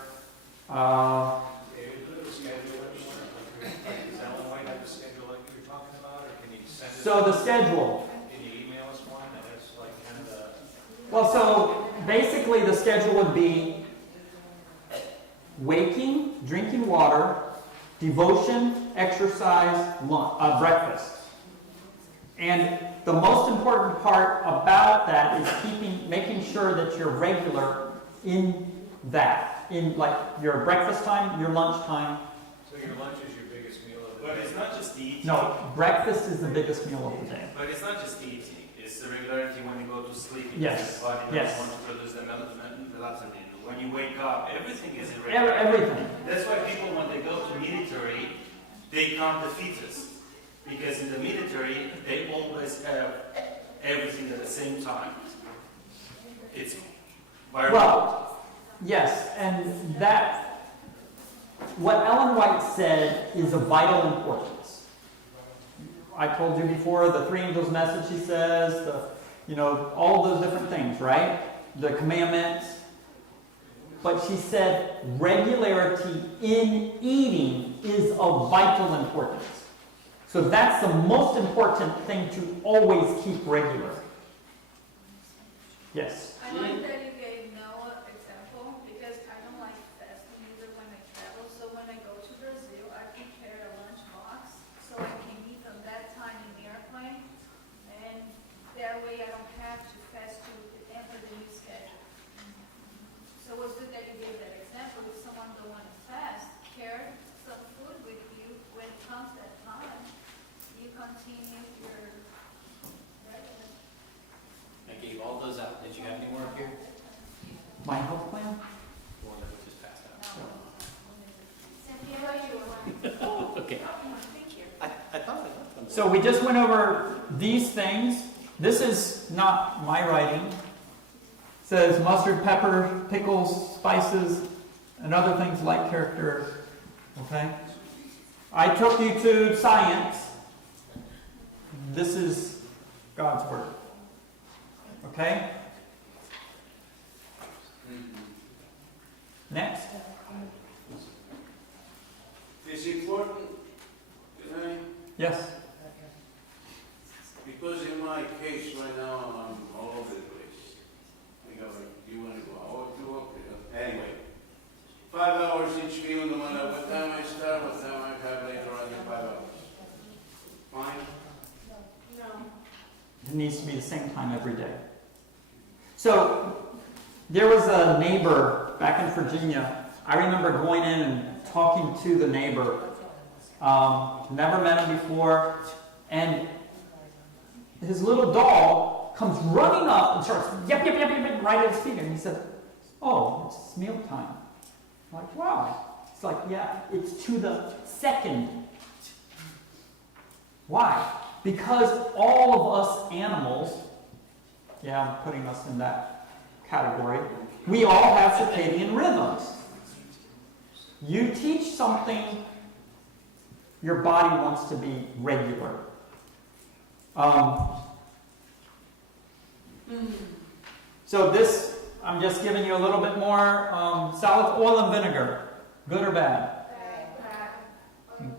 David, put a schedule in, like, does Ellen White have a schedule like you were talking about, or can you So the schedule. Can you email us one that has like kind of the? Well, so basically the schedule would be waking, drinking water, devotion, exercise, lunch, breakfast. And the most important part about that is making sure that you're regular in that, in like your breakfast time, your lunch time. So your lunch is your biggest meal of the But day? it's not just the eating. No, breakfast is the biggest meal of the day. But it's not just the eating. It's the regularity when you go to sleep. Yes, Your body doesn't yes. want to produce the melatonin. When you wake up, everything is irregular. Everything. That's why people, when they go to military, they count the fetus. Because in the military, they always have everything at the same time. It's biological. Well, yes, and that, what Ellen White said is of vital importance. I told you before, the three angels' message, she says, all those different things, right? The commandments. But she said regularity in eating is of vital importance. So that's the most important thing to always keep regular. Yes? I like that you gave Noah example because I don't like fasting either when I travel. So when I go to Brazil, I prepare a lunch box so I can eat on that time in the airplane. And that way I don't have to fast to enter the new schedule. So it was good that you gave that example. If someone don't want to fast, carry some food with you when it comes that time. You continue your regular. I gave all those out. Did you have any more up here? My health plan? The one that we just passed out. Cynthia, what you were Okay. Thank you. I thought I got them. So we just went over these things. This is not my writing. It says mustard, pepper, pickles, spices, and other things like character. Okay? I took you to science. This is God's Word. Okay? Next. It's important, can I? Yes. Because in my case right now, I'm all over the place. I go, do you want to go out to work? Anyway, 5 hours each meal, no matter what time I start, what time I have later on in 5 hours. Fine? It needs to be the same time every day. So, there was a neighbor back in Virginia. I remember going in and talking to the neighbor. Never met him before. And his little dog comes running up and starts yep, yep, yep, yep, yep, right at his feet. And he said, "Oh, it's meal time." I'm like, wow. It's like, yeah, it's to the second. Why? Because all of us animals, yeah, I'm putting us in that category, we all have circadian rhythms. You teach something, your body wants to be regular. So this, I'm just giving you a little bit more. Salad, oil, and vinegar, good or bad?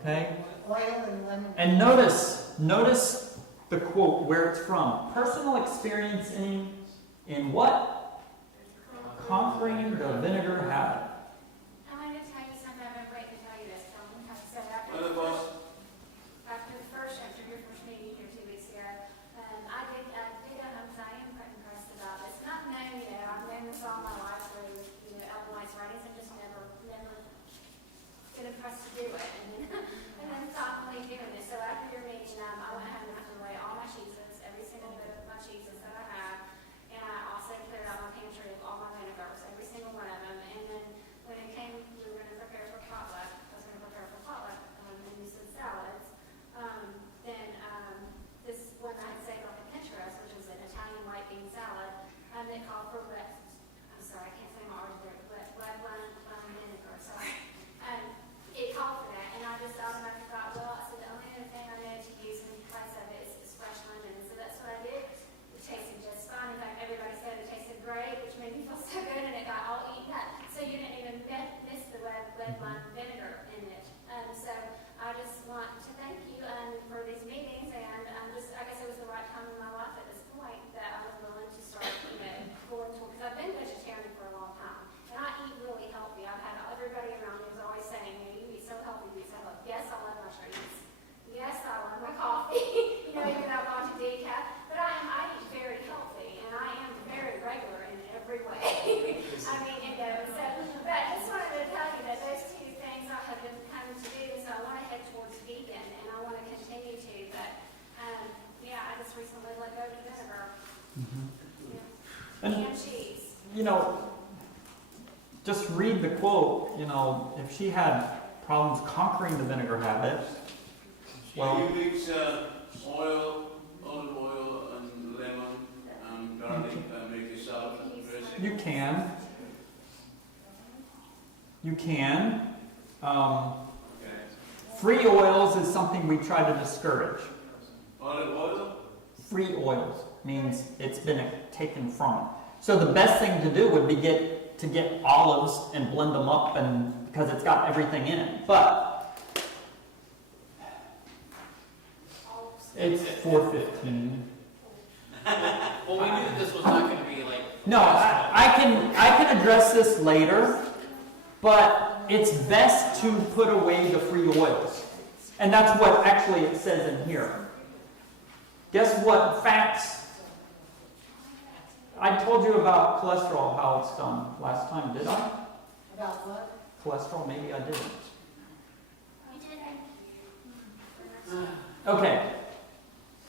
Okay. Oil and lemon. And notice the quote where it's from. Personal experience in what? Conquering the vinegar habit. I wanted to tell you something. I've been waiting to tell you this. So after What about? your first meeting here 2 weeks ago, I did go home because I am quite impressed about it. It's not known yet. I've known this all my life through, Ellen White's writings. I've just never been impressed to do it. And then finally doing this. So after your meeting, I went home and I threw away all my cheeses, every single bit of my cheeses that I have. And I also cleared out my pantry of all my vinegars, every single one of them. And then when it came, we were going to prepare for potluck. I was going to prepare for potluck, and you said salads. This one I had saved off of Pinterest, which was an Italian white bean salad, it called for I'm sorry, I can't say my order there, but red wine vinegar, sorry. It called for that, and I just automatically thought, well, I said the only other thing I know to use in place of it is fresh lemon, and so that's what I did. It tasted just fine. In fact, everybody said it tasted great, which made me feel so good, and it got all eaten up. So you didn't even miss the red wine vinegar in it. So I just want to thank you for these meetings, and I And, And cheese. you know, just read the quote, you know, if she had problems conquering the vinegar habit, well, You mix oil, olive oil, and lemon, and garlic, and make a salad dressing. you can. You can. Free oils is something we try to discourage. Olive oil? Free oils means it's been taken from it. So the best thing to do would be to get olives and blend them up, and because it's got everything in it. But it's 4:15. Well, we knew that this was not gonna be like. No, I can address this later, but it's best to put away the free oils. And that's what actually it says in here. Guess what fats? I told you about cholesterol, how it's done last time, did I? About what? Cholesterol, maybe I didn't. You did. Okay,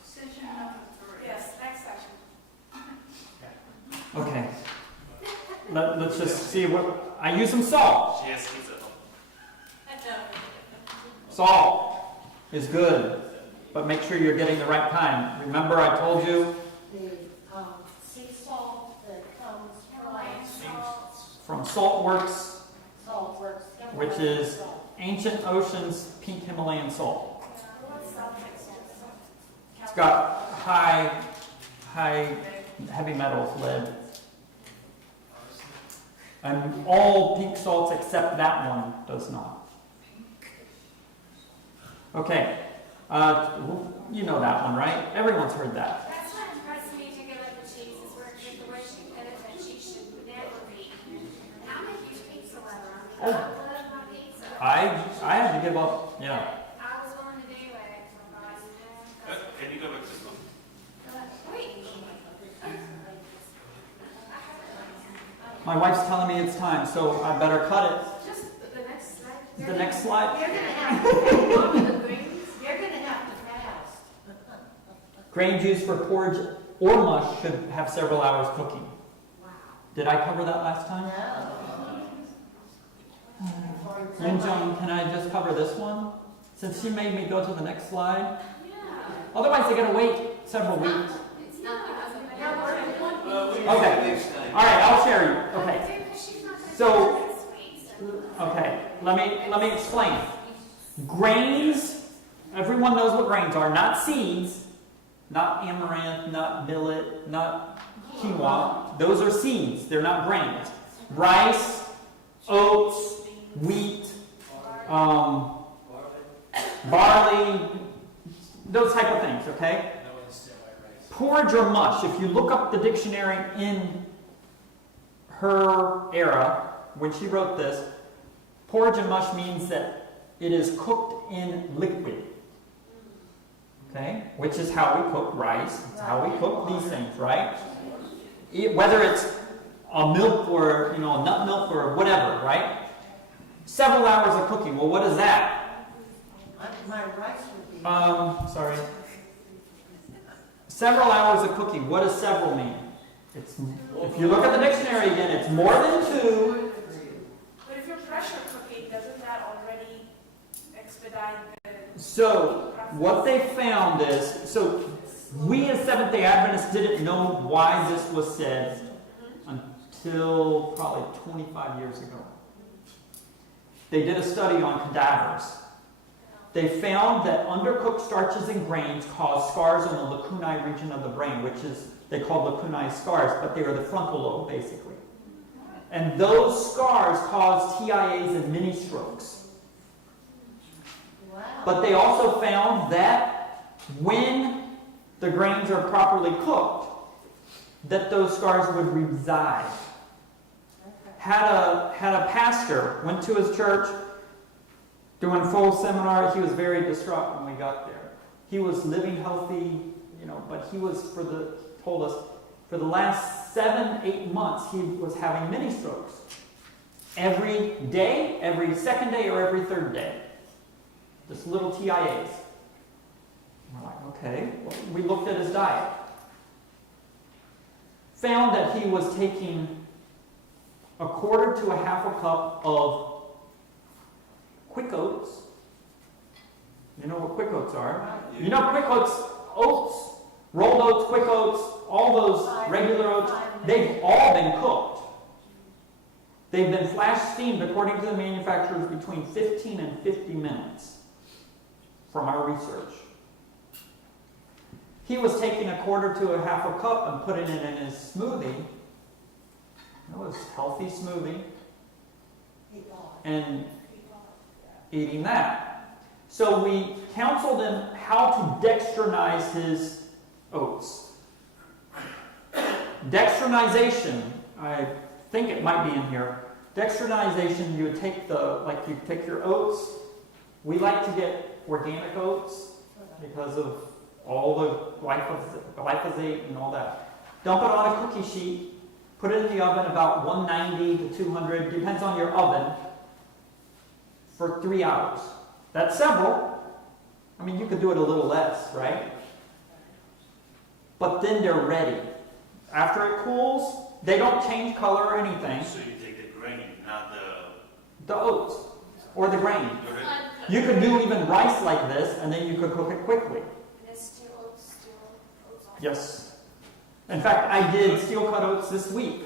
Session number 3. Yes, next section. okay. Let's just see what, I use some salt. She has kids at home. Salt is good, but make sure you're getting the right kind. Remember I told you The sea salt that comes from Saltworks, Saltworks. which is Ancient Ocean's pink Himalayan salt. It's got high heavy metals, lead. And all pink salts except that one does not. Okay, you know that one, right? Everyone's heard that. That's what impressed me to get at the cheese is where the way she put it, that cheese should never be eaten. And I'm a huge pizza lover. I mean, I love my pizza. I had to give up, yeah. I was willing to do it for God, you know. Can you go back to school? Wait. My wife's telling me it's time, so I better cut it. Just the next slide. The next slide. You're gonna have to, you're gonna have to fast. Grain juice for porridge or mush should have several hours cooking. Wow. Did I cover that last time? No. And Joan, can I just cover this one? Since she made me go to the next slide. Yeah. Otherwise, they gotta wait several weeks. It's not because of my Okay. Next time. All right, I'll share you. Okay. She's not gonna So- do it next week, so. Okay. Let me explain. Grains. Everyone knows what grains are. Not seeds. Not amaranth. Not millet. Not quinoa. Those are seeds. They're not grains. Rice, oats, wheat, barley, those type of things. Okay. Porridge or mush, if you look up the dictionary in her era, when she wrote this, porridge and mush means that it is cooked in liquid. Okay? Which is how we cook rice, it's how we cook these things, right? Whether it's a milk or, nut milk or whatever, right? Several hours of cooking. Well, what is that? My rice would be. Sorry. Several hours of cooking. What does several mean? If you look at the dictionary again, it's more than 2. But if you're pressure cooking, doesn't that already expedite the... So, what they found is, we as Seventh-day Adventists didn't know why this was said until probably 25 years ago. They did a study on cadavers. They found that undercooked starches and grains cause scars on the lacunae region of the brain, which is, they call lacunae scars, but they are the frontal lobe, basically. And those scars cause TIAs and mini strokes. Wow. But they also found that when the grains are properly cooked, that those scars would reside. Had a pastor, went to his church, doing full seminar. He was very distraught when we got there. He was living healthy, but he was told us for the last 7-8 months he was having mini strokes. Every day, every second day, or every third day. Just little TIAs. We're like, okay. Well, we looked at his diet. found that he was taking a quarter to a half a cup of quick oats. You know what quick oats are? You know quick oats, rolled oats, quick oats, all those regular oats, they've all been cooked. They've been flash steamed, according to the manufacturers, between 15 and 50 minutes from our research. He was taking a quarter to a half a cup and putting it in his smoothie. It was a healthy smoothie. And eating that. So we counseled him how to dextrinize his oats. Dextrinization, I think it might be in here. Dextrinization, you would take you take your oats. We like to get organic oats because of all the glyphosate and all that. Dump it on a cookie sheet. Put it in the oven about 190 to 200, depends on your oven, for 3 hours. That's several. I mean, you could do it a little less, right? But then they're ready. After it cools, they don't change color or anything. So you take the grain, not the oats, or the grain. You could do even rice like this, and then you could cook it quickly. Yes. In fact, I did steel cut oats this week.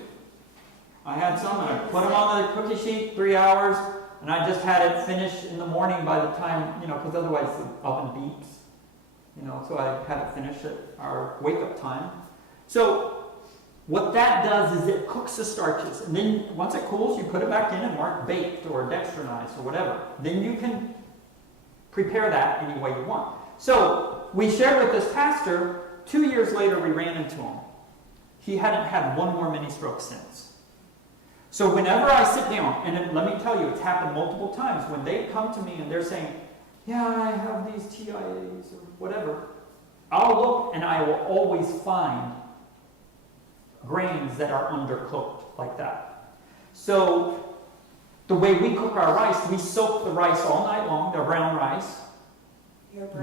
I had some, and I put them on the cookie sheet, 3 hours, and I just had it finished in the morning by the time, because otherwise the oven beeps. So I had it finished at our wake-up time. So what that does is it cooks the starches, and then once it cools, you put it back in and mark baked or dextrinized or whatever. Then you can prepare that any way you want. So we shared with this pastor. 2 years later, we ran into him. He hadn't had one more mini stroke since. So whenever I sit down, and let me tell you, it's happened multiple times, when they come to me and they're saying, yeah, I have these TIAs or whatever, I'll look and I will always find grains that are undercooked like that. So the way we cook our rice, we soak the rice all night long, the brown rice.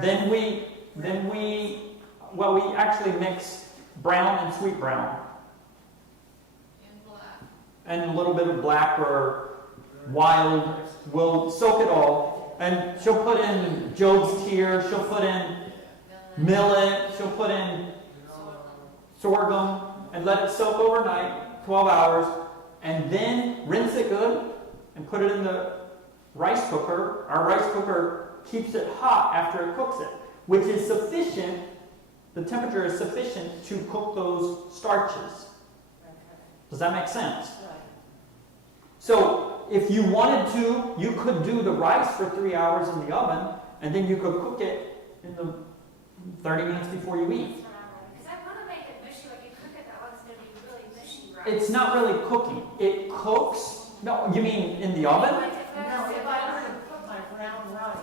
Then we actually mix brown and sweet brown. And a little bit of black or wild. We'll soak it all. And she'll put in Job's tear, she'll put in millet, she'll put in sorghum, and let it soak overnight, 12 hours, and then rinse it good and put it in the rice cooker. Our rice cooker keeps it hot after it cooks it, which is sufficient. The temperature is sufficient to cook those starches. Does that make sense? So if you wanted to, you could do the rice for 3 hours in the oven, and then you could cook it in the 30 minutes before you eat. Because I want to make it mushy. Like you cook it, that one's going to be really mushy, right? It's not really cooking. It cooks. No, you mean in the oven? No, if I were to put my brown rice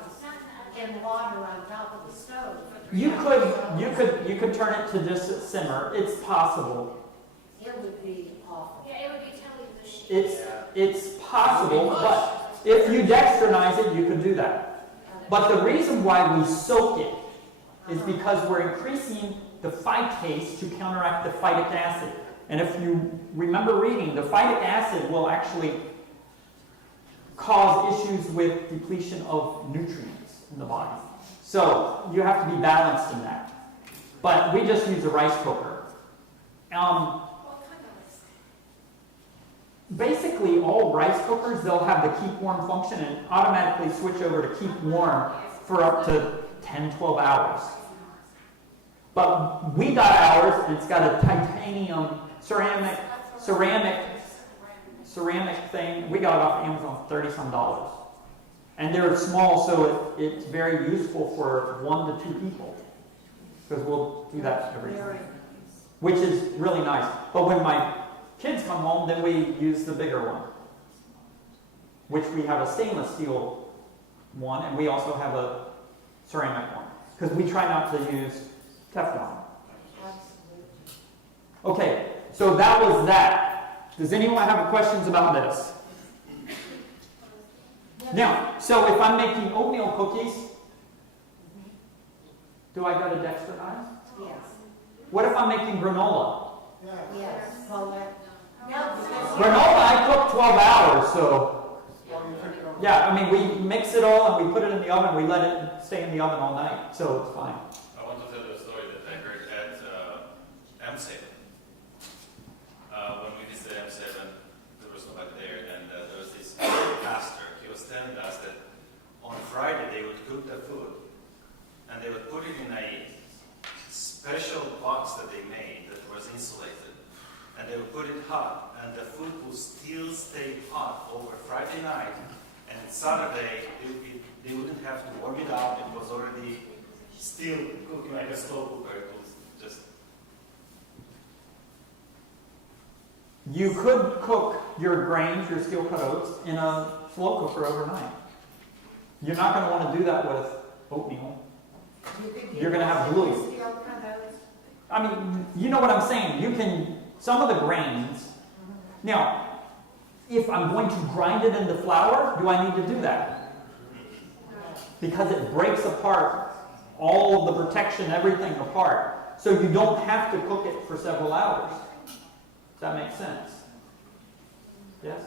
in water on top of the stove. You could turn it to just simmer. It's possible. It would be awful. Yeah, it would be totally mushy. It's possible, but if you dextrinize it, you could do that. But the reason why we soak it is because we're increasing the phytase to counteract the phytic acid. And if you remember reading, the phytic acid will actually cause issues with depletion of nutrients in the body. So you have to be balanced in that. But we just use a rice cooker. Basically, all rice cookers, they'll have the keep warm function and automatically switch over to keep warm for up to 10, 12 hours. But we got ours, and it's got a titanium ceramic thing. We got it off Amazon for $30-some. And they're small, so it's very useful for 1 to 2 people. Because we'll do that every time. Which is really nice. But when my kids come home, then we use the bigger one. Which we have a stainless steel one, and we also have a ceramic one. Because we try not to use Teflon. Okay, so that was that. Does anyone have questions about this? Now, so if I'm making oatmeal cookies, do I go to dextrinize? Yes. What if I'm making granola? Yes, Colette. No, because. Granola, I cook 12 hours, so, Or you could, yeah, I mean, we mix it all and we put it in the oven, we let it stay in the oven all night, so it's fine. I want to tell you a story that I heard at M7. When we visited M7, there was nobody there, and there was this pastor. He was telling us that on Friday they would cook the food, and they would put it in a special box that they made that was insulated, and they would put it hot, and the food would still stay hot over Friday night, and Saturday they wouldn't have to warm it up. It was already still cooking like a slow cooker. It was just. You could cook your grains, your steel cut oats, in a slow cooker overnight. You're not going to want to do that with oatmeal. You're going to have glue. I mean, you know what I'm saying. You can, some of the grains. Now, if I'm going to grind it into flour, do I need to do that? Because it breaks apart all of the protection, everything apart. So you don't have to cook it for several hours. Does that make sense? Yes?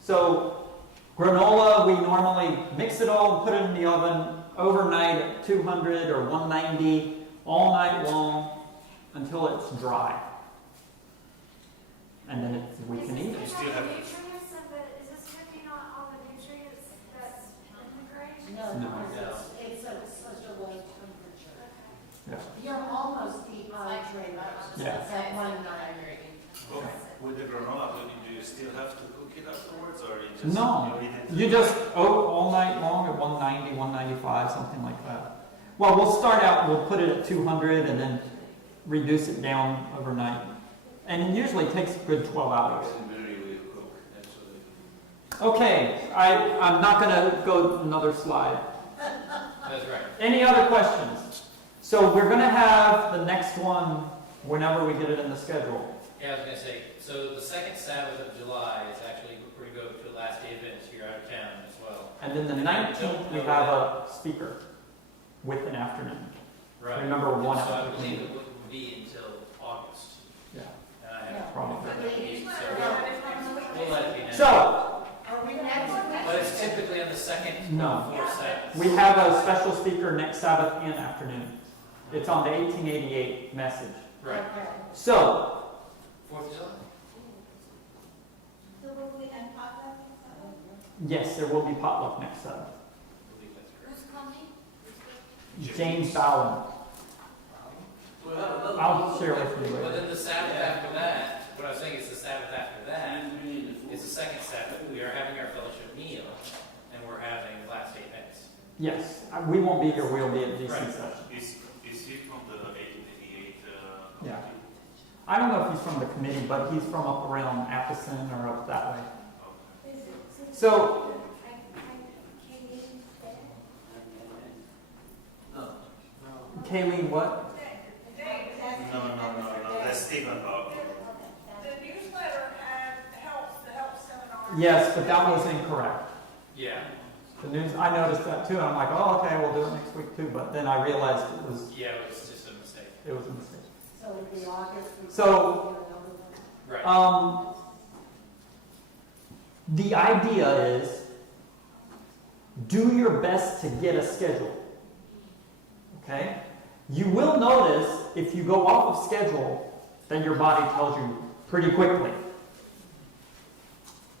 So, granola, we normally mix it all and put it in the oven overnight at 200 or 190 all night long until it's dry. And then we can eat it. Is this cooking all the nutrients that's in the grain? No, No. because it's at such a low temperature. Yeah. You're almost dehydrated. Yeah. It's at 190. Well, with the granola, do you still have to cook it afterwards, or you just No. you eat it? You just oat all night long at 190, 195, something like that. Well, we'll start out, we'll put it at 200 and then reduce it down overnight. And it usually takes a good 12 hours. Okay, I'm not going to go another slide. That's right. Any other questions? So we're going to have the next one whenever we get it in the schedule. Yeah, I was going to say, so the second Sabbath of July is actually, we're going to go to the last day events here out of town as well. And then the 19th, we have a speaker with an afternoon. Right. Remember, one So I afternoon. believe it wouldn't be until August. Yeah. And I have Probably. we'll let it be next. So, Are we next But it's typically on the second No. or fourth Sabbath. we have a special speaker next Sabbath and afternoon. It's on the 1888 message. Right. Okay. So, 4th of July? So will we have potluck? yes, there will be potluck next Sabbath. I believe that's correct. Who's coming? James Bowden. We'll have another. I'll share with you But later. then the Sabbath after that, what I was saying is the Sabbath after that is the second Sabbath. We are having our fellowship meal, and we're having last day events. Yes, we won't be here, we'll be at DC Right. session. Is he from the 1888? Yeah. I don't know if he's from the committee, but he's from up around Appleton or up that way. So, No. Kayleen, what? No. That's Stephen Bob. The newsletter had the help seminar. Yes, but that was incorrect. Yeah. The news, I noticed that too, and I'm like, oh, okay, we'll do it next week too, but then I realized it was Yeah, it was just a mistake. a mistake. So it'll be August. So, Right. The idea is, do your best to get a schedule. Okay? You will notice, if you go off of schedule, then your body tells you pretty quickly.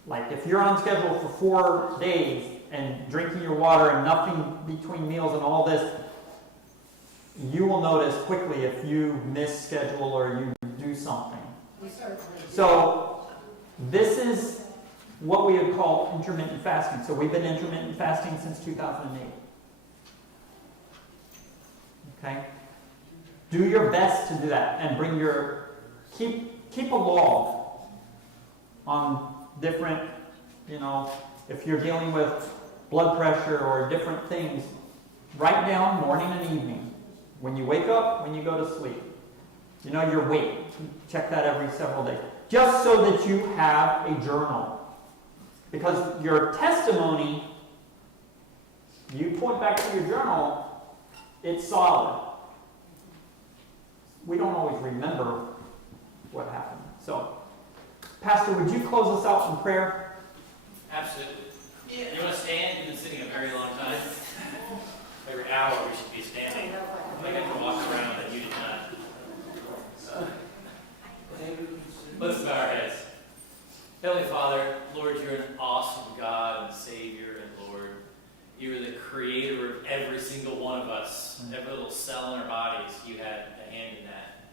Like if you're on schedule for 4 days and drinking your water and nothing between meals and all this, you will notice quickly if you miss schedule or you do something. So this is what we would call intermittent fasting. So we've been intermittent fasting since 2008. Okay? Do your best to do that and bring keep a log on different, if you're dealing with blood pressure or different things, write down morning and evening. When you wake up, when you go to sleep. Your weight. Check that every several days. Just so that you have a journal. Because your testimony, you point back to your journal, it's solid. We don't always remember what happened. So, Pastor, would you close us out in prayer? Absolutely. Yeah. You want to stand? You've been sitting a very long time. Every hour we should be standing. I get to walk around and you did not. Let's bow our heads. Heavenly Father, Lord, you're an awesome God and Savior, and Lord, you're the creator of every single one of us. Every little cell in our bodies, you had a hand in that.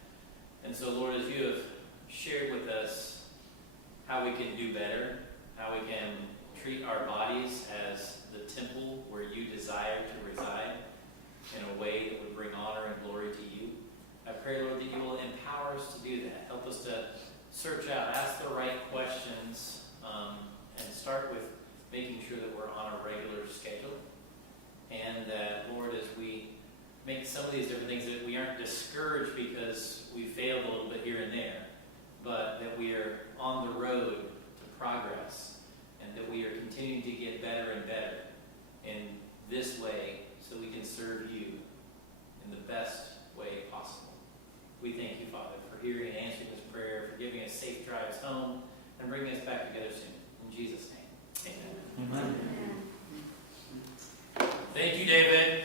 And so, Lord, as you have shared with us how we can do better, how we can treat our bodies as the temple where you desire to reside in a way that would bring honor and glory to you, I pray, Lord, that you will empower us to do that. Help us to search out, ask the right questions, and start with making sure that we're on a regular schedule. And that, Lord, as we make some of these different things, that we aren't discouraged because we failed a little bit here and there, but that we are on the road to progress, and that we are continuing to get better and better in this way so we can serve you in the best way possible. We thank you, Father, for hearing and answering this prayer, for giving us safe drives home, and bringing us back together soon. In Jesus' name, amen. Amen. Thank you, David.